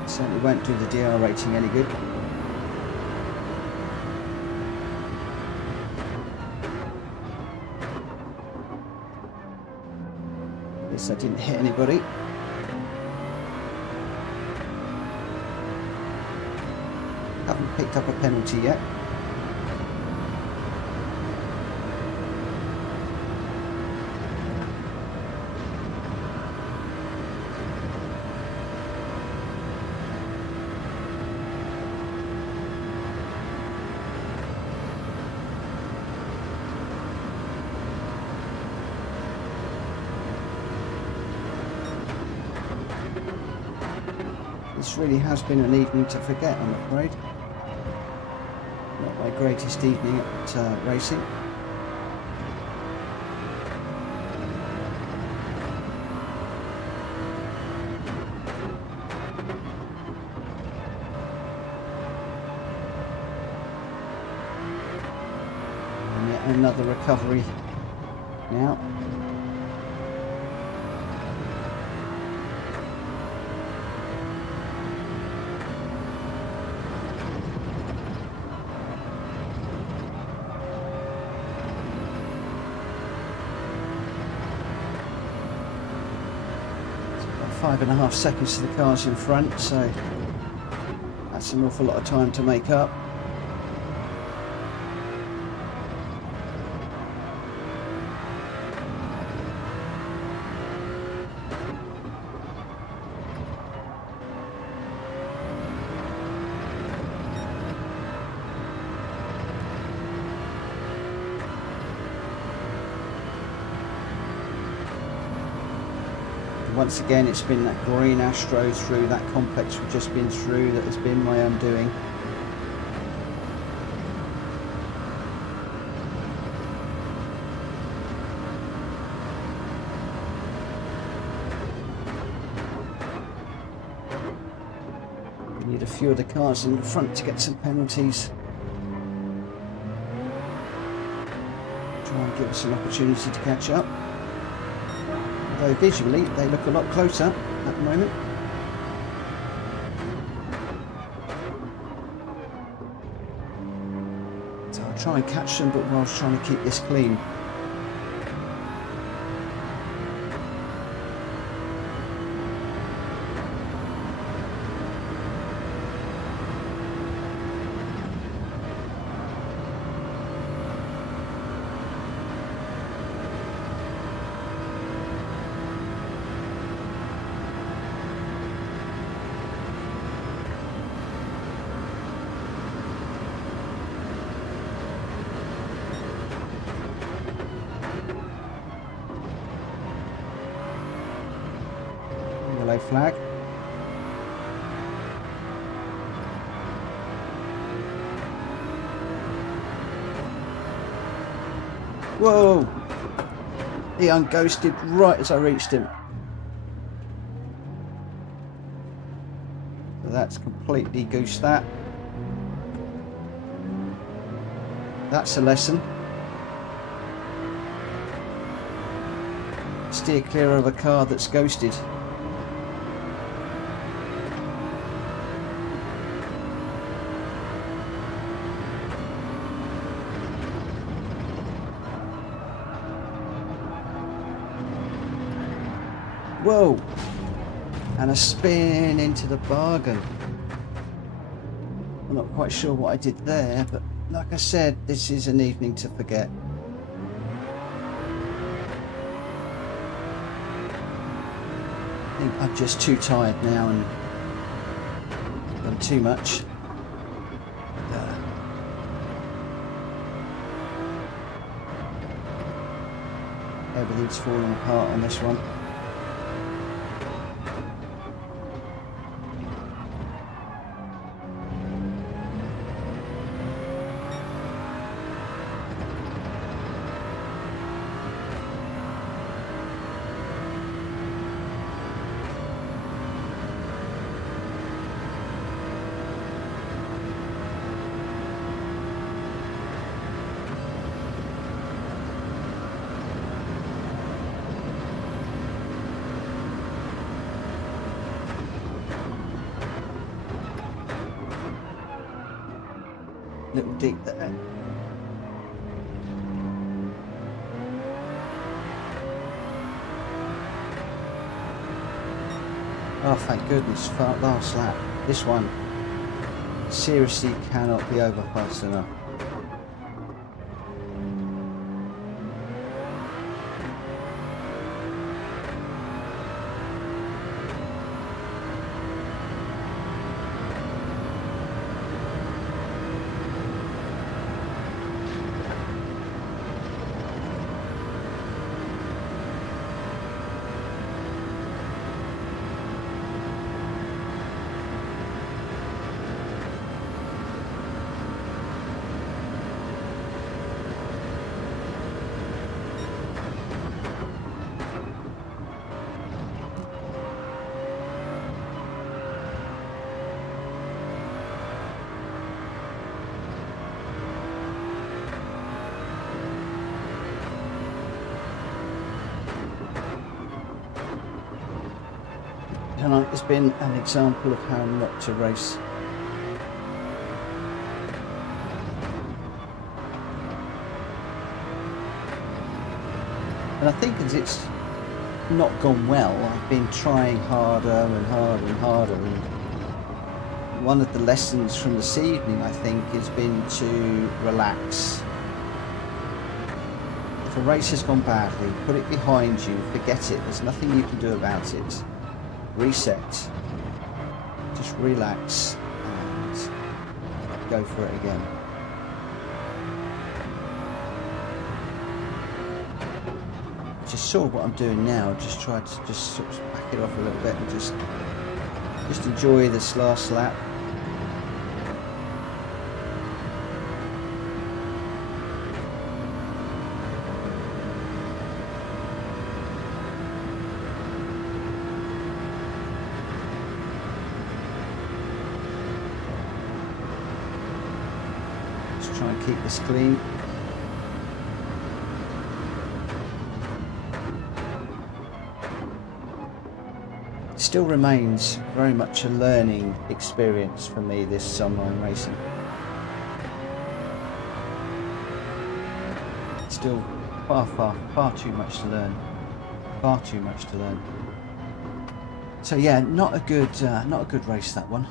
Certainly won't do the DR rating any good. At least I didn't hit anybody. Haven't picked up a penalty yet. This really has been an evening to forget, I'm afraid. Not my greatest evening at racing. And yet another recovery now. About 5.5 seconds to the cars in front, so that's an awful lot of time to make up. Once again, it's been that green Astro through that complex we've just been through that has been my undoing. We need a few of the cars in the front to get some penalties. Try and give us an opportunity to catch up. Though visually they look a lot closer at the moment. try and catch them, but whilst trying to keep this clean. Yellow flag. Whoa! He unghosted right as I reached him. So that's completely goosed that. That's a lesson. Steer clear of a car that's ghosted. Whoa! And a spin into the bargain. I'm not quite sure what I did there, but like I said, this is an evening to forget. I think I'm just too tired now and done too much. Everything's falling apart on this one. Little deep there. Oh, thank goodness, last lap. This one seriously cannot be over fast enough. Tonight has been an example of how not to race. And I think as it's not gone well, I've been trying harder and harder and harder. And one of the lessons from this evening, I think, has been to relax. If a race has gone badly, put it behind you, forget it, there's nothing you can do about it. Reset, just relax and go for it again. Just saw what I'm doing now, just try to just sort of back it off a little bit and just enjoy this last lap. Try and keep this clean. It still remains very much a learning experience for me, this online racing. still far too much to learn. Far too much to learn. So yeah, not a good race, that one.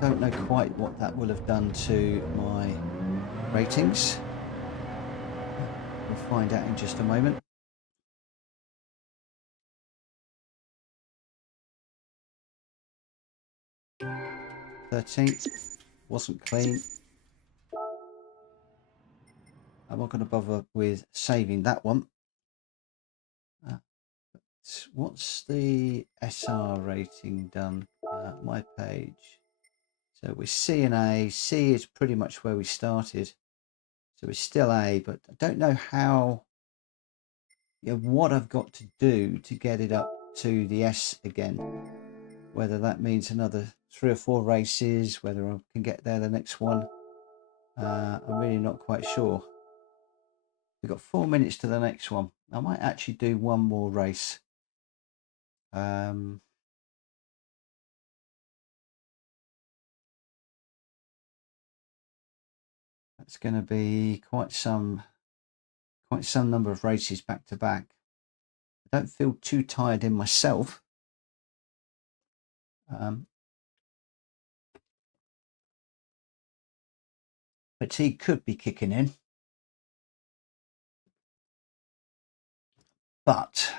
Don't know quite what that will have done to my ratings. We'll find out in just a moment. "13th wasn't clean." I'm not going to bother with saving that one. What's the SR rating done? My page. So we're C and A. C is pretty much where we started. So we're still A, but I don't know how, what I've got to do to get it up to the S again. Whether that means another 3 or 4 races, whether I can get there the next one. I'm really not quite sure. We've got 4 minutes to the next one. I might actually do one more race. That's going to be quite some number of races back to back. I don't feel too tired in myself. Fatigue could be kicking in, but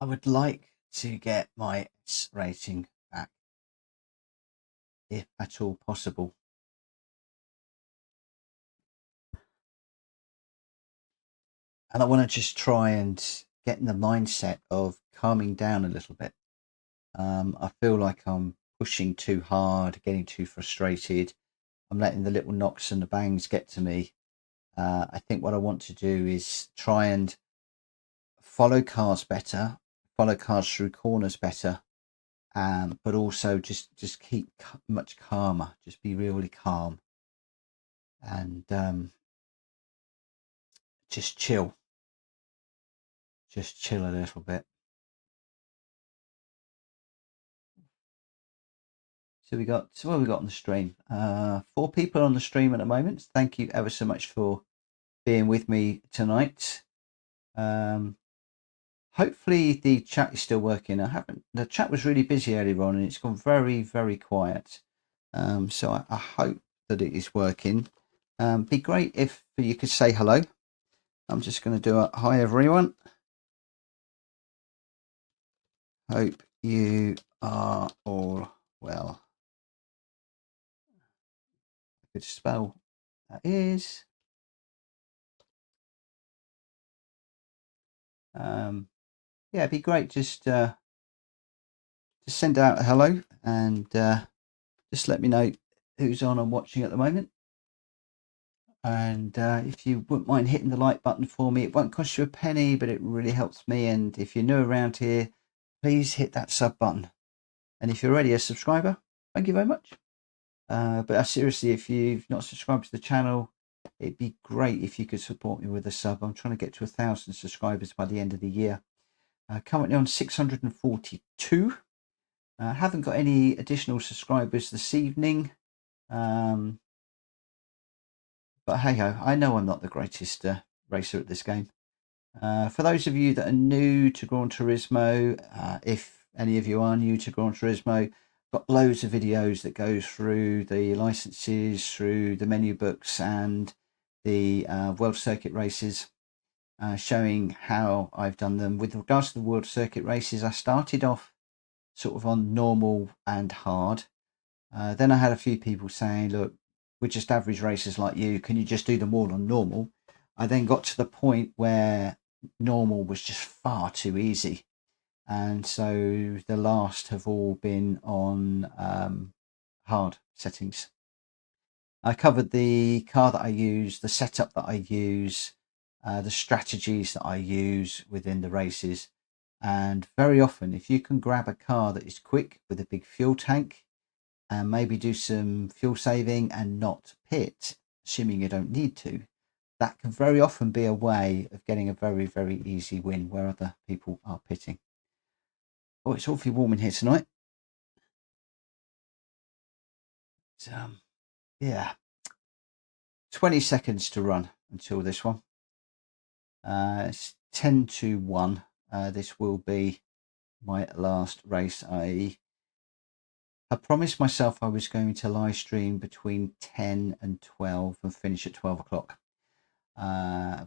I would like to get my S rating back, if at all possible. And I want to just try and get in the mindset of calming down a little bit. I feel like I'm pushing too hard, getting too frustrated. I'm letting the little knocks and the bangs get to me. I think what I want to do is try and follow cars better, follow cars through corners better, but also just keep much calmer, just be really calm, and just chill a little bit. So what have we got on the stream? 4 people on the stream at the moment. Thank you ever so much for being with me tonight. Hopefully the chat is still working. The chat was really busy earlier on and it's gone very, very quiet. So I hope that it is working. Be great if you could say hello. I'm just going to do a hi everyone. Hope you are all well. I could spell that is. Yeah, it'd be great just send out a hello and just let me know who's on and watching at the moment. And if you wouldn't mind hitting the like button for me, it won't cost you a penny, but it really helps me. And if you're new around here, please hit that sub button. And if you're already a subscriber, thank you very much. But seriously, if you've not subscribed to the channel, it'd be great if you could support me with a sub. I'm trying to get to 1,000 subscribers by the end of the year. Currently on 642. I haven't got any additional subscribers this evening. But hey ho, I know I'm not the greatest racer at this game. For those of you that are new to Gran Turismo, if any of you are new to Gran Turismo, I've got loads of videos that go through the licenses, through the menu books and the World Circuit races, showing how I've done them. With regards to the World Circuit races, I started off sort of on normal and hard. Then I had a few people saying, look, we're just average racers like you. Can you just do them all on normal? I then got to the point where normal was just far too easy. And so the last have all been on hard settings. I covered the car that I use, the setup that I use, the strategies that I use within the races. And very often, if you can grab a car that is quick with a big fuel tank, and maybe do some fuel saving and not pit, assuming you don't need to, that can very often be a way of getting a very, very easy win where other people are pitting. Oh, it's awfully warm in here tonight. Yeah, 20 seconds to run. until this one. It's 10-1. This will be my last race. I promised myself I was going to live stream between 10 and 12 and finish at 12 o'clock.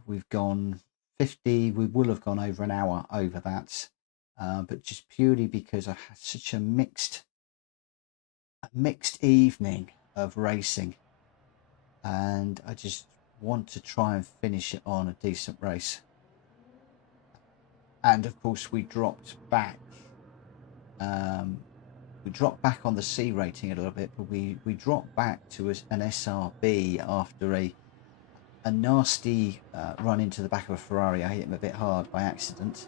We've gone 50, we will have gone over an hour over that, but just purely because I had such a mixed evening of racing, and I just want to try and finish it on a decent race. And of course we dropped back on the C rating a little bit, but we dropped back to an SRB after a nasty run into the back of a Ferrari. I hit him a bit hard by accident,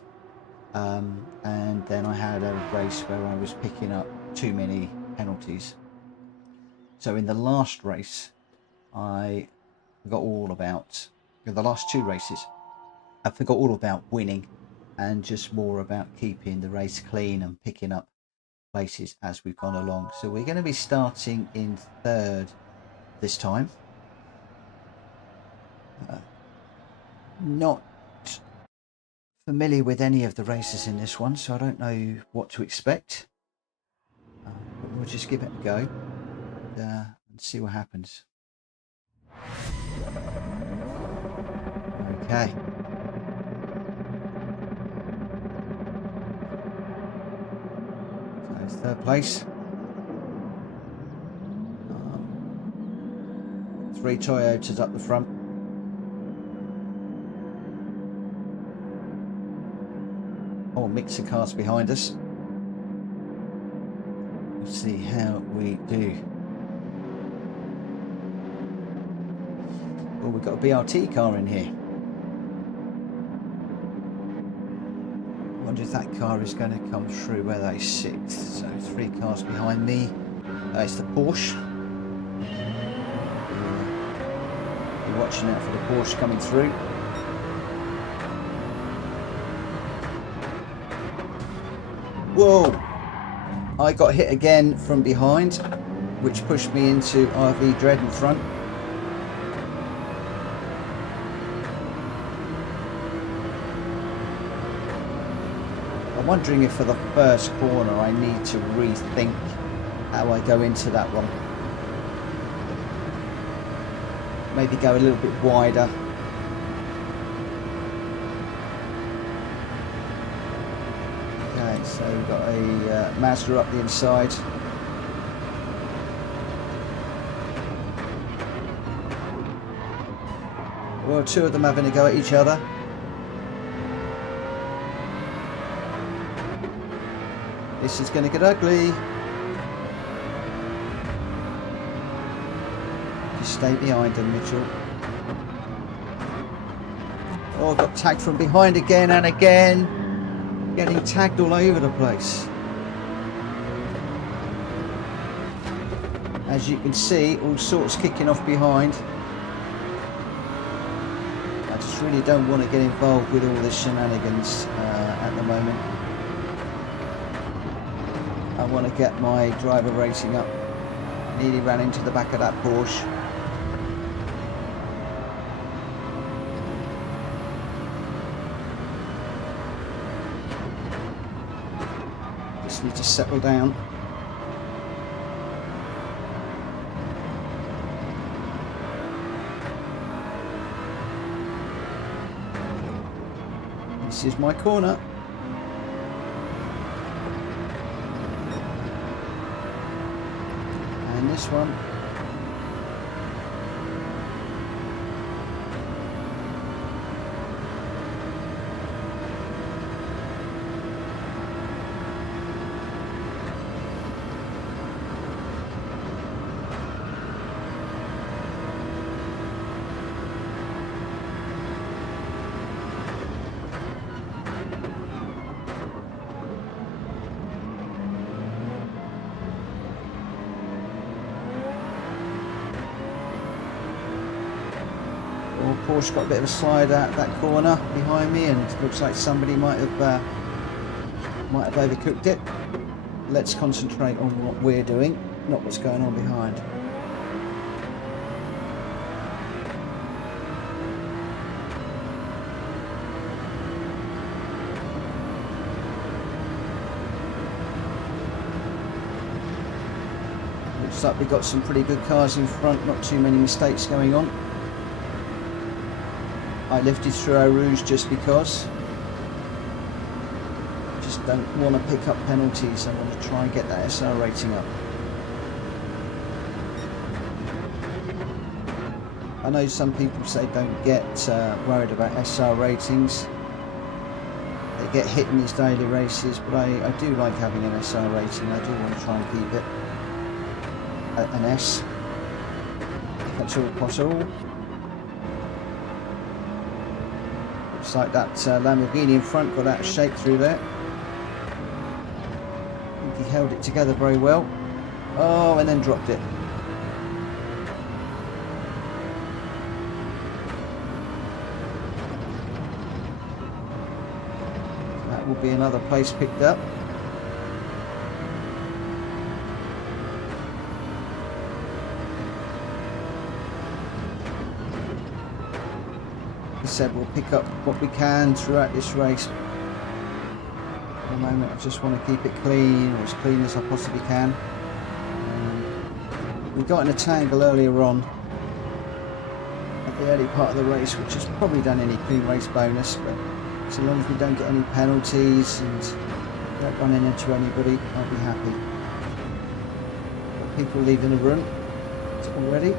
and then I had a race where I was picking up too many penalties. So in the last race, I forgot all about, in the last two races, I forgot all about winning and just more about keeping the race clean and picking up places as we've gone along. So we're going to be starting in third this time. Not familiar with any of the races in this one, so I don't know what to expect. But we'll just give it a go and see what happens. Okay. So it's third place. 3 Toyotas up the front. Oh, mix of cars behind us. Let's see how we do. Oh, we've got a BRT car in here. I wonder if that car is going to come through where they sit. So 3 cars behind me. It's the Porsche. Be watching out for the Porsche coming through. Whoa! I got hit again from behind, which pushed me into RV Dread in front. I'm wondering if for the first corner I need to rethink how I go into that one. Maybe go a little bit wider. So we've got a Mazda up the inside. Well, 2 of them having a go at each other. This is going to get ugly. Just stay behind them, Mitchell. Oh, got tagged from behind again and again. Getting tagged all over the place. As you can see, all sorts kicking off behind. I just really don't want to get involved with all this shenanigans at the moment. I want to get my driver racing up. Nearly ran into the back of that Porsche. Need to settle down. This is my corner. And this one. Porsche got a bit of a slide out that corner behind me, and it looks like somebody might have overcooked it. Let's concentrate on what we're doing, not what's going on behind. looks like we've got some pretty good cars in front, not too many mistakes going on. I lifted through our rouge just because. Just don't want to pick up penalties. I want to try and get that SR rating up. I know some people say don't get worried about SR ratings. They get hit in these daily races, but I do like having an SR rating. I do want to try and keep it at an S, if that's all possible. Looks like that Lamborghini in front got out of shape through there. I think he held it together very well. Oh, and then dropped it. That will be another place picked up. As I said, we'll pick up what we can throughout this race. At the moment I just want to keep it clean, or as clean as I possibly can. We got in a tangle earlier on at the early part of the race, which has probably done any clean race bonus, but so long as we don't get any penalties and don't run into anybody, I'll be happy. Got people leaving the run already.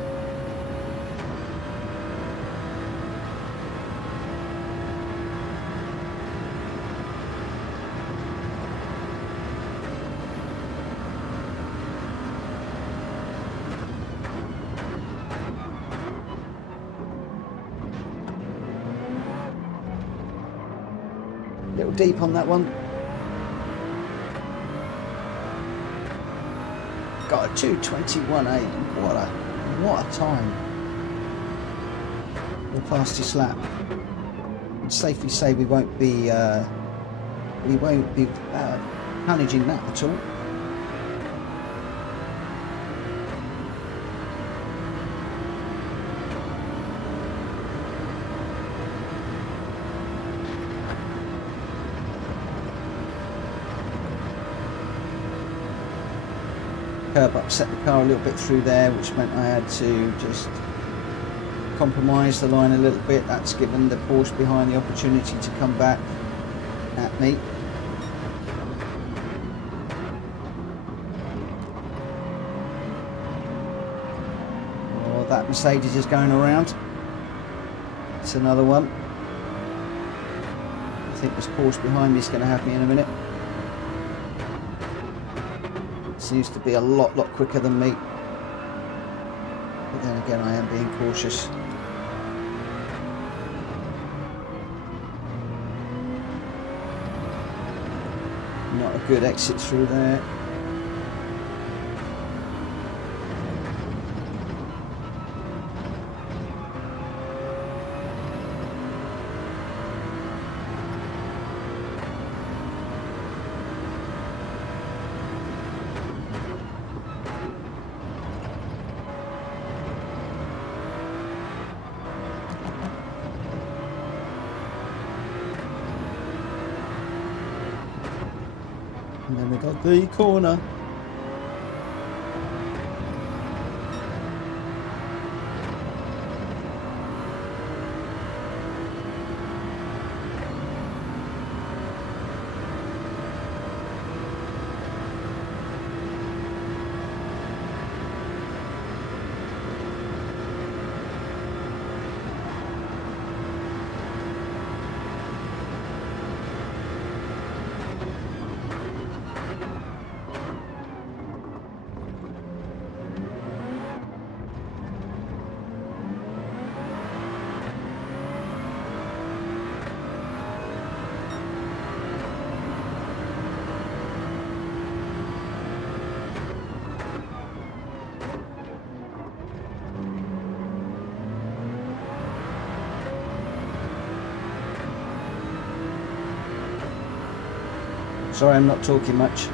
Little deep on that one. Got a 2:21.8. What a time! The fastest lap. I'd safely say we won't be managing that at all. Curb upset the car a little bit through there, which meant I had to just compromise the line a little bit. That's given the Porsche behind the opportunity to come back at me. Oh, that Mercedes is going around. It's another one. I think this Porsche behind me is going to have me in a minute. Seems to be a lot quicker than me, but then again I am being cautious. Not a good exit through there. And then we got the corner. Sorry, I'm not talking much.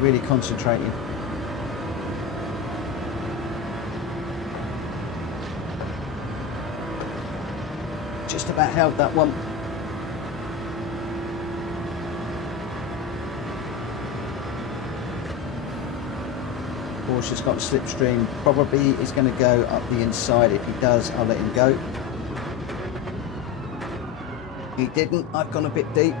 Really concentrating. Just about held that one. Porsche's got a slipstream, probably is going to go up the inside. If he does, I'll let him go. He didn't. I've gone a bit deep.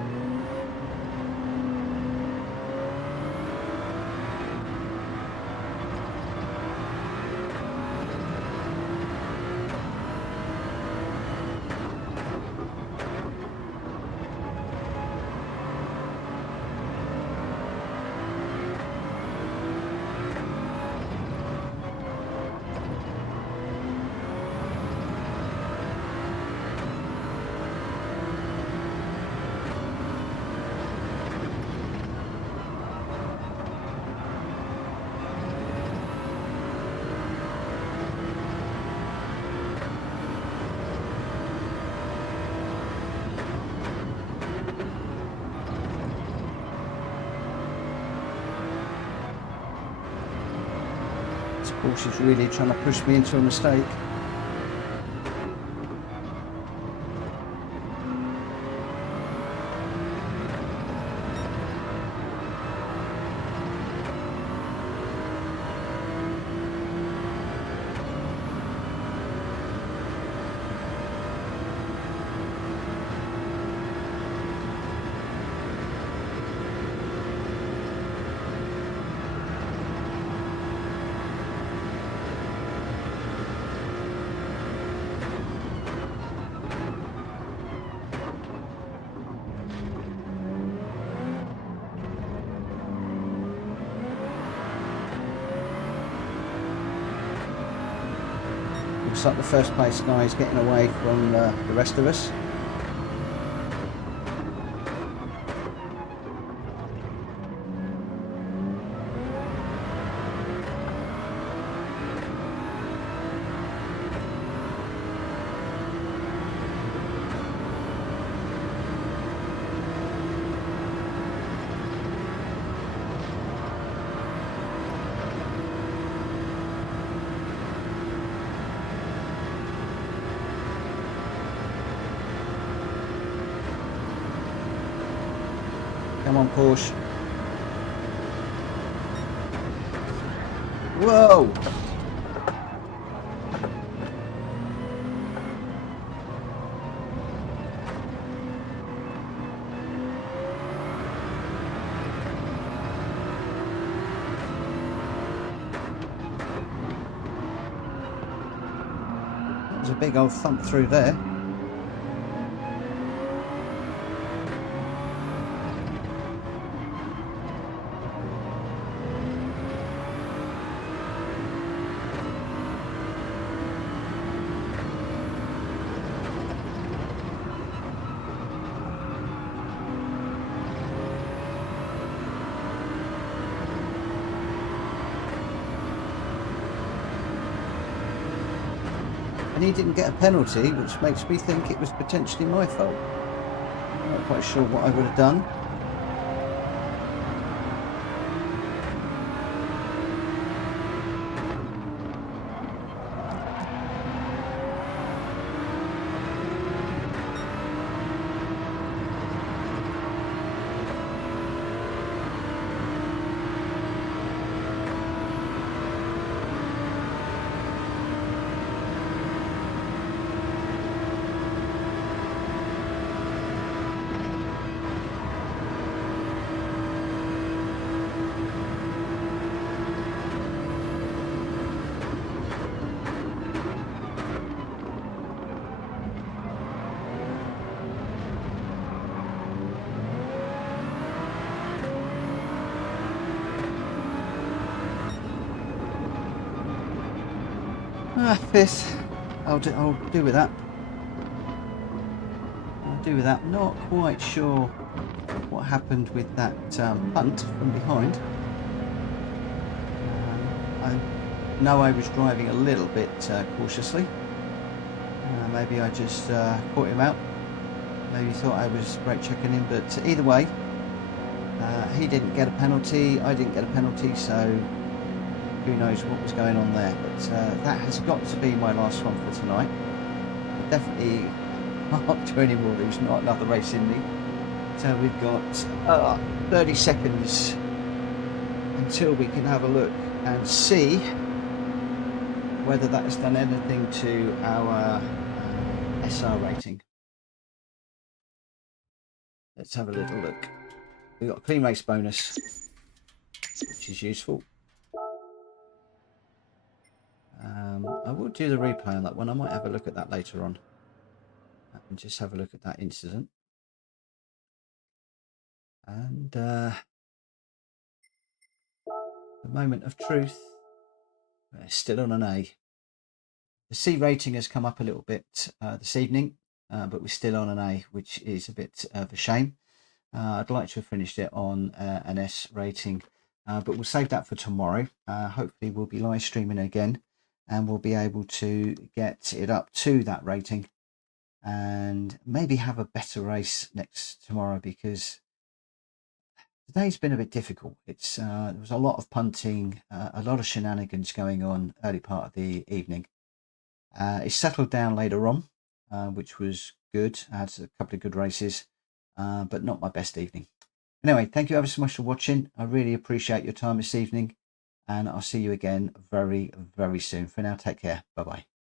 Porsche's really trying to push me into a mistake. Looks like the first place guy is getting away from the rest of us. Come on, Porsche. Whoa! There's a big old thump through there. And he didn't get a penalty, which makes me think it was potentially my fault. I'm not quite sure what I would have done. Fifth. I'll do with that. I'll do with that. Not quite sure what happened with that punt from behind. I know I was driving a little bit cautiously. Maybe I just caught him out. Maybe thought I was brake checking him, but either way, he didn't get a penalty. I didn't get a penalty, so who knows what was going on there. But that has got to be my last one for tonight. I definitely can't do any more of these. Not another race in me. So we've got 30 seconds until we can have a look and see whether that has done anything to our SR rating. Let's have a little look. We've got a clean race bonus, which is useful. I will do the replay on that one. I might have a look at that later on and just have a look at that incident. And the moment of truth, we're still on an A. The C rating has come up a little bit this evening, but we're still on an A, which is a bit of a shame. I'd like to have finished it on an S rating, but we'll save that for tomorrow. Hopefully we'll be live streaming again and we'll be able to get it up to that rating and maybe have a better race tomorrow, because today's been a bit difficult. There was a lot of punting, a lot of shenanigans going on early part of the evening. It settled down later on, which was good. I had a couple of good races, but not my best evening. Anyway, thank you ever so much for watching. I really appreciate your time this evening, and I'll see you again very, very soon. For now, take care. Bye-bye.